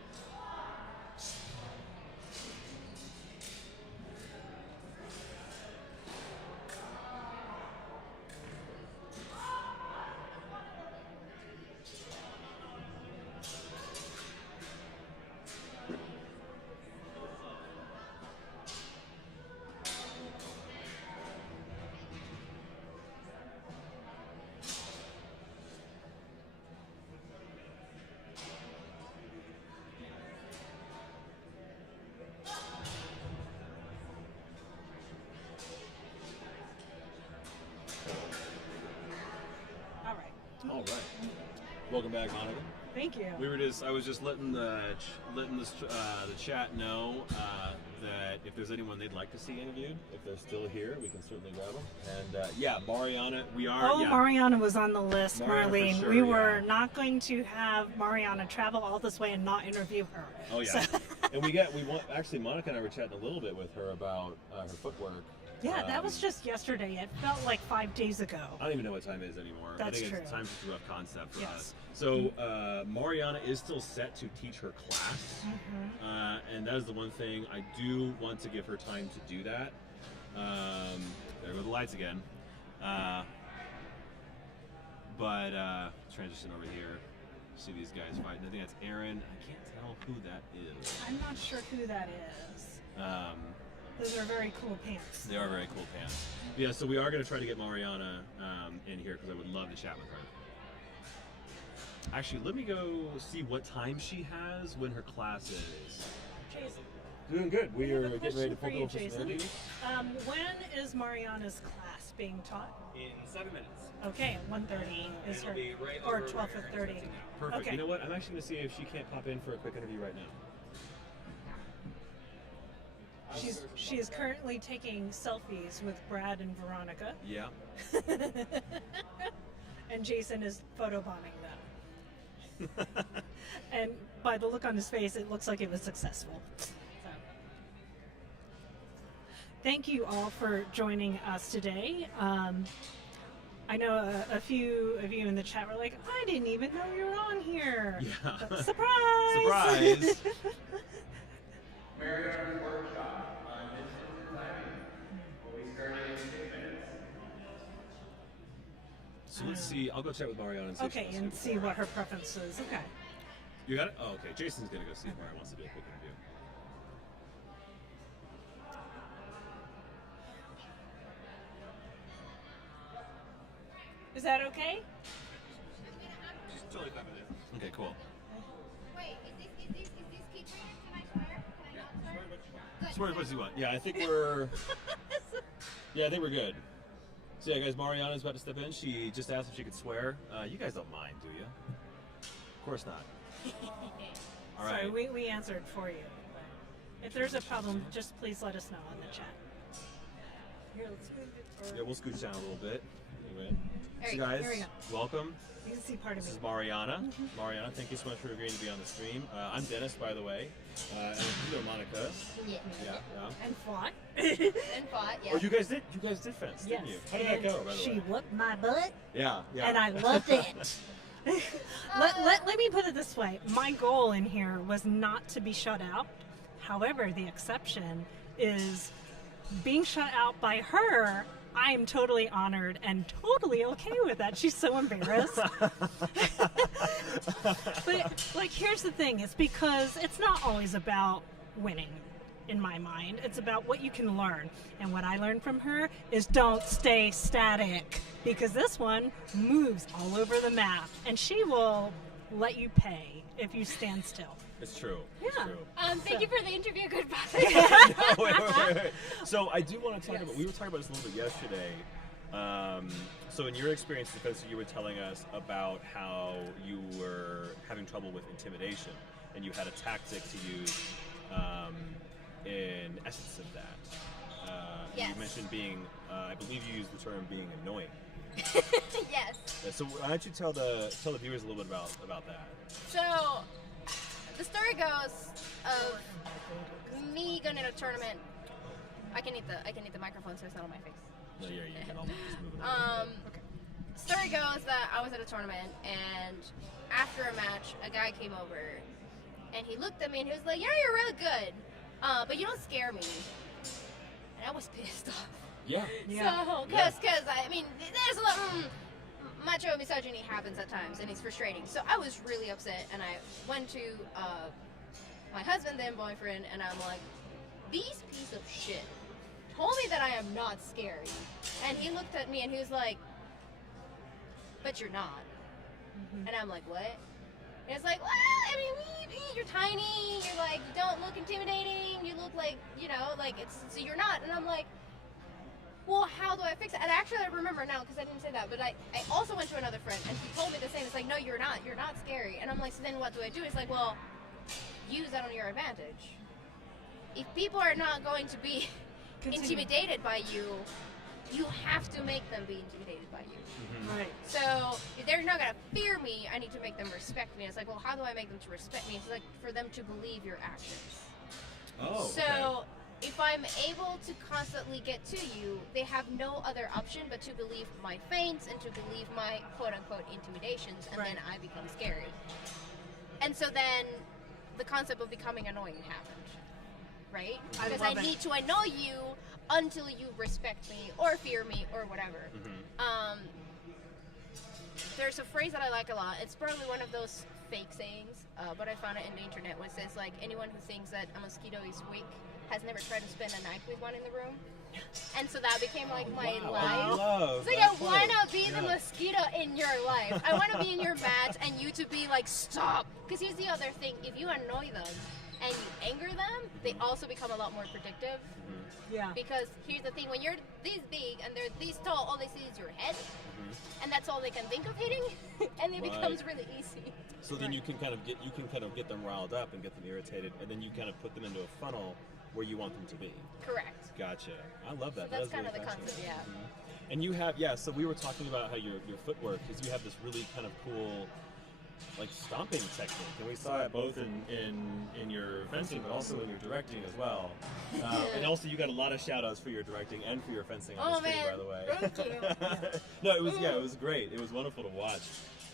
Welcome back, Monica. Thank you. I was just letting the chat know that if there's anyone they'd like to see interviewed, if they're still here, we can certainly grab them. And yeah, Mariana, we are. Oh, yeah. Mariana was on the list, Mariana for Marlene. sure, we were yeah. not going to have Mariana travel all this way and not interview her. Oh yeah. So- And actually, Monica and I were chatting a little bit with her about her footwork. Yeah, that was just yesterday. It felt like 5 days ago. I don't even know what time it is anymore. That's I think true. time's just a rough concept for Yes. us. So Mariana is still set to teach her class, and that is the one thing I do want to give her time to do that. There go the lights again. But transition over here. See these guys fighting. I think that's Aaron. I can't tell who that is. I'm not sure who that is. Those are very cool pants. They are very cool pants. Yeah, so we are going to try to get Mariana in here because I would love to chat with her. Actually, let me go see what time she has when her class is. Jason. Doing good. We I have are a getting question ready to for pull you, over for some Jason. interviews. When is Mariana's class being taught? In 7 minutes. Okay, 1:30 is It'll her, be right or over 12:30. Perfect. Okay. You know what? I'm actually going to see if she can't pop in for a quick interview right now. She is currently taking selfies with Brad and Veronica. Yeah. And Jason is photobombing them. And by the look on his face, it looks like it was successful. So. Thank you all for joining us today. I know a few of you in the chat were like, I didn't even know you were on here. Yeah. Surprise! Surprise! Mariana's workshop on distance designing will be starting in 6 minutes. So let's see. I'll go chat with Mariana and see. if she Okay, wants and to. see what her preference is. Okay. You got it? Oh, okay. Jason's going to go see if Mariana wants to do a quick interview. Is that okay? She's totally fine with it. Okay, cool. Wait, is this key trainer? Can I swear? Can I not swear? Swear what you want. Yeah, I think we're. Yeah, I think we're good. So yeah, guys, Mariana's about to step in. She just asked if she could swear. You guys don't mind, do you? Of course not. All right. Sorry, we answered for you. If there's a problem, just please let us know in the chat. Here, let's move it. Yeah, we'll scooch down a little bit. Anyway. There So you go, guys, here we go. welcome. You can see part of This me. is Mariana. Mariana, thank you so much for agreeing to be on the stream. I'm Dennis, by the way. And you know Monica. Yeah. Yeah. And fought. And fought, yeah. Oh, you guys did fence, didn't you? How did that go, by the She way? whooped my butt. Yeah. And I loved it. let me put it this way. My goal in here was not to be shut out. However, the exception is being shut out by her. I am totally honored and totally okay with that. She's so embarrassed. But, like, here's the thing. It's because it's not always about winning, in my mind. It's about what you can learn. And what I learned from her is don't stay static. Because this one moves all over the map. And she will let you pay if you stand still. It's true. Yeah. It's true. Thank you for the interview. Goodbye. No, wait. So I do want to talk about. We were talking about this a little bit yesterday. So in your experience, Spencer, you were telling us about how you were having trouble with intimidation, and you had a tactic to use in essence of that. Yes. You mentioned being. I believe you used the term being annoying. Yes. So why don't you tell the viewers a little bit about that? So, the story goes of me going to a tournament. I can eat the microphone so it's not on my face. No, yeah, you can almost just move it. Story goes that I was at a tournament, and after a match, a guy came over, and he looked at me and he was like, "Yeah, you're really good, but you don't scare me." And I was pissed off. Yeah. So, because I mean, there's a lot. Macho misogyny happens at times, and it's frustrating. So I was really upset, and I went to my husband, then boyfriend, and I'm like, "These piece of shit told me that I am not scary." And he looked at me and he was like, "But you're not." And I'm like, "What?" And it's like, "Well, I mean, you're tiny. You're like, you don't look intimidating. You look like, you know, like it's so you're not." And I'm like, well, how do I fix it? And actually, I remember now because I didn't say that, but I also went to another friend and he told me the same. It's like, no, you're not scary. And I'm like, so then what do I do? It's like, well, use that on your advantage. If people are not going to be intimidated by you, you have to make them be intimidated by you. Right. So if they're not gonna fear me, I need to make them respect me. It's like, well, how do I make them to respect me? It's like for them to believe your actions. Oh. So if I'm able to constantly get to you, they have no other option but to believe my feints and to believe my quote-unquote intimidations, and then I become scary. And so then the concept of becoming annoying happened, right? Because I need to annoy you until you respect me or fear me or whatever. There's a phrase that I like a lot. It's probably one of those fake sayings, but I found it in the internet, where it says, like, anyone who thinks that a mosquito is weak has never tried to spend a night with one in the room. And so that became like my life. So yeah, why not be the mosquito in your life? I want to be in your mat and you to be like, stop. Because here's the other thing: if you annoy them and you anger them, they also become a lot more predictive. Yeah. Because here's the thing: when you're this big and they're this tall, all they see is your head, and that's all they can think of hitting, and it becomes really easy. So then you can kind of get them riled up and get them irritated, and then you kind of put them into a funnel where you want them to be. Correct. Gotcha. I love that. So that's kind of the concept, yeah. And you have, so we were talking about how your footwork, because you have this really kind of cool, like, stomping technique, and we saw it both in your fencing, but also in your directing as well. And also, you got a lot of shout-outs for your directing and for your fencing on the screen, by the way. Thank you. No, it was great. It was wonderful to watch.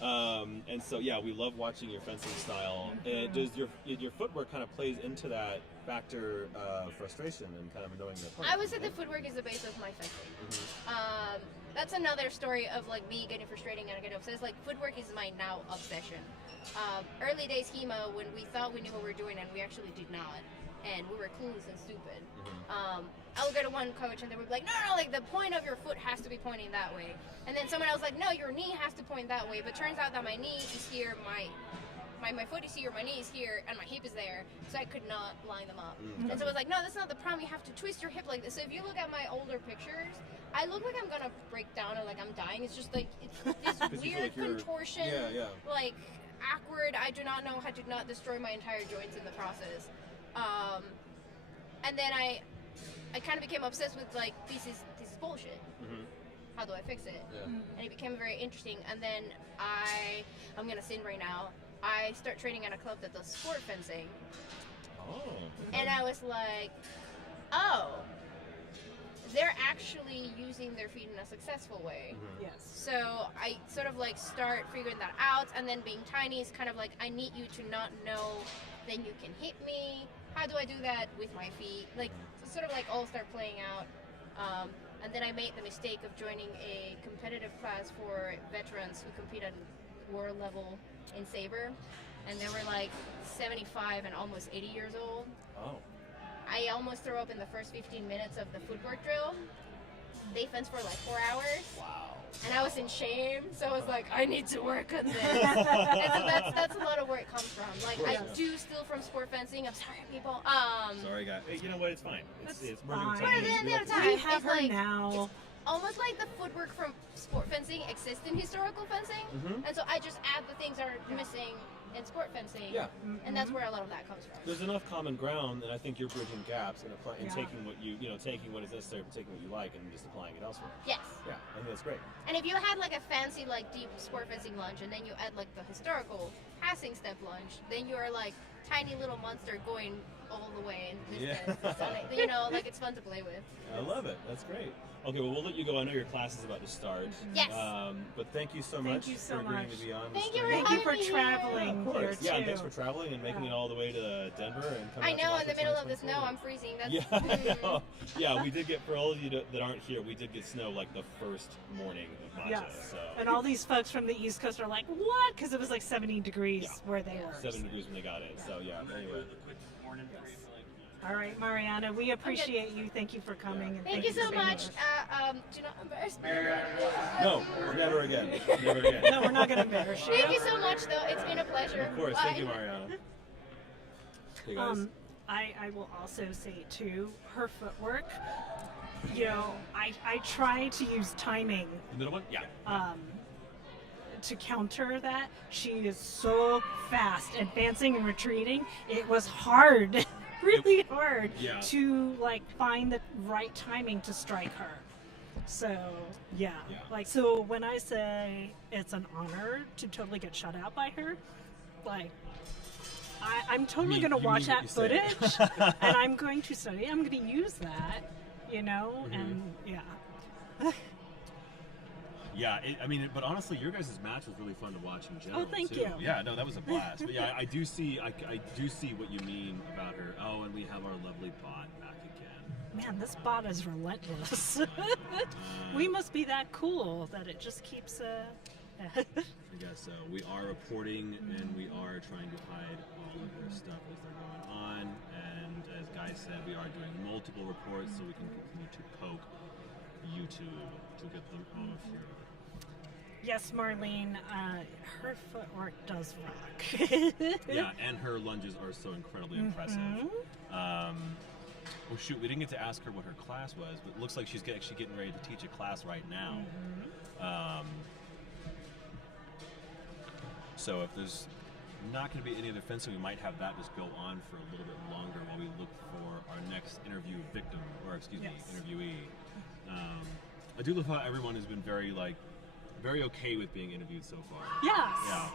And so, yeah, we love watching your fencing style. And does your footwork kind of plays into that factor of frustration and kind of annoying the opponent? I would say the footwork is the base of my fencing. That's another story of like me getting frustrated and getting obsessed. Like, footwork is my now obsession. Early days HEMA, when we thought we knew what we were doing and we actually did not, and we were clueless and stupid. I would go to one coach and they would be like, no, like the point of your foot has to be pointing that way. And then someone else was like, no, your knee has to point that way. But turns out that my knee is here, my foot is here, my knee is here, and my hip is there. So I could not line them up. And so I was like, no, that's not the problem. You have to twist your hip like this. So if you look at my older pictures, I look like I'm gonna break down or like I'm dying. It's just like, it's this weird contortion, like awkward. I do not know how to not destroy my entire joints in the process. And then I kind of became obsessed with like, this is bullshit. How do I fix it? And it became very interesting. And then I'm gonna sin right now. I start training at a club that does sport fencing. And I was like, oh, they're actually using their feet in a successful way. Yes. So I sort of like start figuring that out, and then being tiny is kind of like, I need you to not know, then you can hit me. How do I do that with my feet? Like, sort of like all start playing out. And then I made the mistake of joining a competitive class for veterans who compete at world level in Saber. And they were like 75 and almost 80 years old. Oh. I almost threw up in the first 15 minutes of the footwork drill. They fenced for like 4 hours. Wow. And I was in shame, so I was like, I need to work on this. And so that's a lot of where it comes from. Like, I do steal from sport fencing. I'm sorry, people. Sorry, guys. Hey, you know what? It's fine. It's Fine. we're But doing at the end of the something. time, We have it's her like, now. it's almost like the footwork from sport fencing exists in historical fencing. And so I just add the things that are missing in sport fencing. Yeah. And that's where a lot of that comes from. There's enough common ground, and I think you're bridging gaps and taking what taking what is necessary, but taking what you like, and just applying it elsewhere. Yes. Yeah, I think that's great. And if you had like a fancy like deep sport fencing lunge, and then you add like the historical passing step lunge, then you are like tiny little monster going all the way in distance. You know, like it's fun to play with. I love it. That's great. Okay, well, we'll let you go. I know your class is about to start. Yes. But thank you so much for agreeing to be on. Thank you for traveling of course. here, And too. thanks for traveling and making it all the way to Denver and coming I out to know, watch in the middle of the snow, I'm freezing. That's Yeah, we did get, for all of you that aren't here, we did get snow like the first morning of MCHO. Yes. So. And all these folks from the East Coast are like, what? Because it was like 70 degrees where they were. 7 degrees when they got it. So yeah. Anyway. All right, Mariana, we appreciate you. Thank you for coming. And Thank you so for being much. here. Do not embarrass me. No, never again. Never again. No, we're not going to embarrass you. Thank you so much, though. It's been a pleasure. Of course. Bye. Thank you, Mariana. Hey, guys. I will also say, too, her footwork I try to use timing The middle one? Yeah. to counter that. She is so fast, advancing and retreating. It was hard, really hard Yeah. to find the right timing to strike her. So yeah, so when I say it's an honor to totally get shut out by her, I'm totally going to watch that footage and I'm going to study. I'm going to use that, and yeah. Yeah, but honestly, your guys' match was really fun to watch in general. Oh, thank too. you. Yeah, no, that was a blast. But yeah, I do see what you mean about her. Oh, and we have our lovely bot back again. Man, this bot is relentless. We must be that cool that it just keeps. I guess so. We are reporting and we are trying to hide all of her stuff as they're going on. And as Guy said, we are doing multiple reports so we can continue to poke YouTube to get them off here. Yes, Marlene, her footwork does rock. Yeah, and her lunges are so incredibly impressive. Oh shoot, we didn't get to ask her what her class was, but it looks like she's actually getting ready to teach a class right now. So if there's not going to be any other fencing, we might have that just go on for a little bit longer while we look for our next interview victim, or interviewee. I do love how everyone has been very okay with being interviewed so far. Yes. Yeah.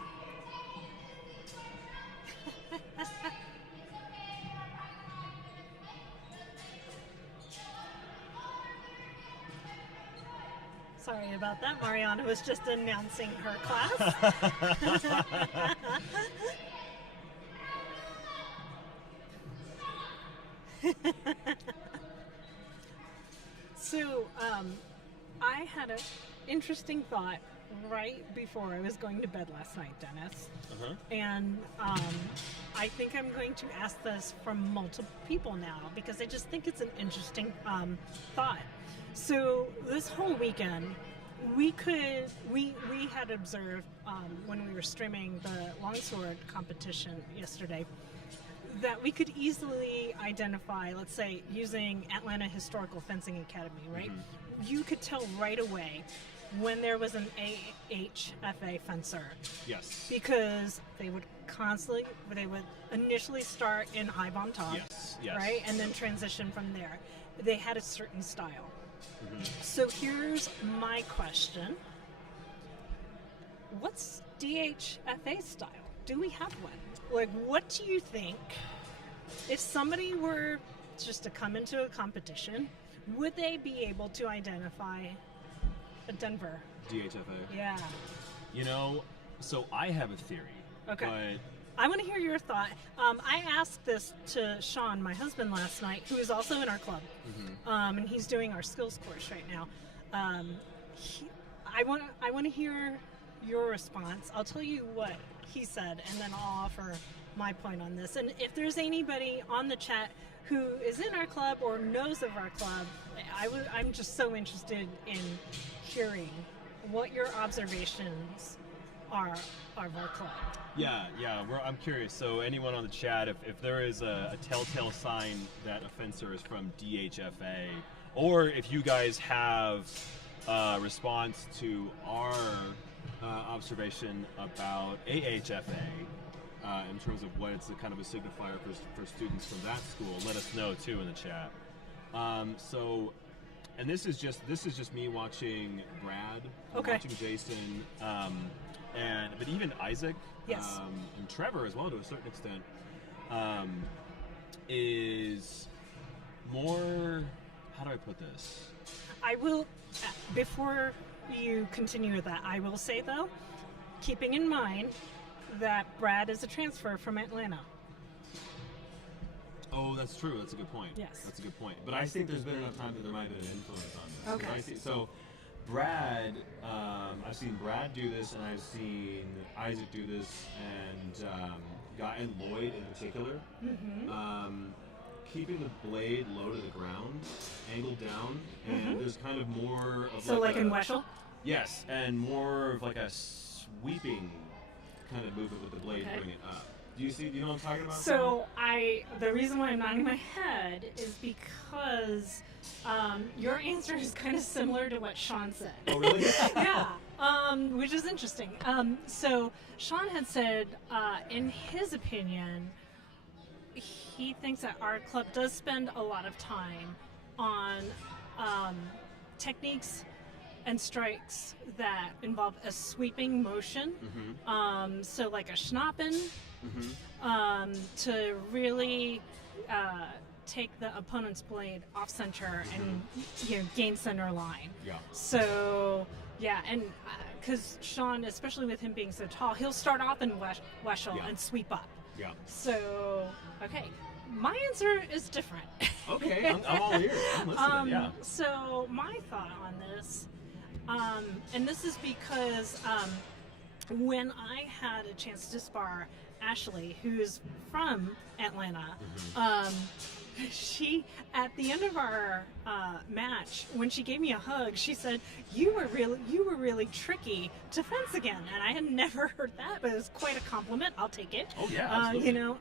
Sorry about that. Mariana was just announcing her class. So, I had an interesting thought right before I was going to bed last night, Dennis. And I think I'm going to ask this from multiple people now because I just think it's an interesting thought. So this whole weekend, we had observed when we were streaming the longsword competition yesterday that we could easily identify, let's say, using Atlanta Historical Fencing Academy, right? You could tell right away when there was an AHFA fencer. Yes. Because they would initially start in high bomb top, yes. right? And then transition from there. They had a certain style. So here's my question. What's DHFA style? Do we have one? What do you think, if somebody were just to come into a competition, would they be able to identify a Denver? DHFA? Yeah. So I have a theory. Okay. But I want to hear your thought. I asked this to Sean, my husband, last night, who is also in our club, and he's doing our skills course right now. I want to hear your response. I'll tell you what he said, and then I'll offer my point on this. And if there's anybody on the chat who is in our club or knows of our club, I'm just so interested in hearing what your observations are of our club. Yeah, I'm curious. So anyone on the chat, if there is a telltale sign that a fencer is from DHFA, or if you guys have a response to our observation about AHFA, in terms of what it's a kind of a signifier for students from that school, let us know too in the chat. And this is just me watching Brad, watching Jason, but even Isaac, and Trevor as well to a certain extent, is more. How do I put this? I will, before you continue with that, I will say though, keeping in mind that Brad is a transfer from Atlanta. Oh, that's true. That's a good point. Yes. That's a good point. But I think there's been enough time that there might have been an influence on this. Okay. So Brad, I've seen Brad do this, and I've seen Isaac do this, and Lloyd in particular. Keeping the blade low to the ground, angled down, and there's kind of more of so like in Weschel? Yes, and more of like a sweeping kind of movement with the blade, bring it up. Do you know what I'm talking about? So the reason why I'm nodding my head is because your answer is kind of similar to what Sean said. Oh, really? Yeah, which is interesting. So Sean had said, in his opinion, he thinks that our club does spend a lot of time on techniques and strikes that involve a sweeping motion. So like a schnappen, to really take the opponent's blade off center and gain center line. Yeah. So yeah, and because Sean, especially with him being so tall, he'll start off in Weshel and sweep up. Yeah. So okay, my answer is different. Okay, I'm all ears. I'm listening. Yeah. So my thought on this, and this is because when I had a chance to spar Ashley, who's from Atlanta, she, at the end of our match, when she gave me a hug, she said, you were really tricky to fence again. And I had never heard that, but it was quite a compliment. I'll take it. Oh yeah, absolutely.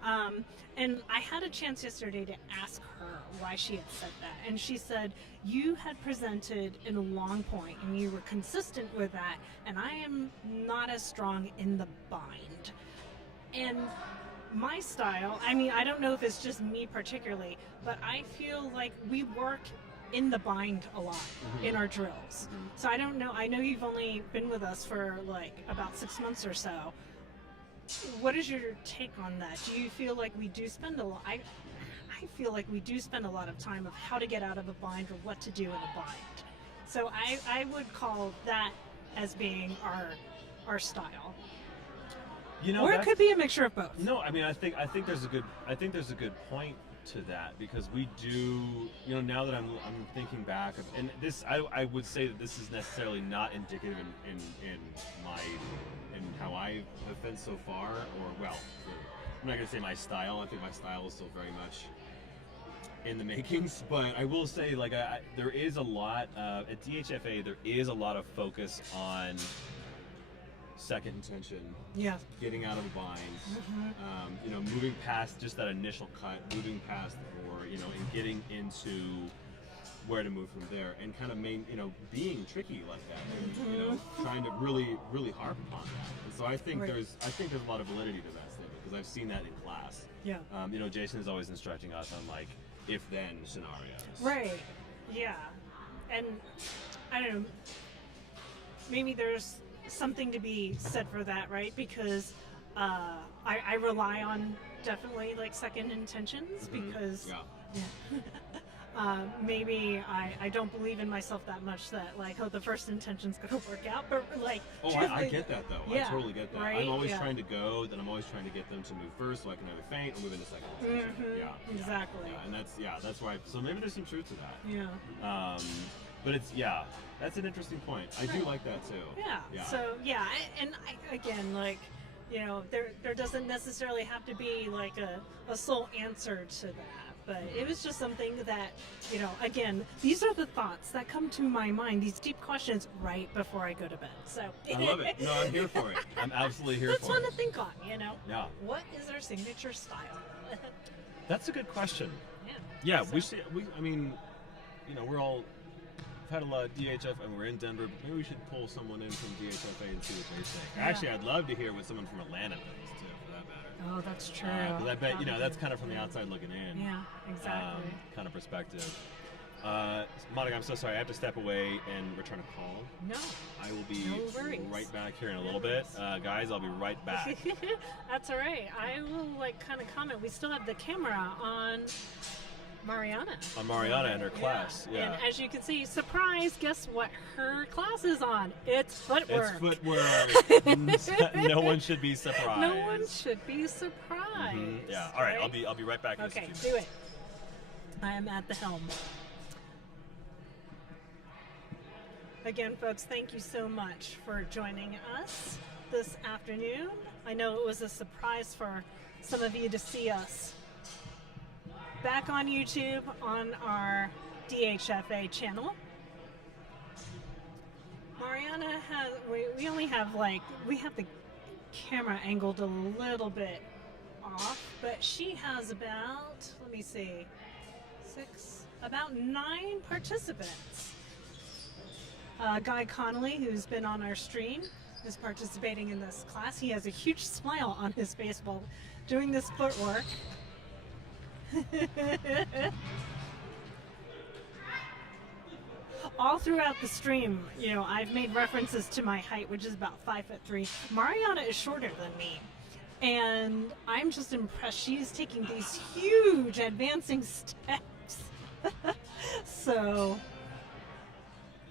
And I had a chance yesterday to ask her why she had said that. And she said, you had presented in a long point and you were consistent with that. And I am not as strong in the bind. And my style, I mean, I don't know if it's just me particularly, but I feel like we work in the bind a lot in our drills. So I don't know. I know you've only been with us for like about 6 months or so. What is your take on that? Do you feel like we do spend a lot? I feel like we do spend a lot of time of how to get out of a bind or what to do in a bind. So I would call that as being our style. Or it could be a mixture of both. No, I mean I think there's a good point to that, because we do, now that I'm thinking back, and this I would say that this is necessarily not indicative in how I have been so far, or well, I'm not gonna say my style. I think my style is still very much in the makings, but I will say there is a lot at DHFA. There is a lot of focus on second intention, getting out of a bind, moving past just that initial cut, moving past, or and getting into where to move from there, and kind of being tricky like that, and trying to really harp upon that. And so I think there's a lot of validity to that statement, because I've seen that in class. Yeah. Jason is always instructing us on if-then scenarios. Right. Yeah. And I don't know. Maybe there's something to be said for that, right? Because I rely on definitely second intentions, because maybe I don't believe in myself that much that the first intention's gonna work out, but I get that though. I totally get that. Right? I'm always trying to go, then I'm always trying to get them to move first so I can either feint or move into second intention. Exactly. And that's why. So maybe there's some truth to that. Yeah. But it's that's an interesting point. I do like that too. Yeah. So again, there doesn't necessarily have to be a sole answer to that. But it was just something that, again, these are the thoughts that come to my mind, these deep questions right before I go to bed. So I love it. No, I'm here for it. I'm absolutely here That's for it. one to think on, Yeah. What is our signature style? That's a good question. Yeah. We're all had a lot of DHF, and we're in Denver, but maybe we should pull someone in from DHFA and see what they think. Yeah. Actually, I'd love to hear what someone from Atlanta thinks too, for that matter. Oh, that's true. Because I bet that's kind of from the outside looking in. Yeah, exactly. Kind of perspective. Monica, I'm so sorry. I have to step away and return a call. No. I will be worries. right back here in a little bit. Guys, I'll be right back. That's all right. I will kind of comment. We still have the camera on Mariana. On Mariana and her class, yeah. And as you can see, surprise, guess what her class is on? It's footwork. It's footwork. No one should be surprised. No one should be surprised. Yeah. All right. I'll be right back. Okay, do it. I am at the helm. Again, folks, thank you so much for joining us this afternoon. I know it was a surprise for some of you to see us back on YouTube on our DHFA channel. Mariana we only have we have the camera angled a little bit off, but she has about, let me see, about 9 participants. Guy Connolly, who's been on our stream, is participating in this class. He has a huge smile on his face while doing this footwork. All throughout the stream, you know, I've made references to my height, which is about 5'3". Mariana is shorter than me. And I'm just impressed. She is taking these huge advancing steps. So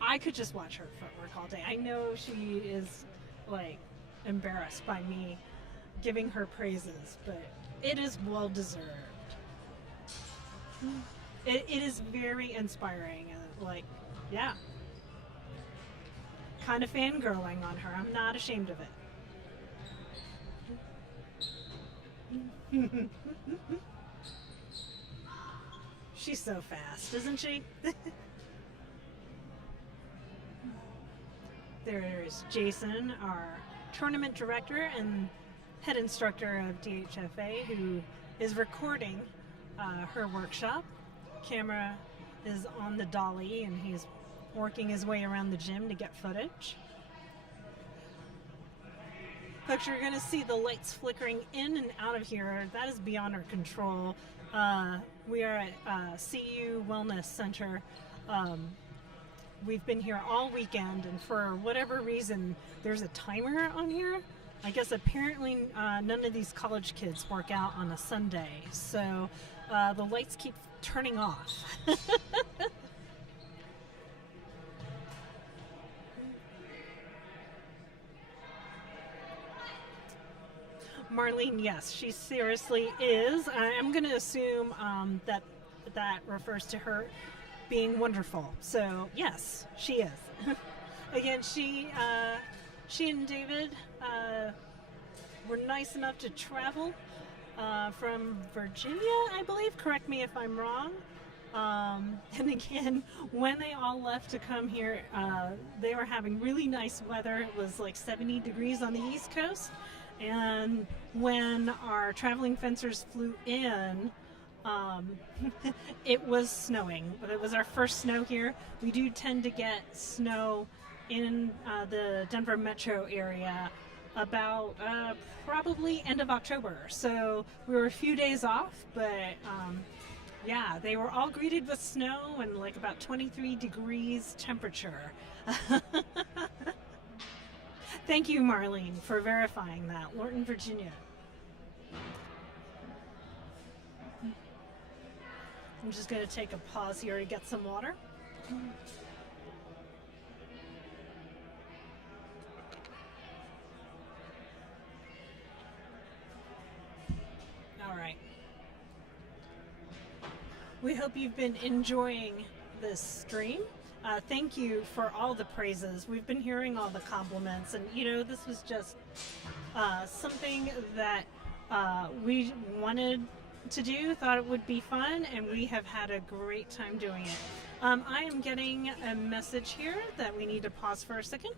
I could just watch her footwork all day. I know she is like embarrassed by me giving her praises, but it is well deserved. It is very inspiring. Like, yeah. Kind of fangirling on her. I'm not ashamed of it. She's so fast, isn't she? There's Jason, our tournament director and head instructor of DHFA, who is recording her workshop. Camera is on the dolly, and he's working his way around the gym to get footage. Folks, you're going to see the lights flickering in and out of here. That is beyond our control. We are at CU Wellness Center. We've been here all weekend, and for whatever reason, there's a timer on here. I guess apparently none of these college kids work out on a Sunday, so the lights keep turning off. Marlene, yes, she seriously is. I'm going to assume that refers to her being wonderful. So, yes, she is. Again, she and David were nice enough to travel from Virginia, I believe. Correct me if I'm wrong. And again, when they all left to come here, they were having really nice weather. It was like 70 degrees on the East Coast. And when our traveling fencers flew in, it was snowing. But it was our first snow here. We do tend to get snow in the Denver metro area about probably end of October. So we were a few days off, but yeah, they were all greeted with snow and like about 23 degrees temperature. Thank you, Marlene, for verifying that. Lorton, Virginia. I'm just going to take a pause here to get some water. All right. We hope you've been enjoying this stream. Thank you for all the praises. We've been hearing all the compliments, and you know, this was just something that we wanted to do, thought it would be fun, and we have had a great time doing it. I am getting a message here that we need to pause for a second,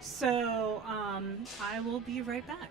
so I will be right back.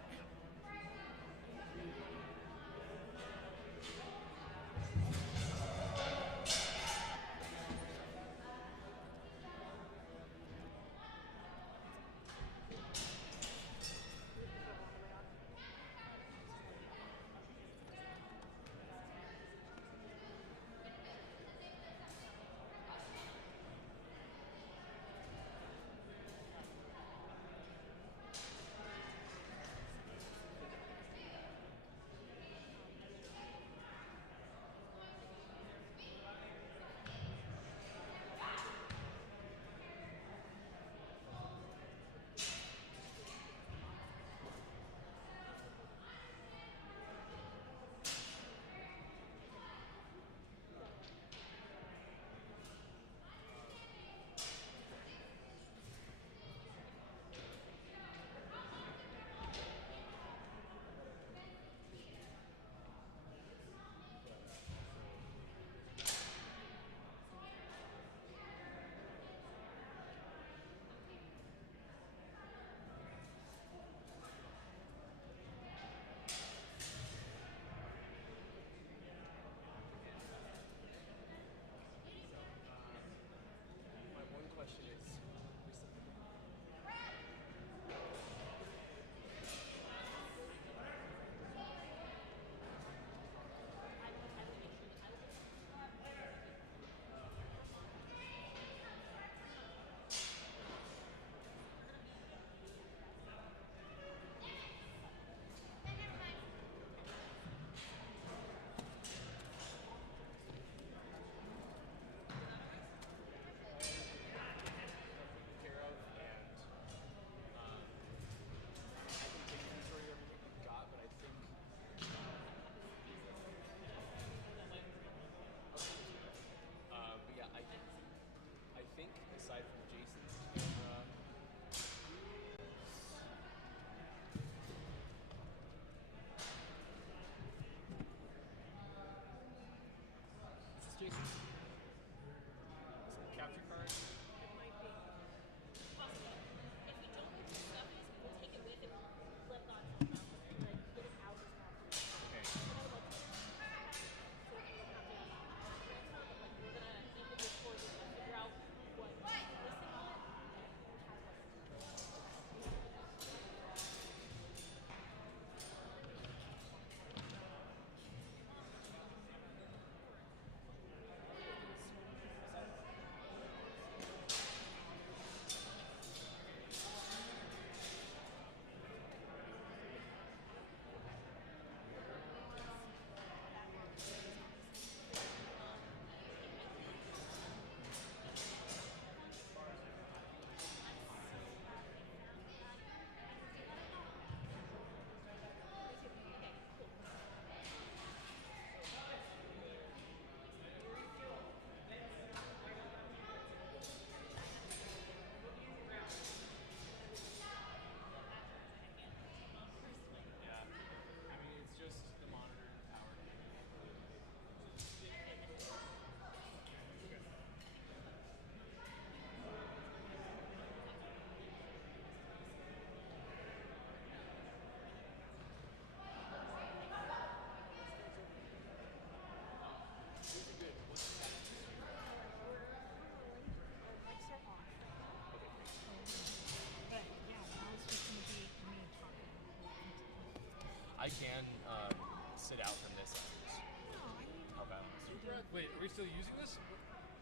Wait, are we still using this?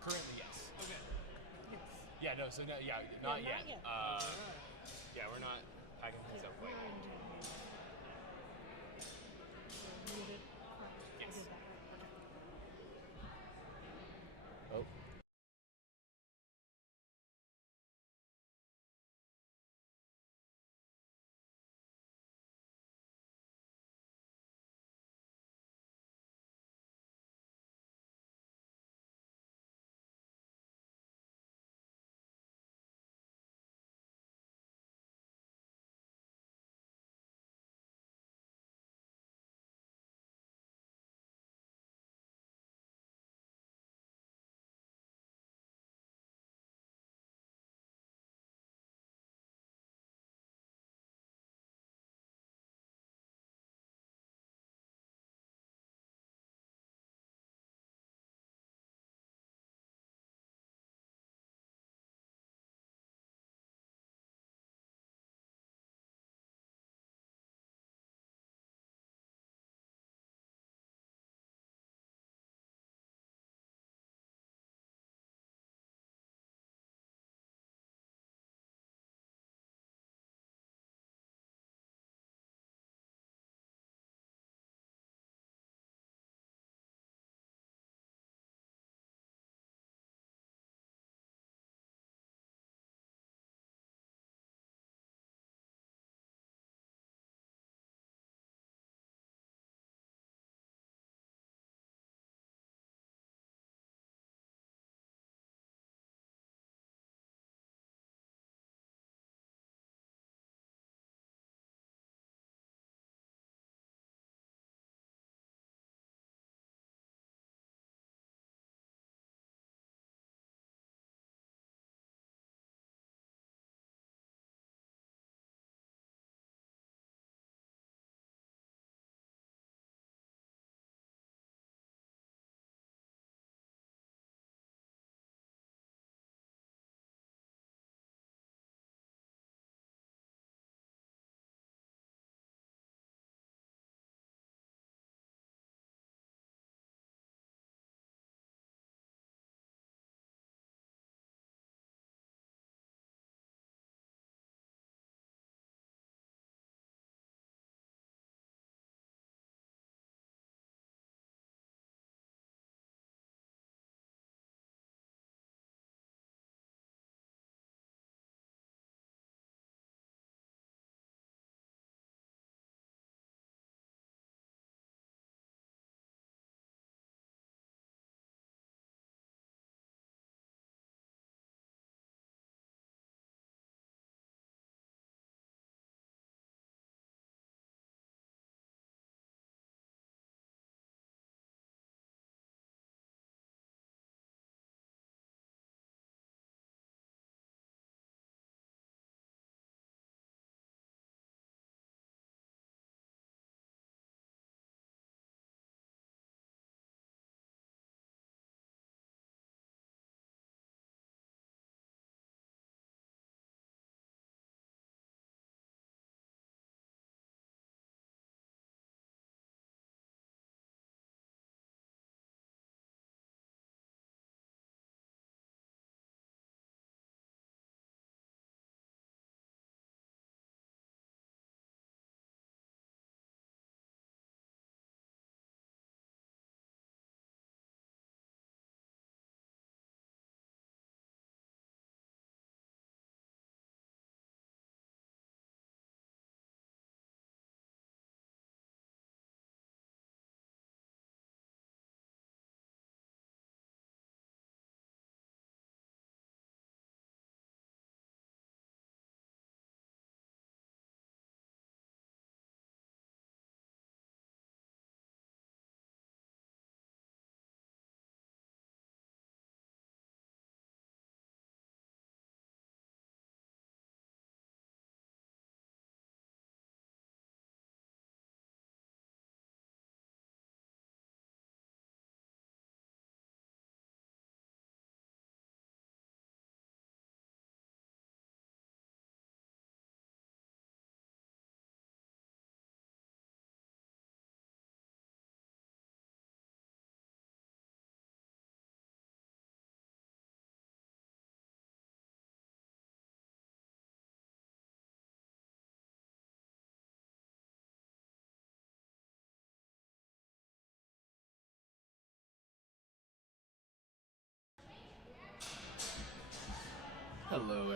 Currently, yes. Okay. Yeah, no, so no, yeah, not yet. Yeah, we're not packing things up quite yet. Yes. Oh.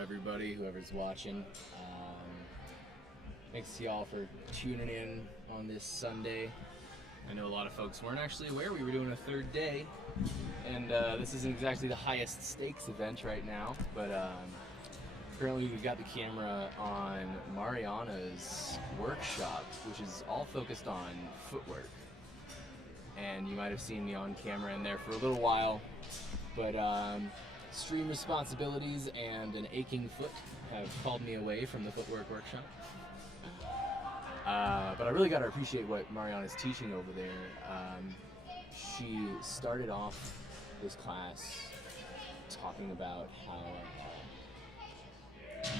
everybody, whoever's watching. Thanks to y'all for tuning in on this Sunday. I know a lot of folks weren't actually aware we were doing a third day, and this isn't exactly the highest stakes event right now, but currently we've got the camera on Mariana's workshop, which is all focused on footwork. And you might have seen me on camera in there for a little while, but stream responsibilities and an aching foot have called me away from the footwork workshop. But I really got to appreciate what Mariana's teaching over there. She started off this class talking about how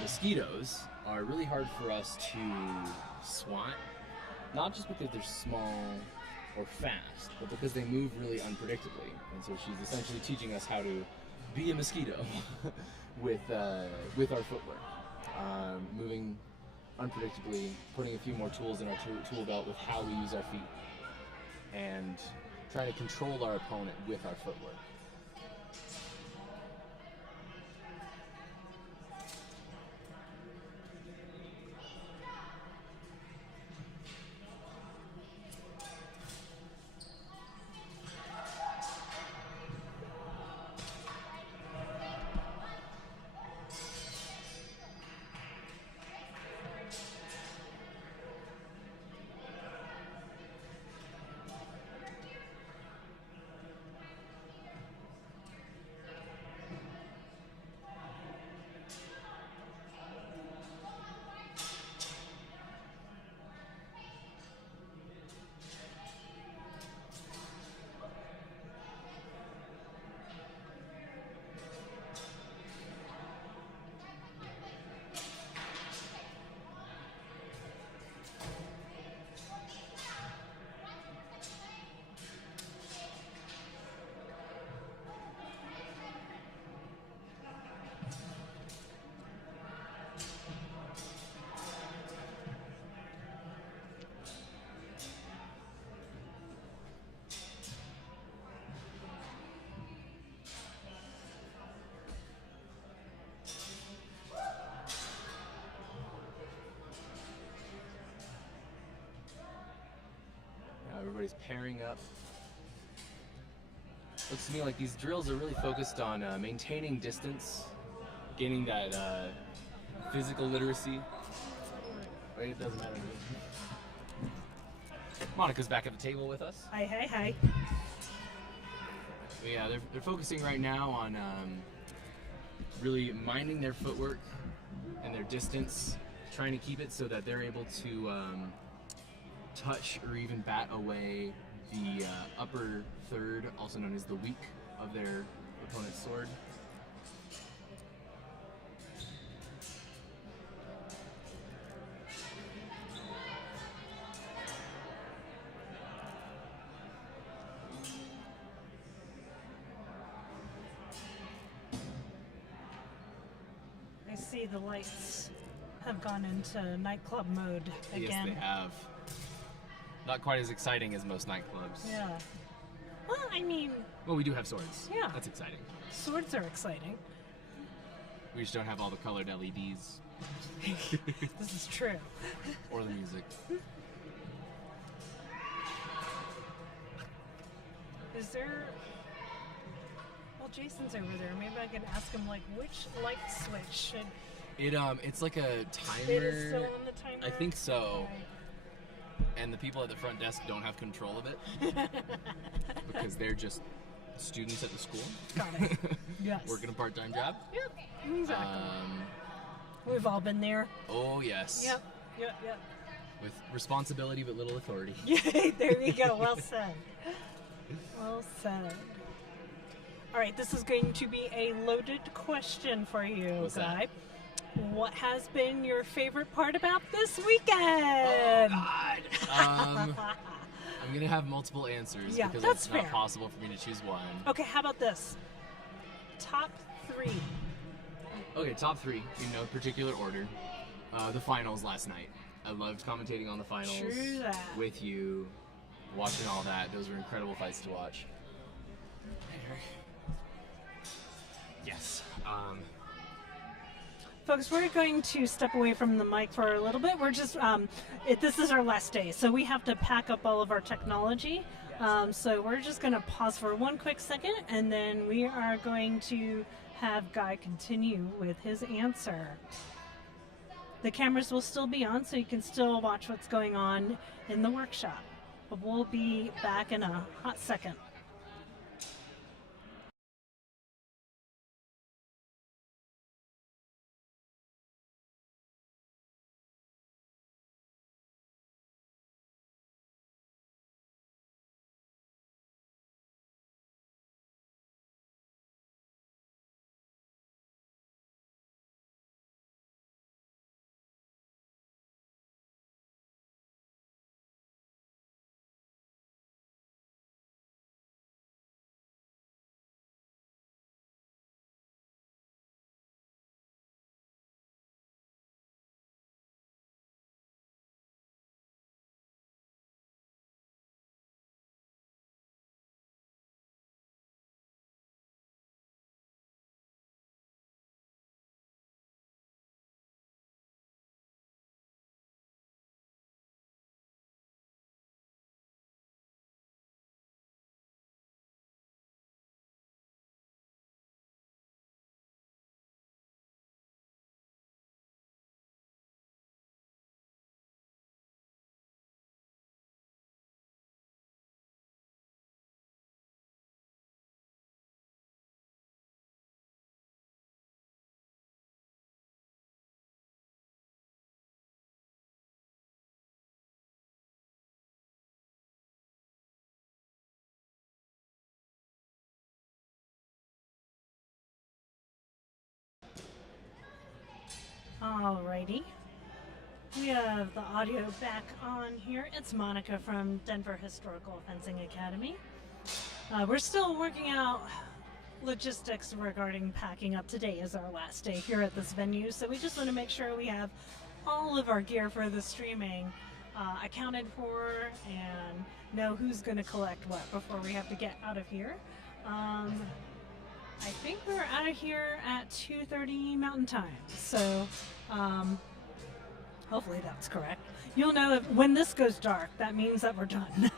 mosquitoes are really hard for us to swat, not just because they're small or fast, but because they move really unpredictably. And so she's essentially teaching us how to be a mosquito with our footwork, moving unpredictably, putting a few more tools in our tool belt with how we use our feet, and trying to control our opponent with our footwork. Everybody's pairing up. Looks to me like these drills are really focused on maintaining distance, gaining that physical literacy. Wait, it doesn't matter to me. Monica's back at the table with us. Hi, hi, hi. But yeah, they're focusing right now on really minding their footwork and their distance, trying to keep it so that they're able to touch or even bat away the upper third, also known as the weak, of their opponent's sword. I see the lights have gone into nightclub mode again. Yes, they have. Not quite as exciting as most nightclubs. Yeah. Well, I mean... Well, we do have swords. Yeah. That's exciting. Swords are exciting. We just don't have all the colored LEDs. This is true. Or the music. Is there... Well, Jason's over there. Maybe I can ask him, like, which light switch should... It's like a timer. It is still on the timer? I think so. Okay. And the people at the front desk don't have control of it because they're just students at the school. Got it. Yes. Working a part-time job. Yep. Exactly. We've all been there. Oh yes. Yep. Yep. Yep. With responsibility but little authority. Yeah. There you go. Well said. Well said. All right. This is going to be a loaded question for you, What's Guy. that? What has been your favorite part about this weekend? Oh, God. I'm going to have multiple answers because that's it's not fair. possible for me to choose one. Okay, how about this? Top 3. Okay, top 3 in no particular order. The finals last night. I loved commentating on the finals True that. with you, watching all that. Those were incredible fights to watch. Yes. Folks, we're going to step away from the mic for a little bit. We're just, this is our last day, so we have to pack up all of our technology. So we're just going to pause for one quick second, and then we are going to have Guy continue with his answer. The cameras will still be on, so you can still watch what's going on in the workshop. But we'll be back in a hot second. Alrighty. We have the audio back on here. It's Monica from Denver Historical Fencing Academy. We're still working out logistics regarding packing up. Today is our last day here at this venue, so we just want to make sure we have all of our gear for the streaming accounted for and know who's going to collect what before we have to get out of here. I think we're out of here at 2:30 Mountain Time, so hopefully that's correct. You'll know if, when this goes dark, that means that we're done.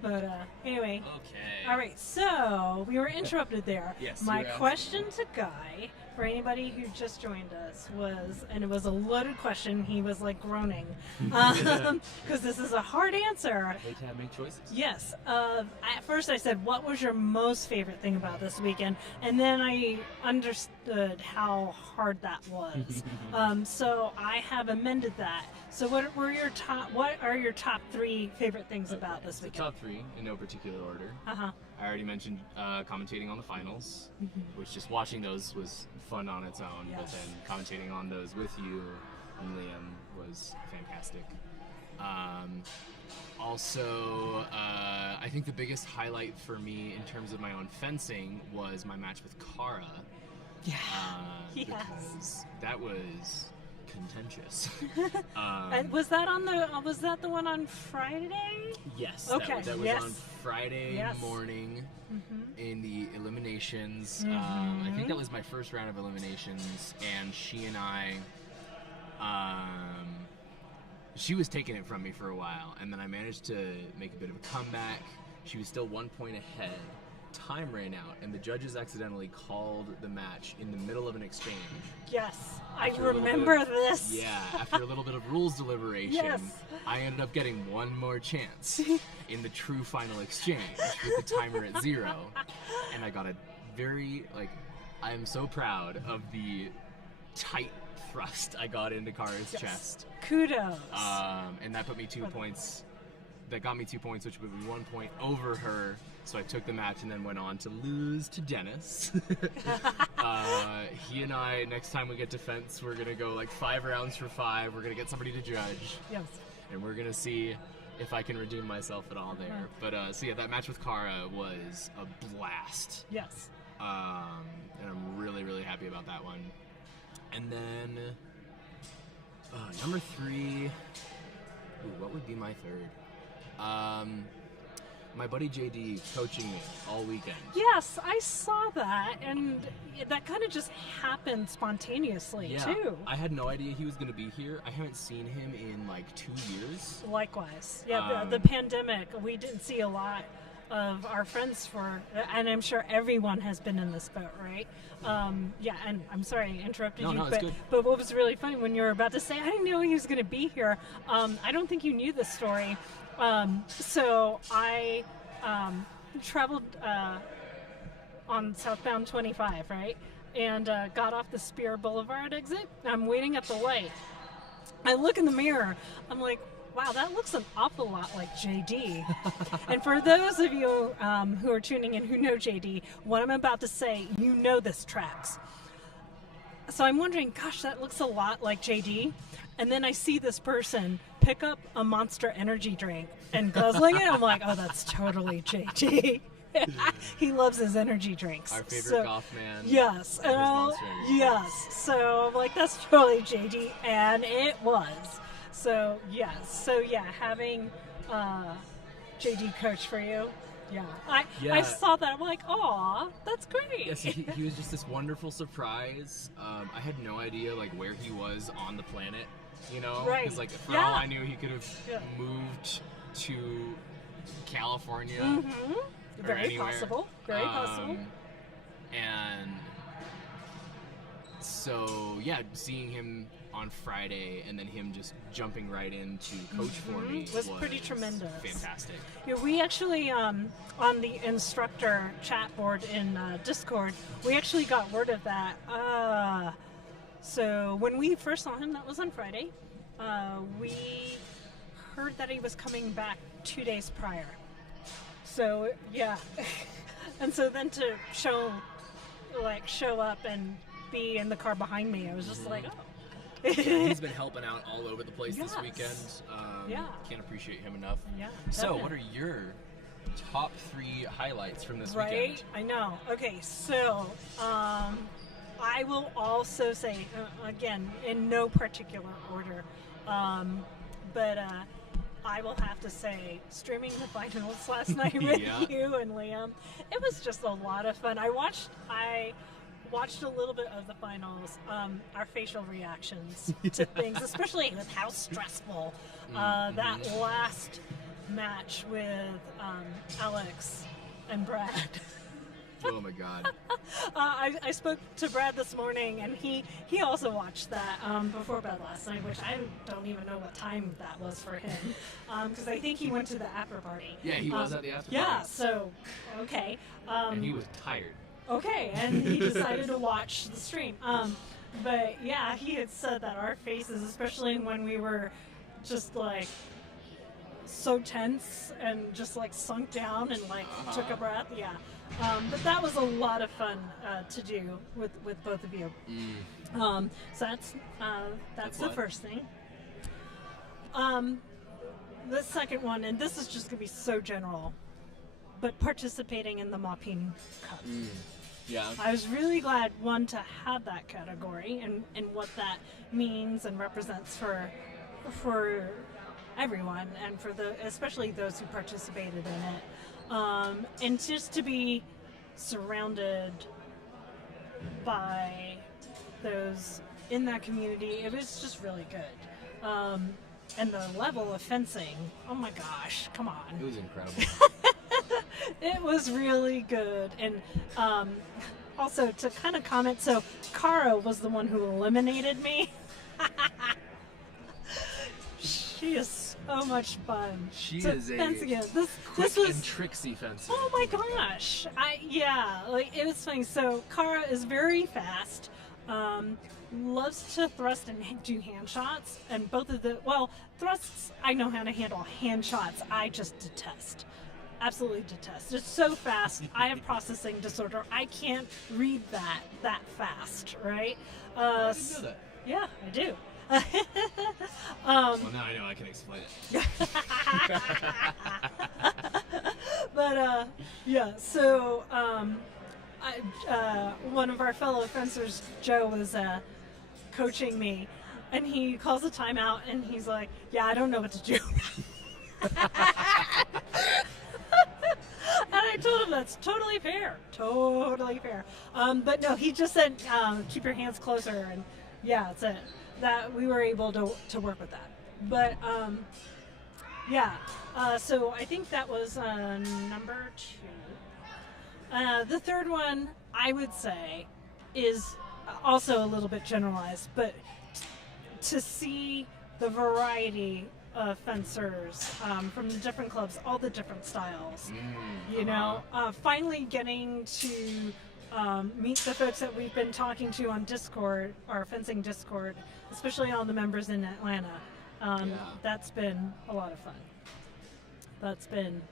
But anyway. Okay. All right, so we were interrupted there. Yes, My you were question to Guy, for anybody who just joined us, was, and it was a loaded question, he was like groaning, because this is a hard answer. I hate to have to make choices. Yes. At first I said, what was your most favorite thing about this weekend? And then I understood how hard that was. So I have amended that. So what are your top 3 favorite things about this weekend? Top 3 in no particular order. Uh-huh. I already mentioned commentating on the finals, which just watching those was fun on its own, but Yes. then commentating on those with you and Liam was fantastic. Also, I think the biggest highlight for me in terms of my own fencing was my match with Kara. Yeah. Because that was contentious. And was that the one on Friday? Yes. Okay. That was yes. on Friday Yes. morning in the eliminations. I Mhm. think that was my first round of eliminations, and she and I, she was taking it from me for a while, and then I managed to make a bit of a comeback. She was still 1 point ahead. Time ran out, and the judges accidentally called the match in the middle of an exchange. Yes, I After a little bit remember of- this. Yeah, after a little bit of rules deliberation, Yes. I ended up getting one more chance in the true final exchange with the timer at 0, and I got a very, I am so proud of the tight thrust I got into Kara's Yes. chest. Kudos. And that put me 2 points. That got me 2 points, which would be 1 point over her. So I took the match and then went on to lose to Dennis. He and I, next time we get to fence, we're gonna go 5 rounds for 5. We're gonna get somebody to judge. Yes. And we're gonna see if I can redeem myself at all there. But so yeah, that match with Kara was a blast. Yes. And I'm really, really happy about that one. And then number 3. Ooh, what would be my third? my buddy JD coaching me all weekend. Yes, I saw that, and that kind of just happened spontaneously too. I had no idea he was going to be here. I haven't seen him in like 2 years. Likewise, yeah. The pandemic, we didn't see a lot of our friends and I'm sure everyone has been in this boat, right? Yeah, and I'm sorry I interrupted you, it's good. but what was really funny when you were about to say, I didn't know he was going to be here. I don't think you knew this story. So I traveled on southbound 25, right? And got off the Spear Boulevard exit. I'm waiting at the light. I look in the mirror. I'm like, wow, that looks an awful lot like JD. And for those of you who are tuning in who know JD, what I'm about to say, you know this tracks. So I'm wondering, gosh, that looks a lot like JD. And then I see this person pick up a Monster Energy drink and guzzling it. I'm like, oh, that's totally JD. He loves his energy drinks. Our favorite golf man. Yes. Yes. So I'm like, that's totally JD. And it was. So, yes. So, yeah, having JD coach for you. Yeah. I saw that. I'm like, aw, that's great. Yes, he was just this wonderful surprise. I had no idea, like, where he was on the planet, you know? Right. Because, like, for all I knew, he could have moved to California. Mm-hmm. Or Very anywhere. possible. Very possible. And so, yeah, seeing him on Friday and then him just jumping right in to coach for me was pretty tremendous. Fantastic. Yeah, we actually, on the instructor chat board in Discord, we actually got word of that. So when we first saw him, that was on Friday, we heard that he was coming back 2 days prior. So, yeah. And so then to show up and be in the car behind me, I was just like, oh. He's been helping out all over the place this weekend. Can't appreciate him enough. Yeah. So, definitely. what are your top 3 highlights from this right? weekend? I know. Okay, so I will also say, again, in no particular order, but I will have to say, streaming the finals last night with you and Liam, it was just a lot of fun. I watched a little bit of the finals, our facial reactions to things, especially with how stressful that last match with Alex and Brad. Oh my God. I spoke to Brad this morning, and he also watched that before bed last night, which I don't even know what time that was for him, because I think he went to the after party. Yeah, he was at the after party. Yeah, so, okay. And he was tired. Okay, and he decided to watch the stream. But yeah, he had said that our faces, especially when we were just like so tense and just like sunk down and like took a breath, but that was a lot of fun to do with both of you. So that's the first thing. The second one, and this is just gonna be so general, but participating in the Maupin Cup. Yeah. I was really glad, one, to have that category and what that means and represents for everyone, and for especially those who participated in it. And just to be surrounded by those in that community, it was just really good. And the level of fencing, oh my gosh, come on. It was incredible. It was really good. And also, to kind of comment, so Kara was the one who eliminated me. She is so much fun. She so is fence a again. quick This was and tricksy fencer. Oh my gosh! It was funny. So Kara is very fast. Loves to thrust and do hand shots, and both of thrusts I know how to handle. Hand shots I just detest. Absolutely detest. It's so fast. I have processing disorder. I can't read that fast, right? I didn't know that. Yeah, I do. Well, now I know I can explain it. But so one of our fellow fencers, Joe, was coaching me, and he calls a timeout, and he's like, "Yeah, I don't know what to do." told him that's totally fair. Totally fair. But no, he just said, keep your hands closer. And yeah, it's that we were able to work with that. But yeah, so I think that was number 2. The third one, I would say, is also a little bit generalized, but to see the variety of fencers from the different clubs, all the different styles, you know, finally getting to meet the folks that we've been talking to on Discord, our fencing Discord, especially all the members in Atlanta. That's been a lot of fun. That's been,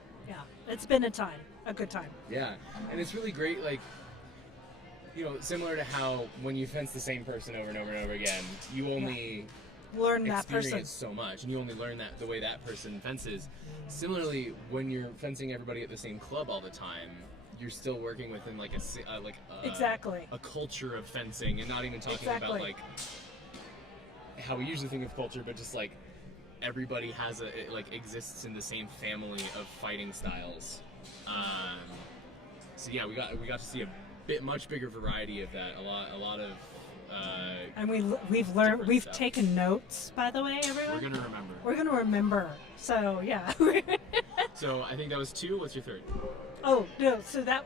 it's been a good time. Yeah, and it's really great, like, you know, similar to how when you fence the same person over and over and over again, you only learn that experience person so much, and you only learn that the way that person fences. Similarly, when you're fencing everybody at the same club all the time, you're still working within like exactly a culture of fencing, and not even talking about like how we usually think of culture, but just like everybody has exists in the same family of fighting styles. So yeah, we got to see a much bigger variety of that. A lot of and we've learned, we've stuff. taken notes, by the way, everyone. We're gonna remember. We're gonna remember. So yeah. So I think that was 2. What's your third? Oh no, so that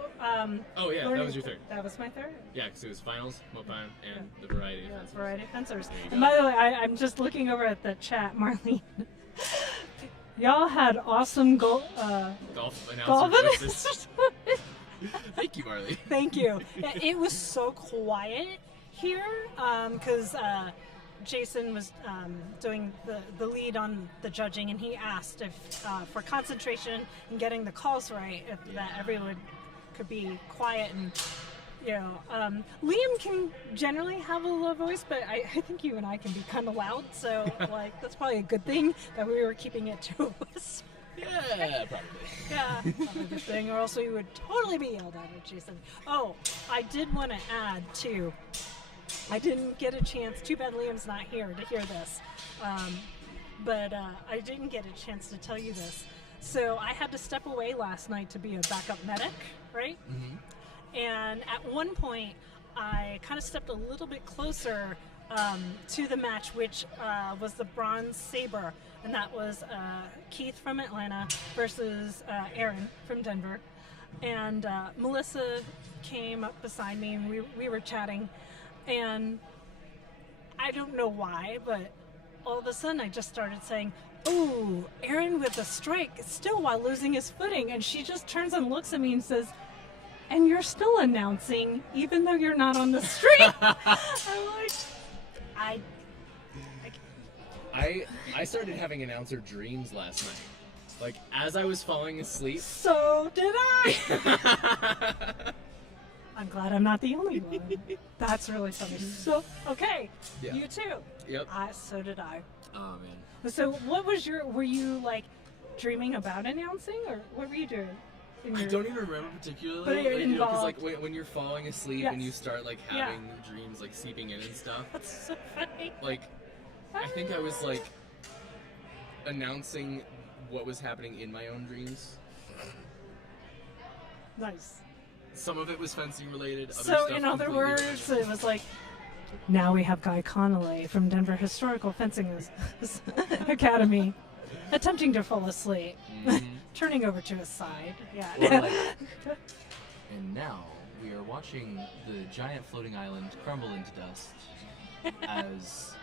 Oh yeah, that was your third. That was my third. Yeah, because it was finals, Mopan, and the variety of fencers. Variety of fencers. There you And go. by the way, I'm just looking over at the chat, Marlene. Y'all had awesome golf announcer voices. Thank you, Marley. Thank you. It was so quiet here because Jason was doing the lead on the judging, and he asked if for concentration and getting the calls right, if that everyone could be quiet. And you know, Liam can generally have a low voice, but I think you and I can be kind of loud, so like that's probably a good thing that we were keeping it to a whisper. Yeah, probably. Yeah, probably a good thing, or else we would totally be yelled at at Jason. Oh, I did want to add too. I didn't get a chance. Too bad Liam's not here to hear this. But I didn't get a chance to tell you this. So I had to step away last night to be a backup medic, right? Mm-hmm. And at one point, I kind of stepped a little bit closer to the match, which was the Bronze Saber. And that was Keith from Atlanta versus Aaron from Denver. And Melissa came up beside me, and we were chatting. And I don't know why, but all of a sudden I just started saying, "Oh, Aaron with a strike, still while losing his footing." And she just turns and looks at me and says, "And you're still announcing, even though you're not on the street?" I'm like, I started having announcer dreams last night. Like, as I was falling asleep. So did I! I'm glad I'm not the only one. That's really funny. So, okay, Yeah. you too. Yep. So did I. Oh, man. So what was were you like dreaming about announcing, or what were you doing? I don't even remember particularly. But you're like, you know, 'cause, involved. like when you're falling asleep Yes. and you start like Yeah. having dreams like seeping in and stuff. That's so funny. Like, I think I was like announcing what was happening in my own dreams. Nice. Some of it was fencing related. Other So stuff in other completely words, it was like, now we have Guy Connolly from Denver Historical Fencing Academy attempting to fall asleep, turning over to his side. Yeah. Or like, and now we are watching the giant floating island crumble into dust as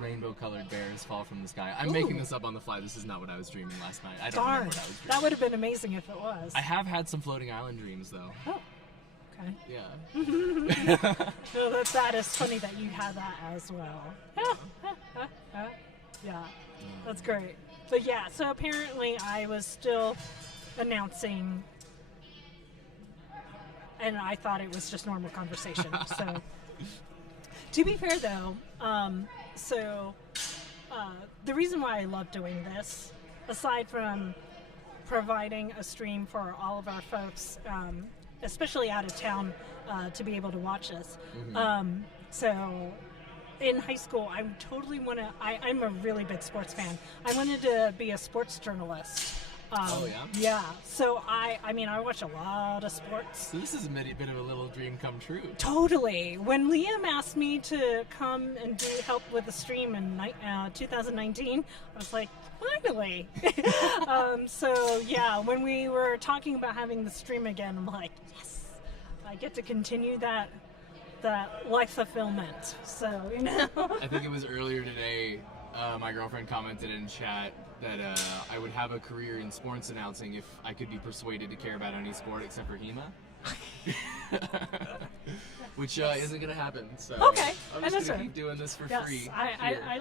rainbow-colored bears fall from the sky. I'm making Ooh. this up on the fly. This is not what I was dreaming last night. I don't Darn. remember what I was dreaming. That would have been amazing if it was. I have had some floating island dreams, though. Oh, okay. Yeah. No, that is funny that you had that as well. Yeah, that's great. But yeah, so apparently I was still announcing, and I thought it was just normal conversation. So, to be fair though, the reason why I love doing this, aside from providing a stream for all of our folks, especially out of town, to be able to watch us. So in high school, I'm a really big sports fan. I wanted to be a sports journalist. Oh, yeah? Yeah. So I mean, I watch a lot of sports. So this is a bit of a little dream come true. Totally. When Liam asked me to come and do help with the stream in 2019, I was like, finally. So yeah, when we were talking about having the stream again, I'm like, yes, I get to continue that life fulfillment. So I think it was earlier today. My girlfriend commented in chat that I would have a career in sports announcing if I could be persuaded to care about any sport except for HEMA. Which isn't gonna happen. So okay, I'm just gonna keep doing this for free. I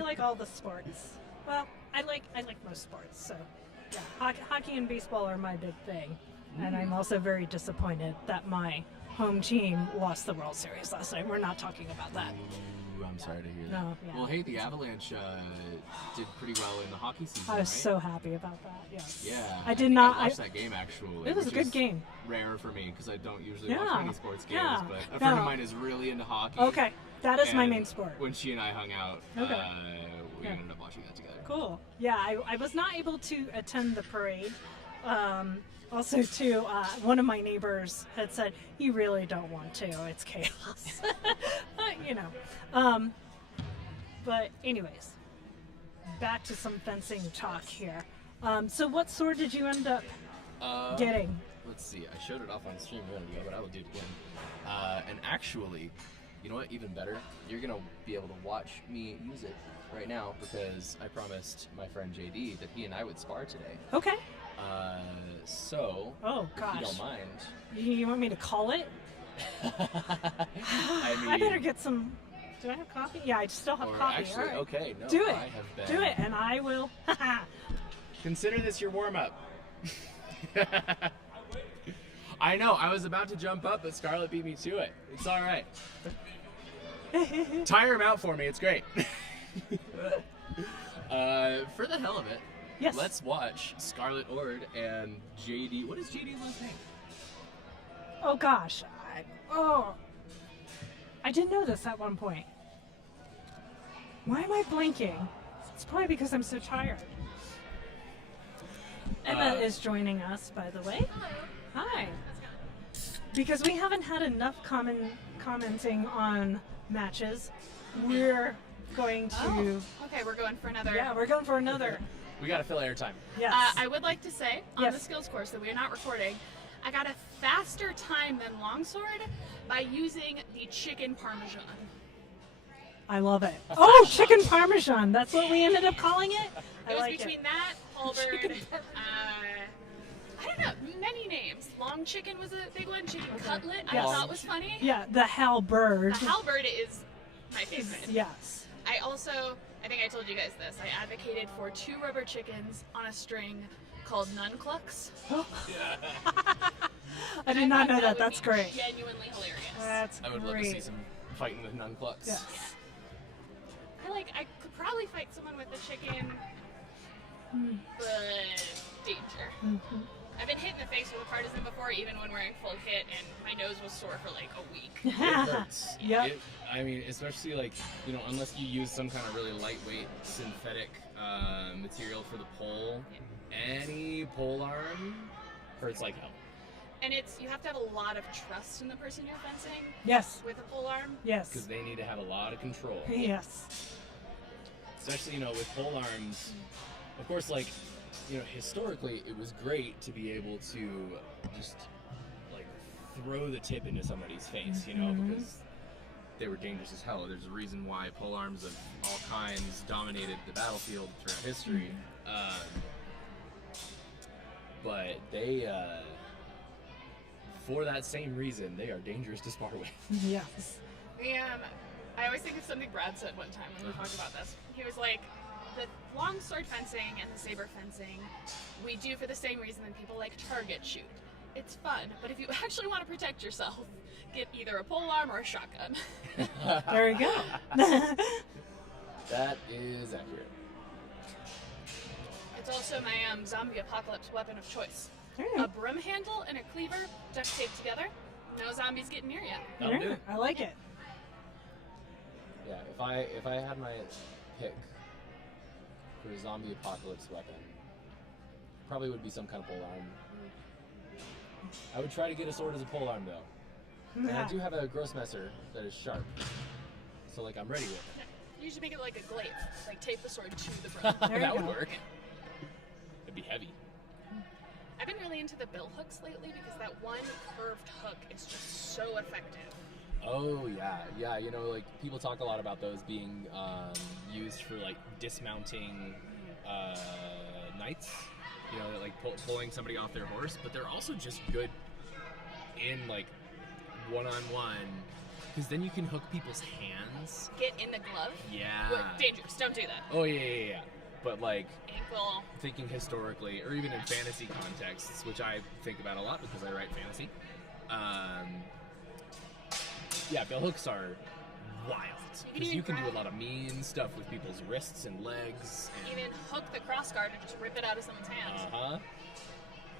like all the sports. Well, I like most sports. So yeah, hockey and baseball are my big thing, and I'm also very disappointed that my home team lost the World Series last night. We're not talking about that. Ooh, I'm sorry to hear that. No, yeah. Well, hey, the Avalanche did pretty well in the hockey season. I was right? so happy about that. Yes. Yeah. I did not. I watched that game actually. It was a which good is game. Rare for me because I don't usually Yeah. watch many sports games. Yeah. But a friend No. of mine is really into hockey. Okay, that is my and main sport. When she and I hung out, Okay. we Yeah. ended up watching that together. Cool. Yeah, I was not able to attend the parade. Also, too, one of my neighbors had said, "You really don't want to. It's chaos." But anyways, back to some fencing talk here. So what sword did you end up getting? Let's see. I showed it off on stream a minute ago, but I will do it again. And actually, you know what? Even better, you're gonna be able to watch me use it right now because I promised my friend JD that he and I would spar today. Okay. So, Oh if gosh. you don't mind, You want me to call it? I better get some. Do I have coffee? Yeah, I still have or coffee. actually, All right. okay, no, Do it. I have been. Do it, and I will. Consider this your warm up. I know. I was about to jump up, but Scarlett beat me to it. It's all right. Tire him out for me. It's great. For the hell of it, yes. Let's watch Scarlett Ord and JD. What is JD's last name? Oh gosh. I didn't know this at one point. Why am I blanking? It's probably because I'm so tired. Emma is joining us, by the way. Hi. Because we haven't had enough commenting on matches, we're going to. Okay, we're going for another. Yeah, we're going for another. We gotta fill airtime. Yes. I would like to say on Yes. the skills course that we are not recording, I got a faster time than longsword by using the chicken parmesan. I love it. Oh, chicken parmesan. That's what we ended up calling it. I It was like between it. that, halberd, I don't know, many names. Long chicken was a big one. Chicken cutlet I Yes. thought was funny. Yeah, the halberd. The halberd is my favorite. Yes. I also, I think I told you guys this, I advocated for 2 rubber chickens on a string called nunclucks. I did not know thought that. would That's be great. Genuinely hilarious. That's I would love to see some fighting with nunclucks. Yes. I could probably fight someone with a chicken, but danger. Mm-hmm. I've been hit in the face with a partisan before, even when wearing full kit, and my nose was sore for like a week. It hurts. Yep. I mean, especially unless you use some kind of really lightweight synthetic material for the pole, any pole arm hurts like hell. And you have to have a lot of trust in the person you're fencing. Yes. With a pole arm. Yes. Because they need to have a lot of control. Yes. Especially, with pole arms, of course, historically, it was great to be able to just, throw the tip into somebody's face, Mhm. because they were dangerous as hell. There's a reason why pole arms of all kinds dominated the battlefield throughout history. But they, for that same reason, they are dangerous to spar with. Yes. I always think of something Brad said one time when we talked about this. He was like, the long sword fencing and the saber fencing we do for the same reason that people like target shoot. It's fun, but if you actually want to protect yourself, get either a pole arm or a shotgun. There you go. That is accurate. It's also my zombie apocalypse weapon of choice. Yeah. A broom handle and a cleaver duct taped together. No zombies getting near you. That'll do Yeah, it. I like it. Yeah, if I had my pick for a zombie apocalypse weapon, Probably would be some kind of pole arm. I would try to get a sword as a pole arm though. And I do have a grossmesser that is sharp. So like I'm ready with it. You should make it like a glaive. Like tape the sword to the blade. That would work. It'd be heavy. I've been really into the bill hooks lately because that one curved hook is just so effective. Oh yeah. You know, like people talk a lot about those being used for like dismounting knights. You know, like pulling somebody off their horse, but they're also just good in like one-on-one, because then you can hook people's hands. Get in the glove. Yeah. But dangerous. Don't do that. Oh yeah. But like ankle. Thinking historically, or even in fantasy contexts, which I think about a lot because I write fantasy. Yeah, bill hooks are wild because you can do a lot of mean stuff with people's wrists and legs. And even hook the cross guard and just rip it out of someone's hands. Uh-huh.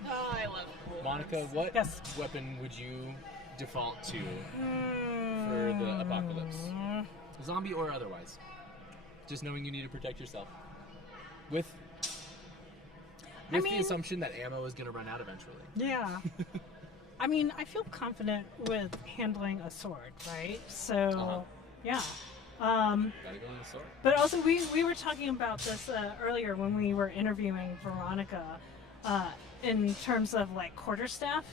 Oh, I love it. Monica, what weapon would you default to for the apocalypse? Zombie or otherwise? Just knowing you need to protect yourself. With the assumption that ammo is going to run out eventually. Yeah. I mean, I feel confident with handling a sword, right? So, yeah. Gotta go with a sword. But also, we were talking about this earlier when we were interviewing Veronica in terms of like quarterstaff.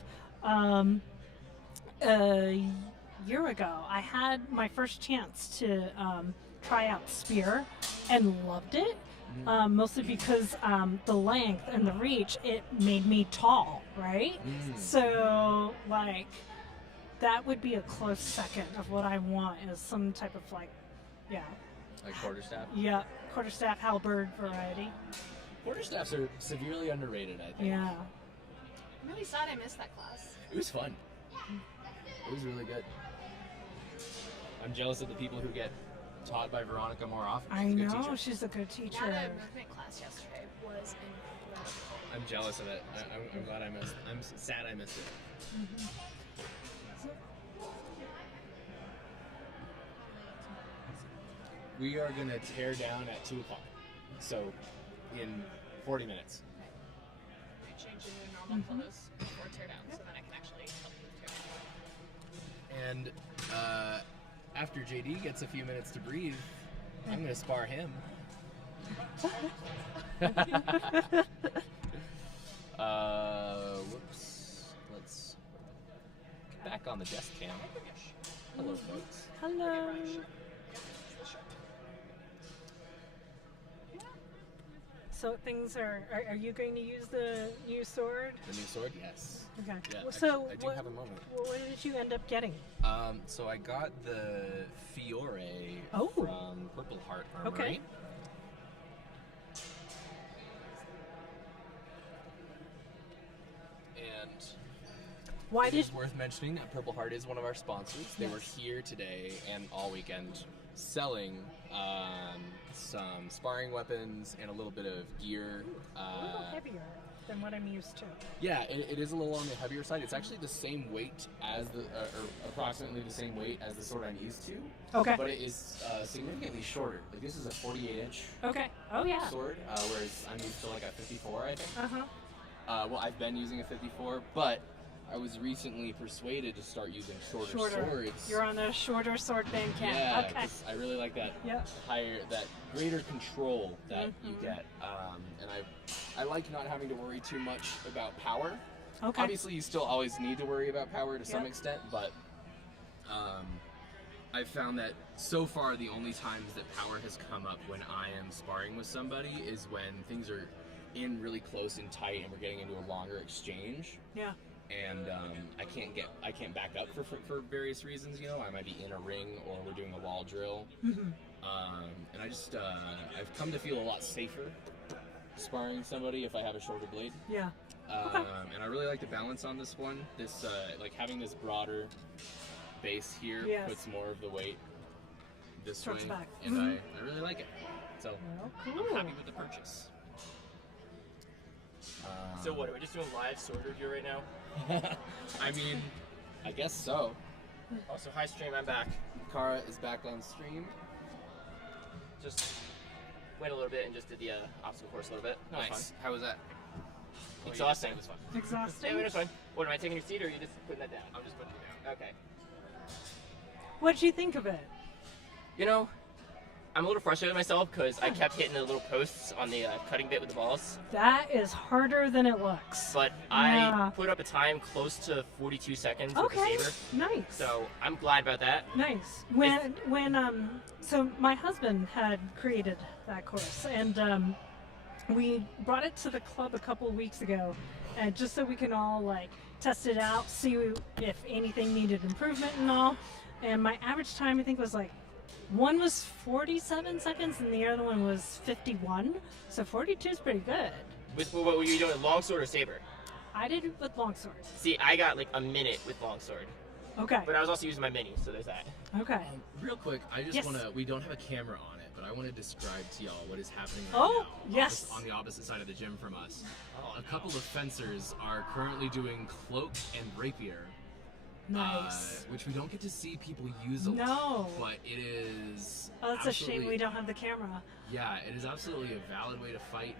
A year ago, I had my first chance to try out spear and loved it. Mostly because the length and the reach, it made me tall, right? So, like, that would be a close second of what I want is some type of, like, Like quarterstaff? Yeah, quarterstaff, halberd variety. Quarterstaffs are severely underrated, I think. Yeah. I'm really sad I missed that class. It was fun. It was really good. I'm jealous of the people who get taught by Veronica more often. I She's a good know, teacher. she's a good teacher. Yeah, the movement class yesterday was incredible. I'm jealous of it. I'm glad I missed. I'm sad I missed it. We are gonna tear down at 2 o'clock. So, in 40 minutes. Change into normal clothes before tear down, so then I can actually help you tear down. And after JD gets a few minutes to breathe, I'm gonna spar him. Whoops. Let's get back on the desk cam. Hello, folks. Hello. So things are you going to use the new sword? The new sword, yes. Okay. Yeah, So I do have a moment. What did you end up getting? So I got the Fiore from Purple Heart Armory. Okay. And why it is worth mentioning that Purple Heart is one of our sponsors. They were here today and all weekend selling some sparring weapons and a little bit of gear. A little heavier than what I'm used to. Yeah, it is a little on the heavier side. It's actually the same weight as or approximately the same weight as the sword I'm used to. Okay. But it is significantly shorter. Like this is a 48-inch. Okay. Oh yeah. Sword, whereas I'm used to like a 54, I think. Uh-huh. Well, I've been using a 54, but I was recently persuaded to start using shorter swords. You're on the shorter sword band camp. Yeah, Okay. 'cause I really like that Yeah. that greater control that you get, and I like not having to worry too much about power. Okay. Obviously, you still always need to worry about power to some Yep. extent, but I've found that so far the only times that power has come up when I am sparring with somebody is when things are in really close and tight and we're getting into a longer exchange. Yeah. And I can't back up for various reasons. You know, I might be in a ring or we're doing a wall drill. Mhm. And I just I've come to feel a lot safer sparring somebody if I have a shorter blade. Yeah. And I really like the balance on this one. This like having this broader base here Yes. puts more of the weight this Towards way, the back. and Mhm. I really like it. So cool. I'm happy with the purchase. So what, are we just doing live sword review right now? I mean, I guess so. Oh, so hi stream, I'm back. Kara is back on stream. Just wait a little bit and just did the obstacle course a little bit. That was Nice. fun. How was that? Exhausting. It was fun. Exhausting? Yeah, it's fine. What, am I taking your seat or are you just putting that down? I'm just putting it down. Okay. What'd you think of it? You know, I'm a little frustrated with myself because I kept hitting the little posts on the cutting bit with the balls. That is harder than it looks. But Yeah. I put up a time close to 42 seconds Okay, with the saber. nice. So I'm glad about that. Nice. So my husband had created that course, and we brought it to the club a couple of weeks ago, and just so we can all like test it out, see if anything needed improvement and all. And my average time, I think, was like one was 47 seconds, and the other one was 51. So 42 is pretty good. What were you doing? Longsword or saber? I did it with longsword. See, I got like a minute with longsword. Okay. But I was also using my mini, so there's that. Okay. Real quick, I just Yes. want to. We don't have a camera on it, but I want to describe to y'all what is happening right Oh, now. yes. On the opposite side of the gym from us. A couple of fencers are currently doing cloak and rapier. Nice. Which we don't get to see people use a No. lot. But it is. Oh, that's a shame absolutely- we don't have the camera. Yeah, it is absolutely a valid way to fight.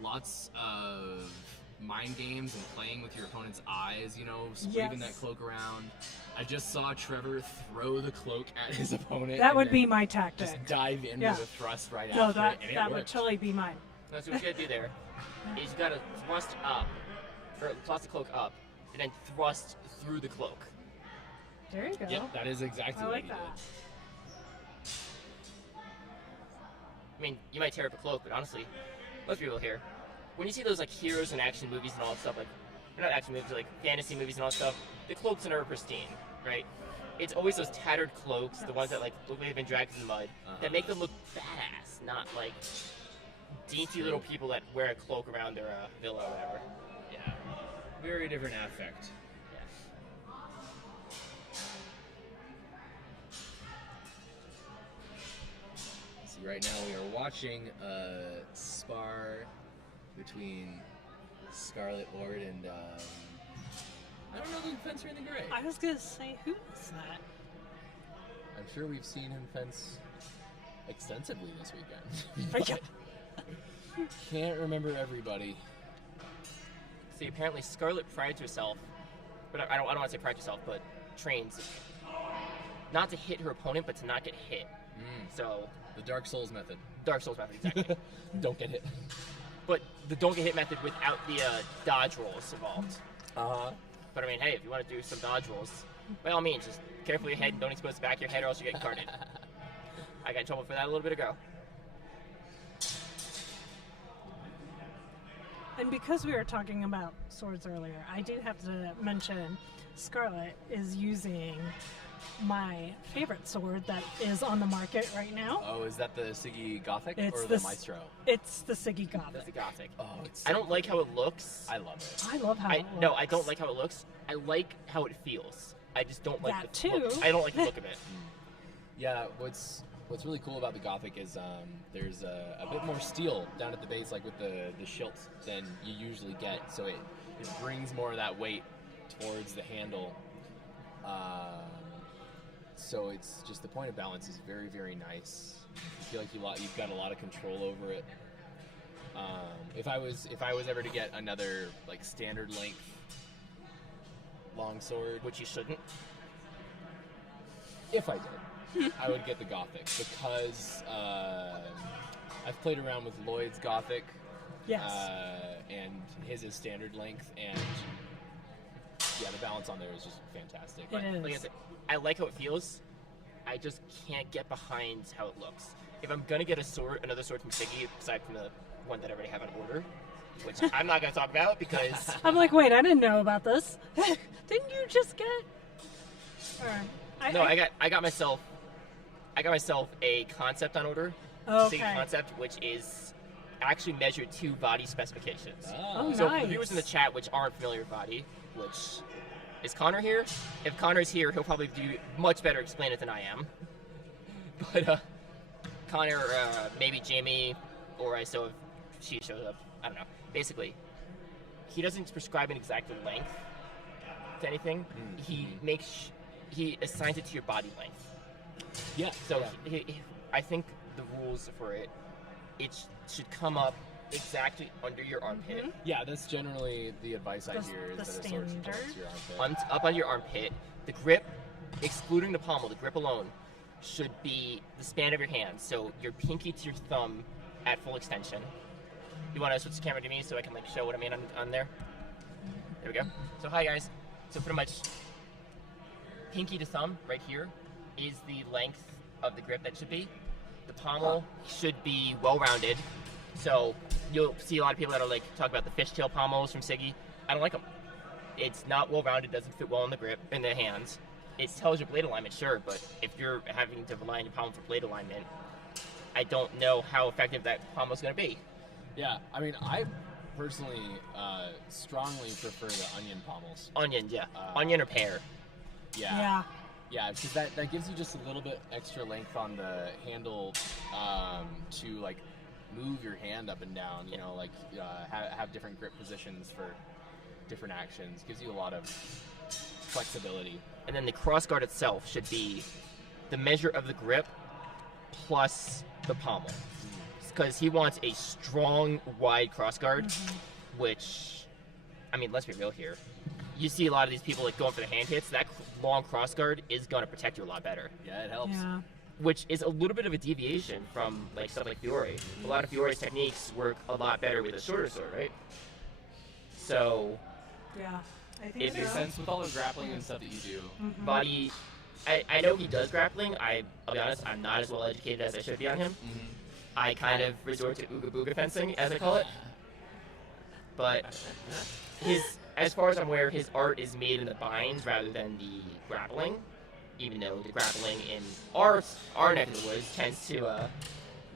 Lots of mind games and playing with your opponent's eyes, you know, waving that Yes. cloak around. I just saw Trevor throw the cloak at his opponent. That and would then be my tactic. Just dive in Yeah. with a thrust right No, after that it, and it that would worked. totally be mine. That's what you gotta do there. Is you gotta thrust up, or toss the cloak up, and then thrust through the cloak. There you go. Yep, that is exactly I what like he that. I mean, you might tear up a cloak, but honestly, most people here, when you see those like heroes and action movies and all that stuff, like not action movies, like fantasy movies and all that stuff, the cloaks are never pristine, right? It's always those tattered cloaks, the ones that like look like they've been dragged in the mud, that make them look badass, not like dainty little people that wear a cloak around their villa or whatever. Yeah, very different affect. See, right now we are watching a spar between Scarlet Lord and I don't know the fencer in the gray. I was gonna say, who is that? I'm sure we've seen him fence extensively this weekend. But can't remember everybody. See, apparently Scarlet prided herself, but I don't want to say pride herself, but trains not to hit her opponent, but to not get hit. So the Dark Souls method. Dark Souls method, exactly. Don't get hit. But the don't get hit method without the dodge rolls involved. But I mean, hey, if you want to do some dodge rolls, by all means, just careful your head and don't expose the back of your head or else you're getting carded. I got in trouble for that a little bit ago. And because we were talking about swords earlier, I do have to mention Scarlet is using my favorite sword that is on the market right now. Oh, is that the Siggy Gothic It's or the the Maestro? It's the Siggy Gothic. That's the Gothic. Oh, it's I don't like how it looks. I love it. I love how it looks. No, I don't like how it looks. I like how it feels. I just don't like That the look. too. I don't like the look of it. Yeah, what's really cool about the Gothic is there's a bit more steel down at the base, like with the shield, than you usually get. So it brings more of that weight towards the handle. So it's just the point of balance is very, very nice. You feel like you've got a lot of control over it. If I was ever to get another like standard length longsword, which you shouldn't, if I did, I would get the Gothic because I've played around with Lloyd's Gothic. Yes. And his is standard length, and yeah, the balance on there is just fantastic. Like I said, I like how it feels. I just can't get behind how it looks. If I'm gonna get another sword from Siggy, aside from the one that I already have on order, which I'm not gonna talk about because I'm like, wait, I didn't know about this. Didn't you just get? I got myself a concept on order. Okay. Siggy concept, which is actually measured to body specifications. Oh, so for nice. the viewers in the chat which aren't familiar with body, which is Connor here? If Connor's here, he'll probably do much better explain it than I am. But Connor, maybe Jamie, or I so if she shows up, I don't know. Basically, he doesn't prescribe an exact length to anything. He assigns it to your body length. Yeah. So I think the rules for it should come up exactly under your armpit. Yeah, that's generally the advice I The- hear is the that it sort of supports standard. your armpit. Up on your armpit. The grip, excluding the pommel, the grip alone, should be the span of your hand. So your pinky to your thumb at full extension. You want to switch the camera to me so I can like show what I mean on there? There we go. So hi guys. So pretty much pinky to thumb right here is the length of the grip that should be. The pommel should be well rounded. So you'll see a lot of people that are like talk about the fishtail pommels from Siggy. I don't like them. It's not well rounded, doesn't fit well in the grip, in the hands. It tells your blade alignment, sure, but if you're having to rely on your pommel for blade alignment, I don't know how effective that pommel is going to be. Yeah, I mean, I personally strongly prefer the onion pommels. Onion, yeah. Onion or pear. Yeah. Yeah, because that gives you just a little bit extra length on the handle to like move your hand up and down. You know, like have different grip positions for different actions. Gives you a lot of flexibility. And then the crossguard itself should be the measure of the grip plus the pommel. Because he wants a strong, wide crossguard, which, I mean, let's be real here. You see a lot of these people like going for the hand hits. That long crossguard is going to protect you a lot better. Yeah, it helps. Yeah. Which is a little bit of a deviation from like stuff like Fiore. A lot of Fiore's techniques work a lot better with a shorter sword, right? So, Yeah. I think It It makes so. sense with all the grappling and stuff that you do. body. I know he does grappling. I'll be honest, I'm not as well educated as I should be on him. I kind of resort to ooga booga fencing, as I call it. But as far as I'm aware, his art is made in the binds rather than the grappling. Even though the grappling in our neck of the woods tends to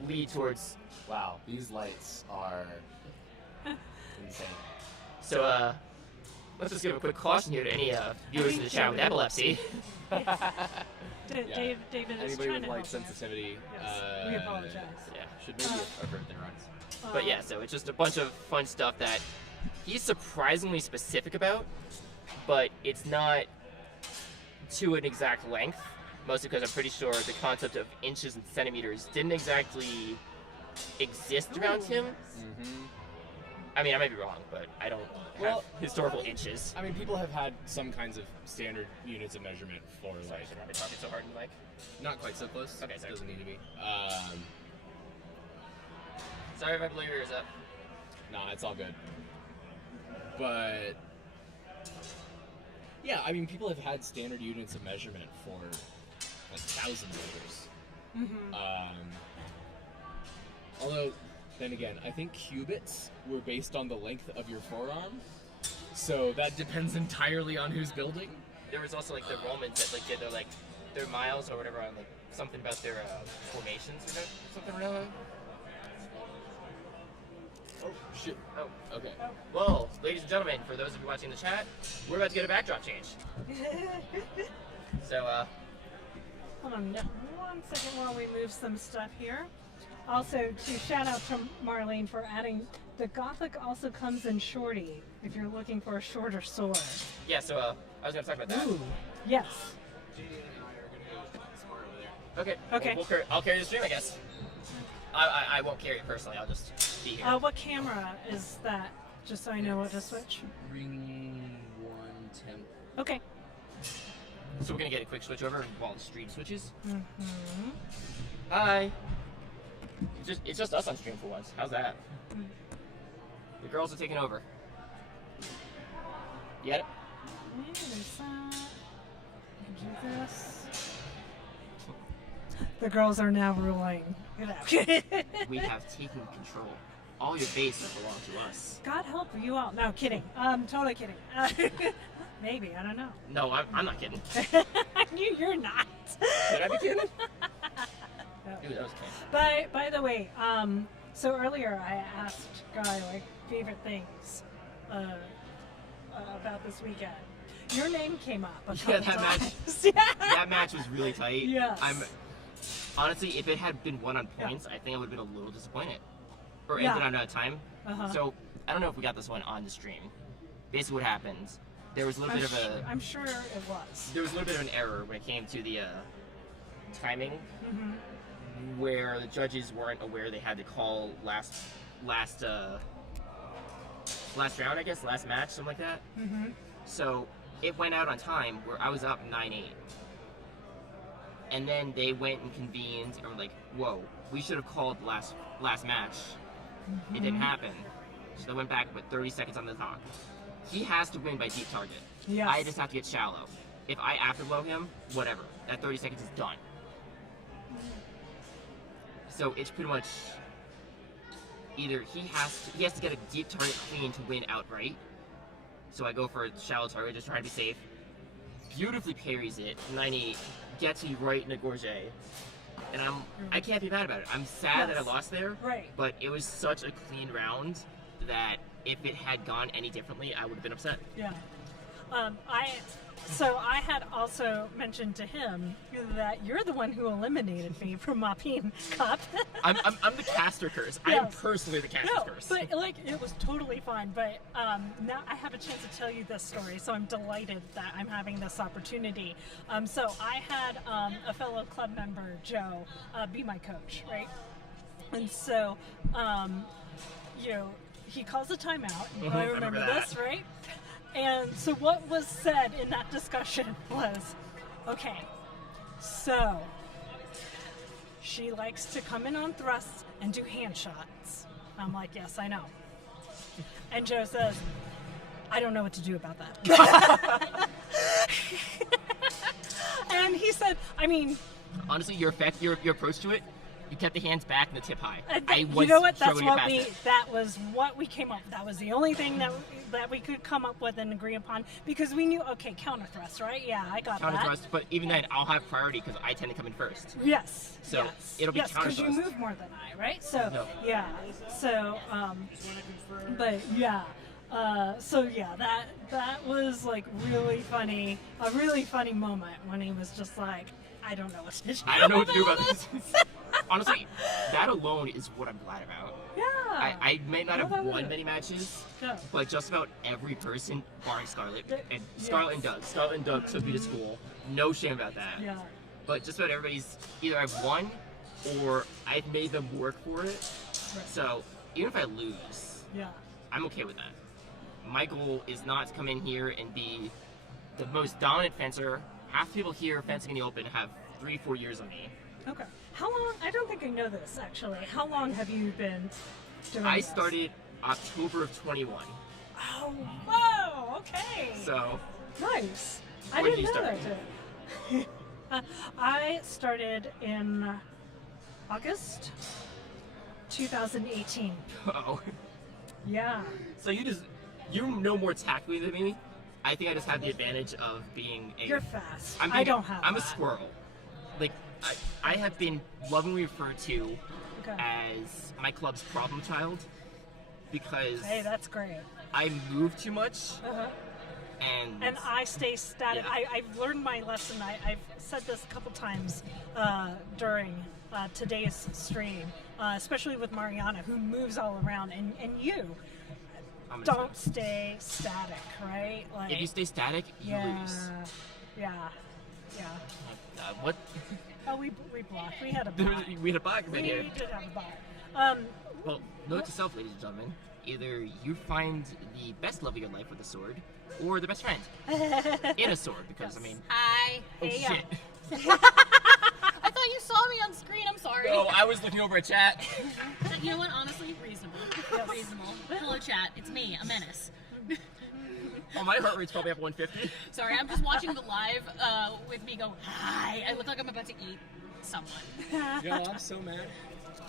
lead towards. Wow, these lights are insane. So let's just give a quick caution here to any viewers in the chat with epilepsy. David is Anybody trying with to light help you. sensitivity, We apologize. Yeah. should maybe avert their eyes. But yeah, so it's just a bunch of fun stuff that he's surprisingly specific about, but it's not to an exact length, mostly because I'm pretty sure the concept of inches and centimeters didn't exactly exist around him. I mean, I might be wrong, but I don't have historical inches. I mean, people have had some kinds of standard units of measurement for like. Should I be talking so hard in the mic? Not quite so close. Okay, sorry. Doesn't need to be. Sorry if I blew your ears up. Nah, it's all good. But yeah, I mean, people have had standard units of measurement for like thousands of years. Although, then again, I think cubits were based on the length of your forearm, so that depends entirely on who's building. There was also like the Romans that like did their miles or whatever on like something about their formations or something around that. Oh shit. Oh. Okay. Well, ladies and gentlemen, for those of you watching the chat, we're about to get a backdrop change. So, Hold on 1 second while we move some stuff here. Also, to shout out to Marlene for adding, the Gothic also comes in shorty if you're looking for a shorter sword. yeah, so I was going to talk about that. Ooh, yes. Okay. Okay. I'll carry the stream, I guess. I won't carry it personally. I'll just be here. What camera is that? Just so I know what to switch. Ring 110. Okay. So we're gonna get a quick switch over while the stream switches. Mm-hmm. Hi. It's just us on stream for once. How's that? The girls are taking over. You get it? There's that. Do this. The girls are now ruling. You know. We have taken control. All your bases belong to us. God help you all. No, kidding. Totally kidding. Maybe, I don't know. No, I'm not kidding. You're not. Should I be kidding? No. Dude, that was kidding. By the way, so earlier I asked Guy like favorite things about this weekend. Your name came up. Yeah, that match. Yeah. That match was really tight. Yes. Honestly, if it had been won on points, I think I would have been a little disappointed. Or Yeah. ended on a time. Uh-huh. So I don't know if we got this one on the stream. Basically, what happened? There was a little bit of a. I'm sure it was. There was a little bit of an error when it came to the timing, Mm-hmm. where the judges weren't aware they had to call last last round, I guess, last match, something like that. Mm-hmm. So it went out on time where I was up 9-8. And then they went and convened and were like, whoa, we should have called last match. It didn't happen. So they went back with 30 seconds on the clock. He has to win by deep target. Yes. I just have to get shallow. If I afterblow him, whatever. That 30 seconds is done. So it's pretty much either he has to get a deep target clean to win outright. So I go for a shallow target, just trying to be safe. Beautifully parries it, 9-8, gets me right in the gorget. And I can't be mad about it. I'm sad that I lost there. Right. But it was such a clean round that if it had gone any differently, I would have been upset. Yeah. I had also mentioned to him that you're the one who eliminated me from Mapim Cup. I'm the caster curse. I am personally the caster curse. But like it was totally fine. But now I have a chance to tell you this story, so I'm delighted that I'm having this opportunity. So I had a fellow club member, Joe, be my coach, right? And so, he calls a timeout. I remember this, right? And so what was said in that discussion was, okay, so she likes to come in on thrusts and do hand shots. I'm like, yes, I know. And Joe says, I don't know what to do about that. And he said, I mean... Honestly, your approach to it, you kept the hands back and the tip high. You know what? That was what we came up with. That was the only thing that we could come up with and agree upon because we knew, okay, counter thrust, right? Yeah, I got counter that. thrust, but even then, I'll have priority because I tend to come in first. Yes. So it'll be counter thrust. Because you move more than I, right? So yeah. So but yeah. That was like really funny, a really funny moment when he was just like, I don't know what to do. I don't know what to do about this. Honestly, that alone is what I'm glad about. Yeah. I may not have won many matches, but just about every person, barring Scarlett, and Scarlett and Doug. Scarlett and Doug took me to school. No shame about that. Yeah. But just about everybody's, either I've won, or I've made them work for it. Right. So, even if I lose, I'm okay with that. My goal is not to come in here and be the most dominant fencer. Half the people here fencing in the open have 3-4 years on me. Okay. How long? I don't think I know this actually. How long have you been doing I this? started October of 21. Oh, whoa! Okay. So. Nice. When I did didn't you know start? that. I started in August 2018. Oh. Yeah. So you know more tactically than me. I think I just have the advantage of being a... You're fast. I'm I don't have I'm that. a squirrel. Like, I have been lovingly referred to as my club's problem child because... Hey, that's great. I move too much. And I stay static. I've learned my lesson. I've said this a couple times during today's stream, especially with Mariana, who moves all around, and you don't stay static, right? Like, if you stay static, you lose. Yeah. What? Oh, we blocked. We had a block. We had a block right here. We did have a block. Well, note to self, ladies and gentlemen. Either you find the best love of your life with a sword, or the best friend in a sword. Because I mean, Hi. Oh Hey, shit! I thought you saw me on screen. I'm sorry. Oh, I was looking over a chat. You know what? Honestly, reasonable. Reasonable. Hello, chat. It's me, a menace. Oh, my heart rate's probably up 150. Sorry, I'm just watching the live with me go, hi. I look like I'm about to eat someone. Yo, I'm so mad.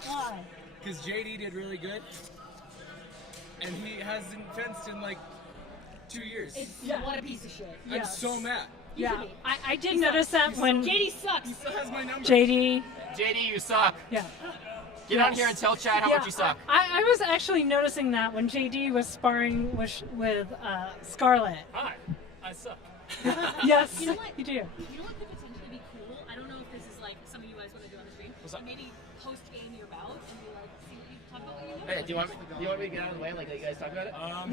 Why? Because JD did really good, and he hasn't fenced in like 2 years. What a piece of shit. I'm so mad. Yeah, I did notice that when JD sucks. He still has my number. JD, you suck. Yeah. Get on here and tell Chad how much you suck. I was actually noticing that when JD was sparring with Scarlett. Hi, I suck. Yes, You know what? you do. You know what could potentially be cool? I don't know if this is like something you guys want to do on the stream. What's up? Maybe post game your bout and be like, see what you talk about what you know. Hey, do you want me to get out of the way and let you guys talk about it? I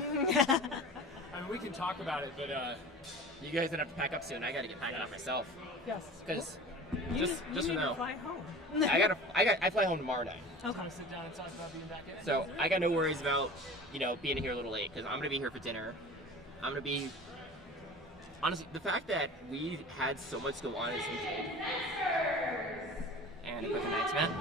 mean, we can talk about it, but you guys don't have to pack up soon. I gotta get packed up myself. Yes. Because Just you for need to now. fly home. I fly home tomorrow night. Okay. Sit down and talk about being back in. So I got no worries about, being here a little late because I'm gonna be here for dinner. I'm gonna be. Honestly, the fact that we had so much go on as we did. And a quick announcement.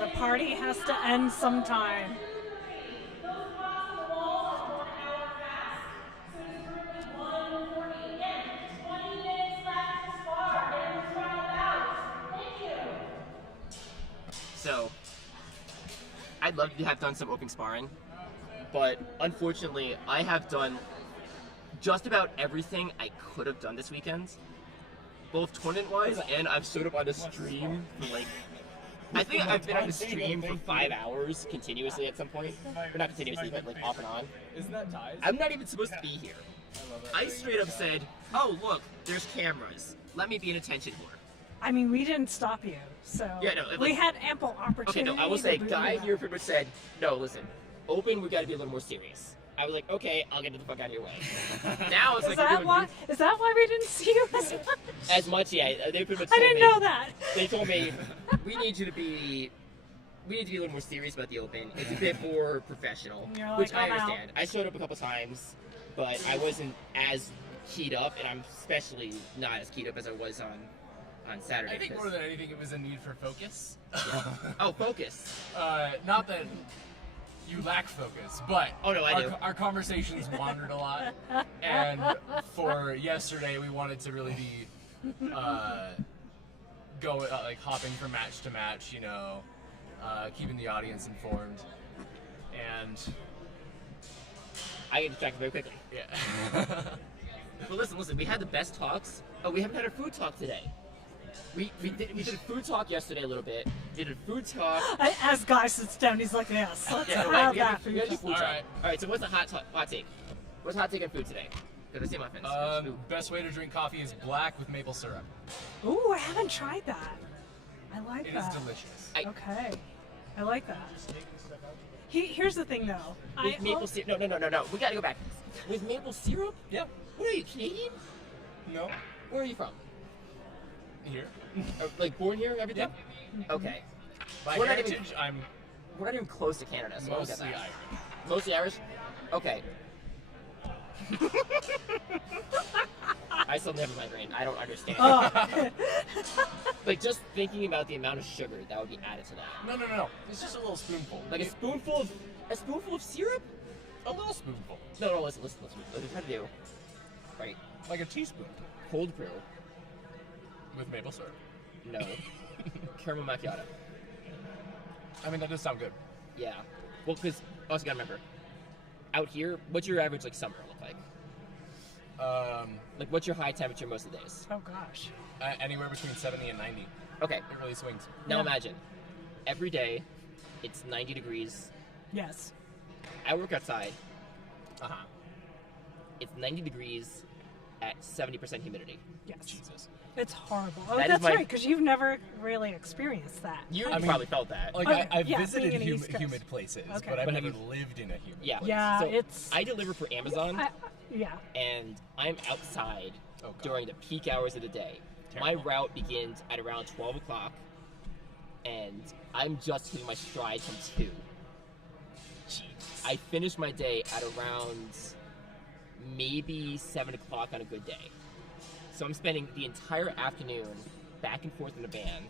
The party has to end sometime. So, I'd love to have done some open sparring, but unfortunately, I have done just about everything I could have done this weekend, both tournament-wise, and I've showed up on the stream for I think I've been on the stream for 5 hours continuously at some point. Or not continuously, but off and on. Isn't that ties? I'm not even supposed to be here. I straight up said, "Oh look, there's cameras. Let me be an attention whore." I mean, we didn't stop you, so Yeah, no, we had ample opportunity. Okay, no, I will say, to boo Guy you here pretty much said, "No, listen, open, we got to be a little more serious." I was like, "Okay, I'll get the fuck out of your way." Now it's Is like, that why? Is that why we didn't see you as much? as much, yeah. They pretty much. I told didn't me- know that. They told me we need you to be. We need to be a little more serious about the open. It's a bit more professional, You're like, which I "I'm out." understand. I showed up a couple times, but I wasn't as keyed up, and I'm especially not as keyed up as I was on Saturday. I think 'cause- more than anything, it was a need for focus. Oh, focus. Not that you lack focus, but Oh, no, I our, do. our conversations wandered a lot, and for yesterday, we wanted to really be hopping from match to match, keeping the audience informed, and I get distracted very quickly. Yeah. But listen, we had the best talks. Oh, we haven't had a food talk today. We did a food talk yesterday a little bit. Did a food talk. As Guy sits down, he's like, "Yes, let's Yeah, have right, we that gotta do food." food talk. All right. So what's the hot take? What's the hot take on food today? Because I see muffins. Best way to drink coffee is black with maple syrup. Ooh, I haven't tried that. I like It that. is delicious. Okay, I like that. Here's the thing, though. With maple syrup? No. We gotta go back. With maple syrup? Yeah. What are you, Canadian? No. Where are you from? Here. Like born here and everything? Yeah. Okay. By We're not even- heritage, I'm We're not even close to Canada, so I'll get mostly that. Irish. Mostly Irish? Okay. I still never migraine. I don't understand. Oh. Like just thinking about the amount of sugar that would be added to that. No. It's just a little spoonful. Like a spoonful of syrup? A little spoonful. No, listen. What we're trying to do, right? Like a teaspoon. Cold brew. With maple syrup. No. Caramel macchiato. I mean, that does sound good. Yeah. Well, because also gotta remember, out here, what's your average summer look like? Like what's your high temperature most of the days? Oh gosh. Anywhere between 70 and 90. Okay. It really swings. Now imagine, every day, it's 90 degrees. Yes. I work outside. Uh-huh. It's 90 degrees at 70% humidity. Yes. Jesus. It's horrible. Oh, That is that's my- right, because you've never really experienced that. You I mean, probably felt that. Like, Okay, I've yeah, visited being in the East Coast. humid places, Okay. but I've But have never you- lived in a humid Yeah. place. Yeah, So it's. I deliver for Amazon, Yeah. and I'm outside Oh, God. during the peak hours of the day. My Terrible. route begins at around 12 o'clock, and I'm just hitting my stride from 2. I finish my day at around maybe 7 o'clock on a good day. So I'm spending the entire afternoon back and forth in a van,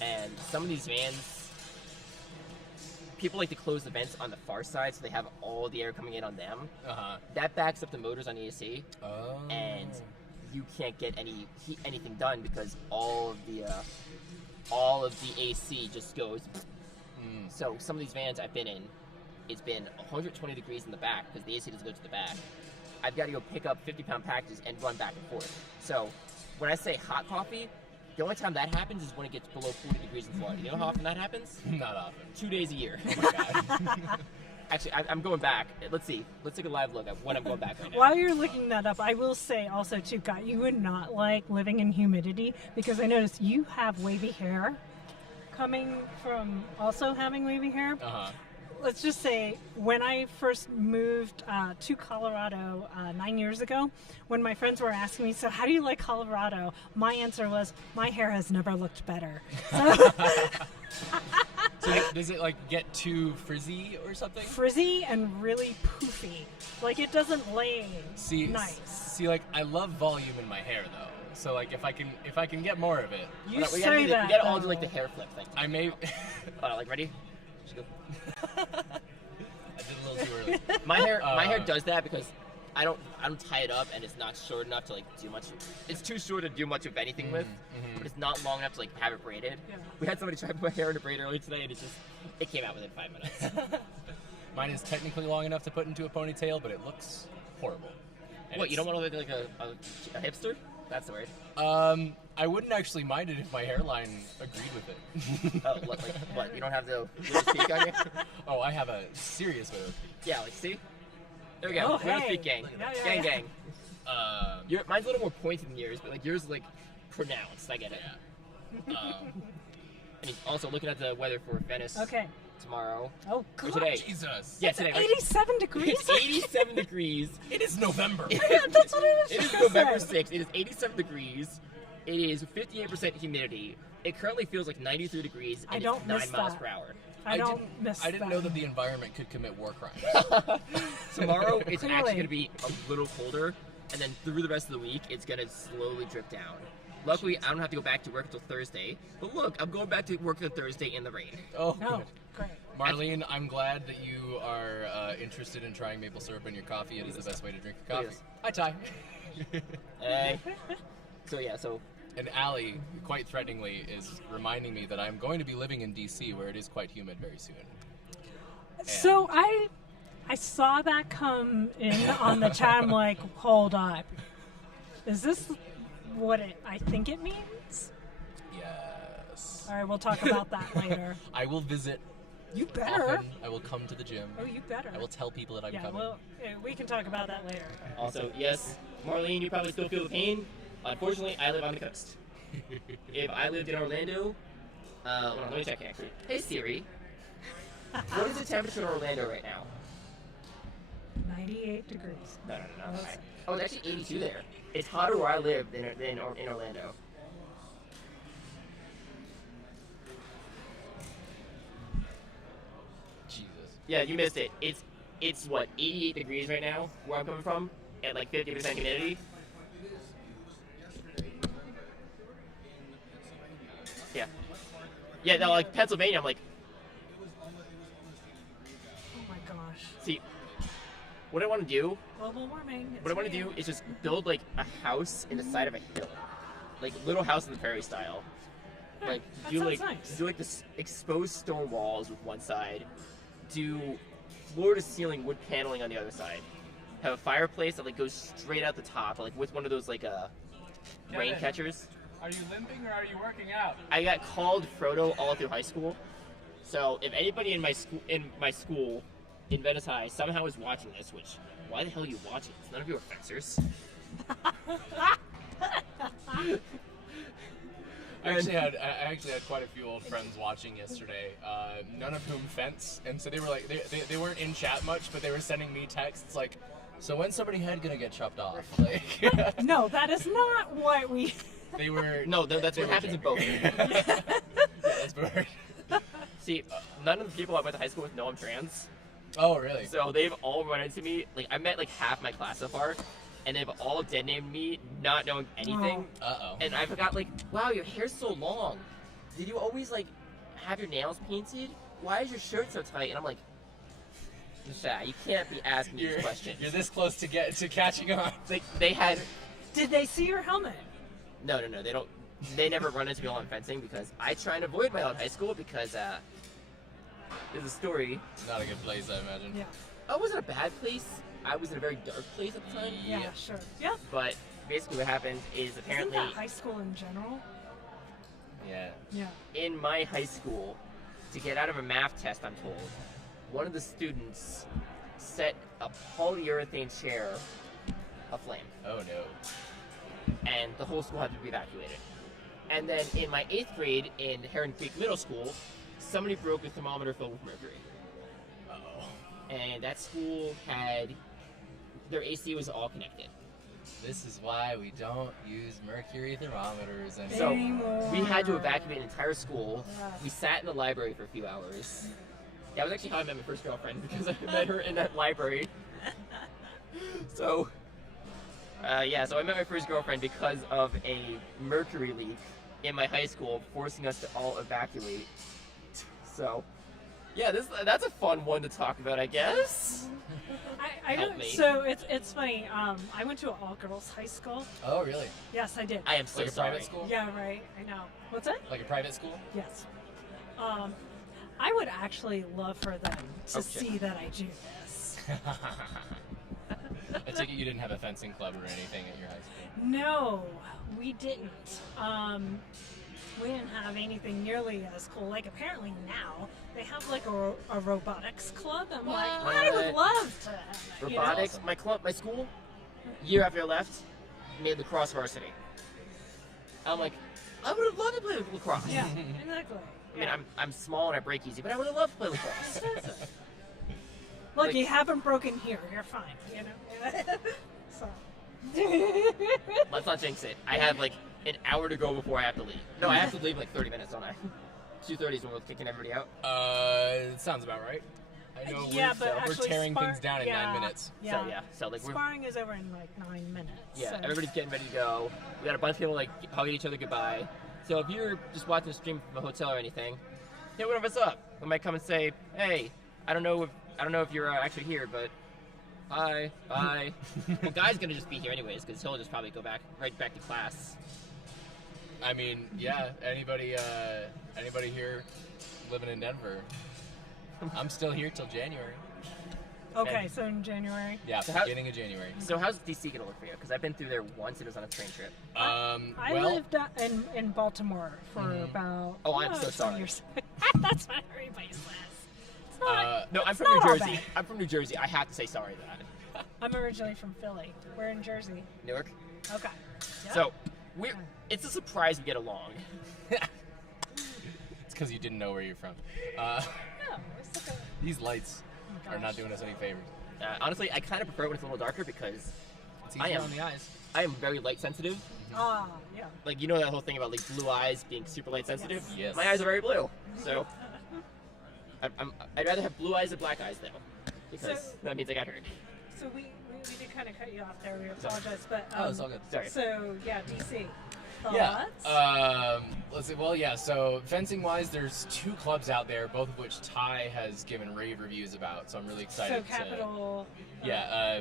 and some of these vans, people like to close the vents on the far side so they have all the air coming in on them. Uh-huh. That backs up the motors on the AC, Oh. and you can't get anything done because all of the AC just goes. So some of these vans I've been in, it's been 120 degrees in the back because the AC doesn't go to the back. I've got to go pick up 50-pound packages and run back and forth. So when I say hot coffee, the only time that happens is when it gets below 40 degrees in Florida. You know how often that happens? Not often. 2 days a year. Oh my God. Actually, I'm going back. Let's see. Let's take a live look at when I'm going back right now. While you're looking that up, I will say also too, Guy, you would not like living in humidity because I noticed you have wavy hair. Coming from also having wavy hair, Uh-huh. let's just say when I first moved to Colorado 9 years ago, when my friends were asking me, so how do you like Colorado? My answer was, my hair has never looked better. So does it like get too frizzy or something? Frizzy and really poofy. Like it doesn't lay nice. See, like I love volume in my hair though. So like if I can get more of it. You say that. We gotta all do like the hair flip thing. I may. Like ready? I did a little too early. My hair does that because I don't tie it up and it's not short enough to like do much. It's too short to do much of anything with, but it's not long enough to like have it braided. Yeah. We had somebody try to put my hair in a braid earlier today and it came out within 5 minutes. Mine is technically long enough to put into a ponytail, but it looks horrible. And What, you don't want to look like a hipster? That's the word. I wouldn't actually mind it if my hairline agreed with it. Oh, what? You don't have the widow's peak on you? Oh, I have a serious widow's peak. Yeah, like see? There we go. Oh, Widow's hey. peak gang. Yeah. Gang. Mine's a little more pointed than yours, but like yours is like pronounced. I get it. And also looking at the weather for Venice tomorrow. Oh, Or God. today. Jesus. Yeah, It's today. 87 degrees? It's 87 degrees. It is November. Yeah, that's what I was It is just November gonna say. 6th. It is 87 degrees. It is 58% humidity. It currently feels like 93 degrees and I don't it's 9 miss miles that. per hour. I don't miss I didn't that. know that the environment could commit war crimes. Tomorrow, it's Clearly. actually going to be a little colder, and then through the rest of the week, it's going to slowly drip down. Luckily, I don't have to go back to work until Thursday. But look, I'm going back to work on Thursday in the rain. Oh, No, good. great. Marlene, I'm glad that you are interested in trying maple syrup in your coffee. It is the best way to drink a coffee. Yes. Hi, Ty. So And Allie, quite threateningly, is reminding me that I'm going to be living in D.C., where it is quite humid very soon. So I saw that come in on the chat. I'm like, hold up. Is this what I think it means? Yes. All right, we'll talk about that later. I will visit. You better. Often. I will come to the gym. Oh, you better. I will tell people that I'm Yeah, coming. well, we can talk about that later. Also, yes, Marlene, you probably still feel the pain. Unfortunately, I live on the coast. If I lived in Orlando, hold on, let me check actually. Hey Siri, what is the temperature in Orlando right now? 98 degrees. No. Oh, it's actually 82 there. It's hotter where I live than in Orlando. Jesus. Yeah, you missed it. It's what, 88 degrees right now where I'm coming from, at like 50% humidity. Yeah, no, like Pennsylvania, I'm like, Oh my gosh. see, what I want to do, Global warming. what I want to do is just build like a house in the side of a hill, like Little House on the Prairie style. Like that do sounds like nice. do like this exposed stone walls with one side, do floor to ceiling wood paneling on the other side. Have a fireplace that like goes straight out the top, like with one of those like rain Kevin. catchers. Are you limping or are you working out? I got called Frodo all through high school. So if anybody in my school in Venice High somehow is watching this, which why the hell are you watching this? None of you are fencers. I actually had quite a few old friends watching yesterday, none of whom fence, and so they were like, they weren't in chat much, but they were sending me texts like, so when's somebody's head gonna get chopped off? Like, No, that is not what we. they were. No, that's they what were happens in joking. both. Yeah, that's weird. See, none of the people I went to high school with know I'm trans. Oh, really? So they've all run into me. Like I met like half my class so far, and they've all dead named me, not knowing anything. Uh-oh. And I forgot like, wow, your hair's so long. Did you always like have your nails painted? Why is your shirt so tight? And I'm like, Michelle, you can't be asking me these questions. You're this close to catching on. Like they had. Did they see your helmet? No, they don't. They never run into me while I'm fencing because I try and avoid my own high school because there's a story. Not a good place, I imagine. Yeah. Oh, it wasn't a bad place. I was in a very dark place at the time. Yeah, sure. Yeah. But basically what happened is apparently Isn't that high school in general? yeah. Yeah. In my high school, to get out of a math test, I'm told, one of the students set a polyurethane chair aflame. Oh no. And the whole school had to be evacuated. And then in my 8th grade in Heron Creek Middle School, somebody broke a thermometer filled with mercury. Oh. and that school had their AC was all connected. This is why we don't use mercury thermometers anymore. So we had to evacuate an entire school. We sat in the library for a few hours. That was actually how I met my first girlfriend, because I met her in that library. So, so I met my first girlfriend because of a mercury leak in my high school, forcing us to all evacuate. So, yeah, that's a fun one to talk about, I guess. I Help don't. me. So it's funny. I went to an all-girls high school. Oh, really? Yes, I did. I am so Like a sorry. private school? Yeah, right. I know. What's that? Like a private school? Yes. I would actually love for them to Okay. see that I do this. I take it you didn't have a fencing club or anything at your high school? No, we didn't. We didn't have anything nearly as cool. Like apparently now they have like a robotics club. I'm like, I would love to. Have that, you know? Robotics. My school, year after I left, made lacrosse varsity. I'm like, I would have loved to play lacrosse. Yeah, exactly. I mean, I'm small and I break easy, but I would have loved to play lacrosse. Look, Like- you haven't broken here. You're fine. You know. So. Let's not jinx it. I have like an hour to go before I have to leave. No, I have to leave in like 30 minutes, don't I? 2:30 is when we're kicking everybody out. It sounds about right. I know Yeah, but we're actually tearing spar- things down in yeah, 9 minutes. Yeah. So like we're Sparring is over in like 9 minutes. yeah, so. everybody's getting ready to go. We got a bunch of people like hugging each other goodbye. So if you're just watching the stream from a hotel or anything, hit one of us up. We might come and say, hey, I don't know if you're actually here, but hi, bye. Well, Guy's gonna just be here anyways, because he'll just probably go right back to class. I mean, yeah, anybody here living in Denver? I'm still here till January. Okay, so in January. Yeah, So how- beginning of January. So how's DC gonna look for you? Because I've been through there once. It was on a train trip. I well, lived in Baltimore for about. Oh, I'm so 20 sorry. years. That's what everybody says. It's not. No, I'm it's from New not all Jersey. bad. I'm from New Jersey. I have to say sorry to that. I'm originally from Philly. We're in Jersey. Newark. Okay. Yep. So it's a surprise we get along. it's because you didn't know where you're from. it's like These lights Oh, are not doing us any favors. Honestly, I kind of prefer it when it's a little darker because It's I easier am on the eyes. I am very light sensitive. Yeah. Like, you know that whole thing about like blue eyes being super light sensitive? Yes. My eyes are very blue. So I'd rather have blue eyes than black eyes though. Because So- that means I got hurt. So we did kind of cut you off there. We apologize, but Oh, it's all good. Sorry. So yeah, DC. Yeah. Thoughts? Let's see. Well, yeah. So fencing-wise, there's 2 clubs out there, both of which Ty has given rave reviews about. So I'm really So excited. Capital. Yeah.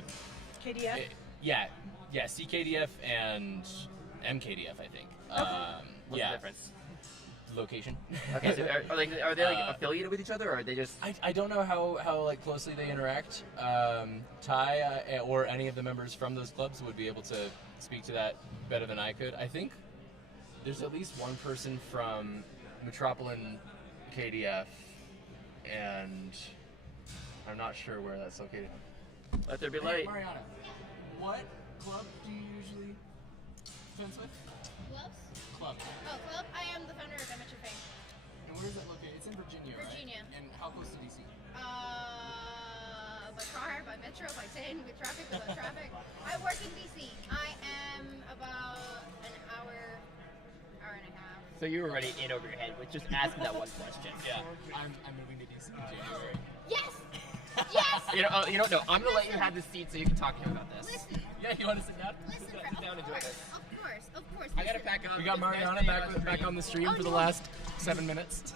KDF. Yeah. CKDF and MKDF, I think. What's yeah. the difference? Location. Okay, so are they like affiliated with each other, or are they just? I don't know how like closely they interact. Ty or any of the members from those clubs would be able to speak to that better than I could. I think there's at least one person from Metropolitan KDF, and I'm not sure where that's located. Let there be light. Mariana, what club do you usually fence with? Clubs? Club. Oh, club? I am the founder of MCHO. And where is that located? It's in Virginia, right? Virginia. And how close to DC? By car, by metro, by train, with traffic, without traffic. I work in DC. I am about an hour and a half. So you were already in over your head with just asking that one question. Yeah. I'm moving to DC in January. Yes! Yes! You know, no. I'm gonna let you have the seat so you can talk to him about this. Listen. Yeah, you want to sit down? Listen, Sit down and enjoy this. Of course. I gotta pack up. We got Mariana back on the stream Oh, for the no. last 7 minutes.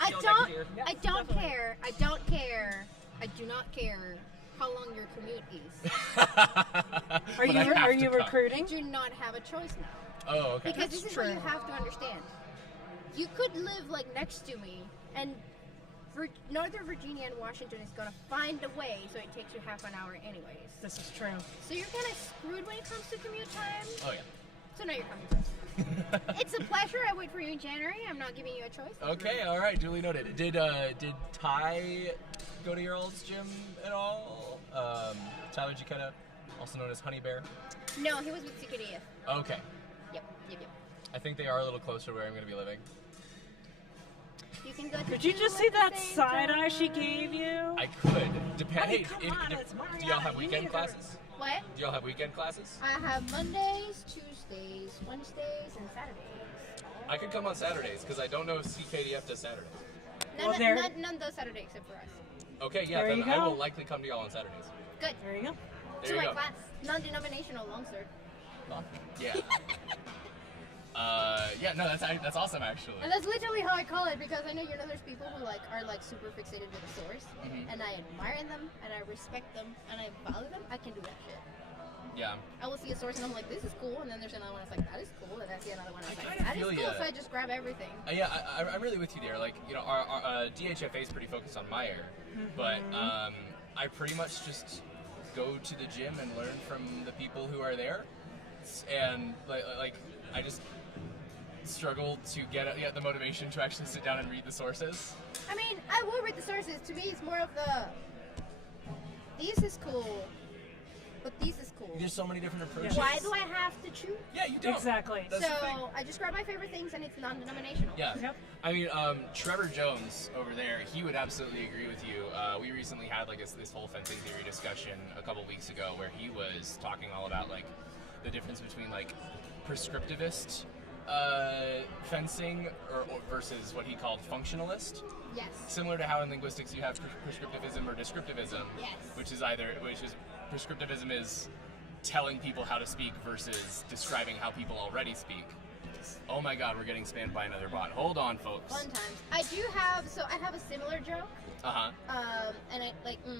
I don't care. I do not care how long your commute is. Are you recruiting? You do not have a choice now. Oh, okay. Because this is what you have to understand. You could live like next to me, and Northern Virginia and Washington is gonna find a way, so it takes you half an hour anyways. This is true. So you're kind of screwed when it comes to commute time. Oh yeah. So now you're coming first. It's a pleasure. I wait for you in January. I'm not giving you a choice. Okay, all right, duly noted. Did Ty go to your old's gym at all? Tyler Giacchetta, also known as Honey Bear. No, he was with CKDF. Okay, Yep. I think they are a little closer to where I'm going to be living. You can go to Could you two just at see the that same side eye time. she gave you? I could. Depend. I mean, Hey, come on, it's Mario. do y'all have You weekend need classes? What? Do y'all have weekend classes? I have Mondays, Tuesdays, Wednesdays, and Saturdays. I could come on Saturdays because I don't know if CKDF does Saturdays. None does Saturday except for us. Okay, yeah, There then you I go. will likely come to y'all on Saturdays. Good. There you go. There To you my go. class, non-denominational longsword. Yeah. Yeah, no, that's awesome actually. And that's literally how I call it because I know there's people who are super fixated with the source, Mhm. and I admire them and I respect them and I value them. I can do that shit. Yeah. I will see a source and I'm like, this is cool, and then there's another one that's like, that is cool, and I see another one that's like, kinda that is feel cool, ya. so I just grab everything. Yeah, I'm really with you there. Like, you know, our DHFA is pretty focused on Meyer, but I pretty much just go to the gym and learn from the people who are there, and like I just struggle to get the motivation to actually sit down and read the sources. I mean, I will read the sources. To me, it's more of the, this is cool, but this is cool. There's so many different approaches. Why do I have to choose? Yeah, you don't. Exactly. That's the thing. So I just grab my favorite things, and it's non-denominational. Yeah. Yep. I mean, Trevor Jones over there, he would absolutely agree with you. We recently had like this whole fencing theory discussion a couple weeks ago where he was talking all about like the difference between like prescriptivist fencing or versus what he called functionalist. Yes. Similar to how in linguistics you have prescriptivism or descriptivism, Yes. which is prescriptivism is telling people how to speak versus describing how people already speak. Oh my god, we're getting spammed by another bot. Hold on, folks. Fun times. I have a similar joke. Uh-huh. And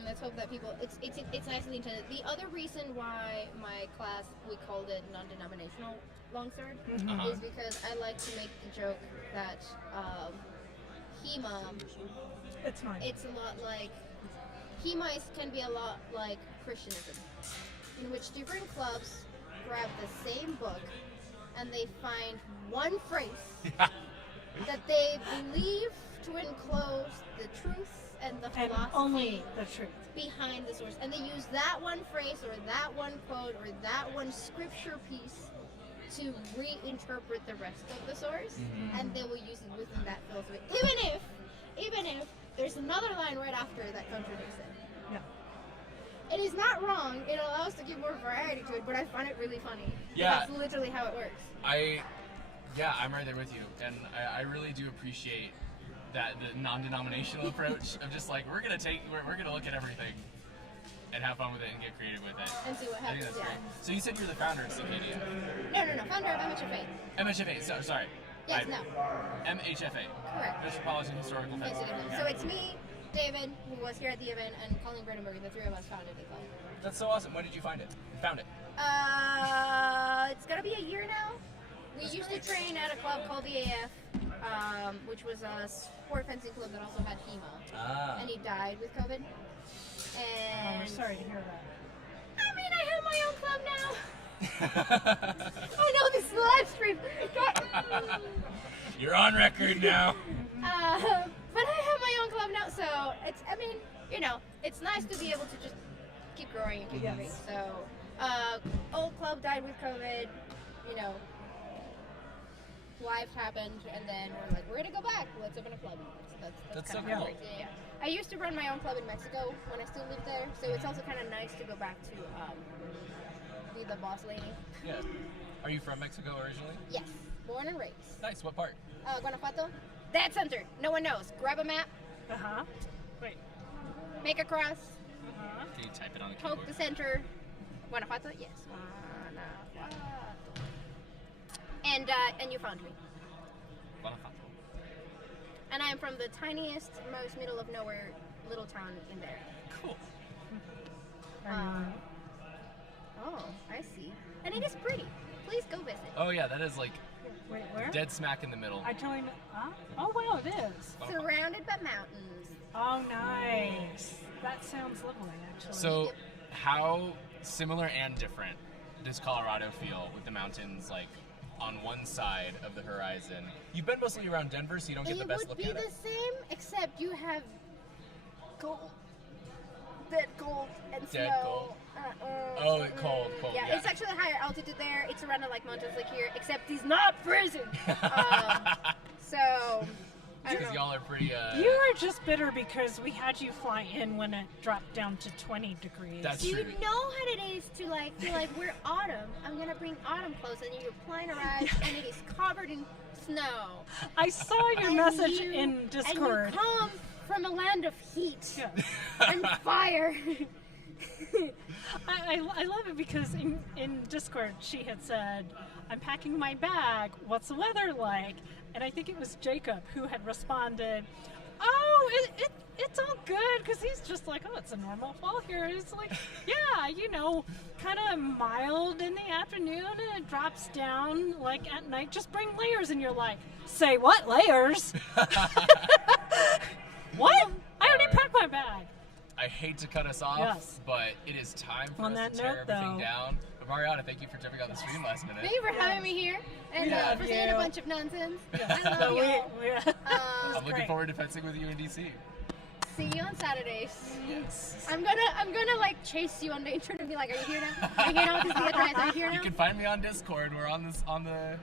let's hope that people, it's nicely intended. The other reason why my class, we called it non-denominational longsword, is because I like to make the joke that HEMA, it's a lot like, HEMA can be a lot like Christianism, in which different clubs grab the same book and they find one phrase that they believe to enclose the truth and the And philosophy only the truth behind the source. And they use that one phrase or that one quote or that one scripture piece to reinterpret the rest of the source, and they will use it within that philosophy. Even if there's another line right after that contradicts it. Yeah. It is not wrong. It allows to give more variety to it, but I find it really funny. Yeah. That's literally how it works. I'm right there with you, and I really do appreciate that the non-denominational approach of just like we're gonna look at everything and have fun with it and get creative with it. And see what I think happens, that's yeah. great. So you said you're the founder of CKDF. No. Founder of MCHO. MHFA. Sorry. Yes, no. MHFA. Correct. Metropolitan Historical Fencing. So it's me, David, who was here at the event, and Colleen Brandenburg. The three of us founded the club. That's so awesome. When did you find it? Found it. It's gonna be a year now. We used to train at a club called the AF, which was a sport fencing club that also had HEMA. And he died with COVID. And we're sorry to hear that. I mean, I have my own club now. I know this is a live stream. You're on record now. But I have my own club now, so it's nice to be able to just keep growing and keep moving. So, old club died with COVID, life happened, and then we're like, we're gonna go back. Let's open a club. So that's so kind of cool. yeah. I used to run my own club in Mexico when I still lived there, so it's also kind of nice to go back to be the boss lady. Yeah. Are you from Mexico originally? Yes, born and raised. Nice. What part? Guanajuato. Dead center. No one knows. Grab a map. Wait. Make a cross. Can you type it on the keyboard? Poke the center. Guanajuato. Yes. Guanajuato. And you found me. Guanajuato. And I am from the tiniest, most middle of nowhere little town in there. Cool. Oh, I see. And it is pretty. Please go visit. Oh yeah, that is like Wait, where? dead smack in the middle. I tell him. Oh wow, it is. Surrounded by mountains. Oh nice. That sounds lovely, actually. So, how similar and different does Colorado feel with the mountains like on one side of the horizon? You've been mostly around Denver, so you don't get the best look at it. It would be the same, except you have gold, dead cold, and Dead snow. cold. Cold. Yeah, Yeah. it's actually higher altitude there. It's surrounded like mountains like here, except it's not freezing. So, Because y'all are pretty. You are just bitter because we had you fly in when it dropped down to 20 degrees. That's You know how it is to like feel like we're autumn. I'm gonna bring autumn clothes, and you're flying around, and it is covered in snow. I saw your And message you- in Discord. And you come from a land of heat and fire. I love it because in Discord she had said, I'm packing my bag, what's the weather like? And I think it was Jacob who had responded, oh, it's all good, because he's just like, oh, it's a normal fall here. It's like, yeah, you know, kind of mild in the afternoon and it drops down like at night. Just bring layers. And you're like, say what, layers? What? I already packed my bag. I hate to cut us off, Yes. but it is time for On us that to tear note, everything though- down. But Mariana, thank you for jumping on the stream last minute. Thank you for having me here and Yeah. for saying a bunch of nonsense. I love So y'all. I'm looking forward to fencing with you in DC. See you on Saturdays. Yes. I'm gonna like chase you on the internet and be like, are you here now? Are you here now? This is the address. Are you here You now? can find me on Discord. We're on the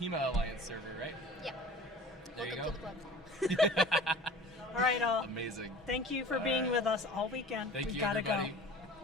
HEMA Alliance server, right? Yeah. There you Welcome go. to the club. All right, all. Amazing. Thank you for being with us all weekend. Thank We've you, got to go. everybody.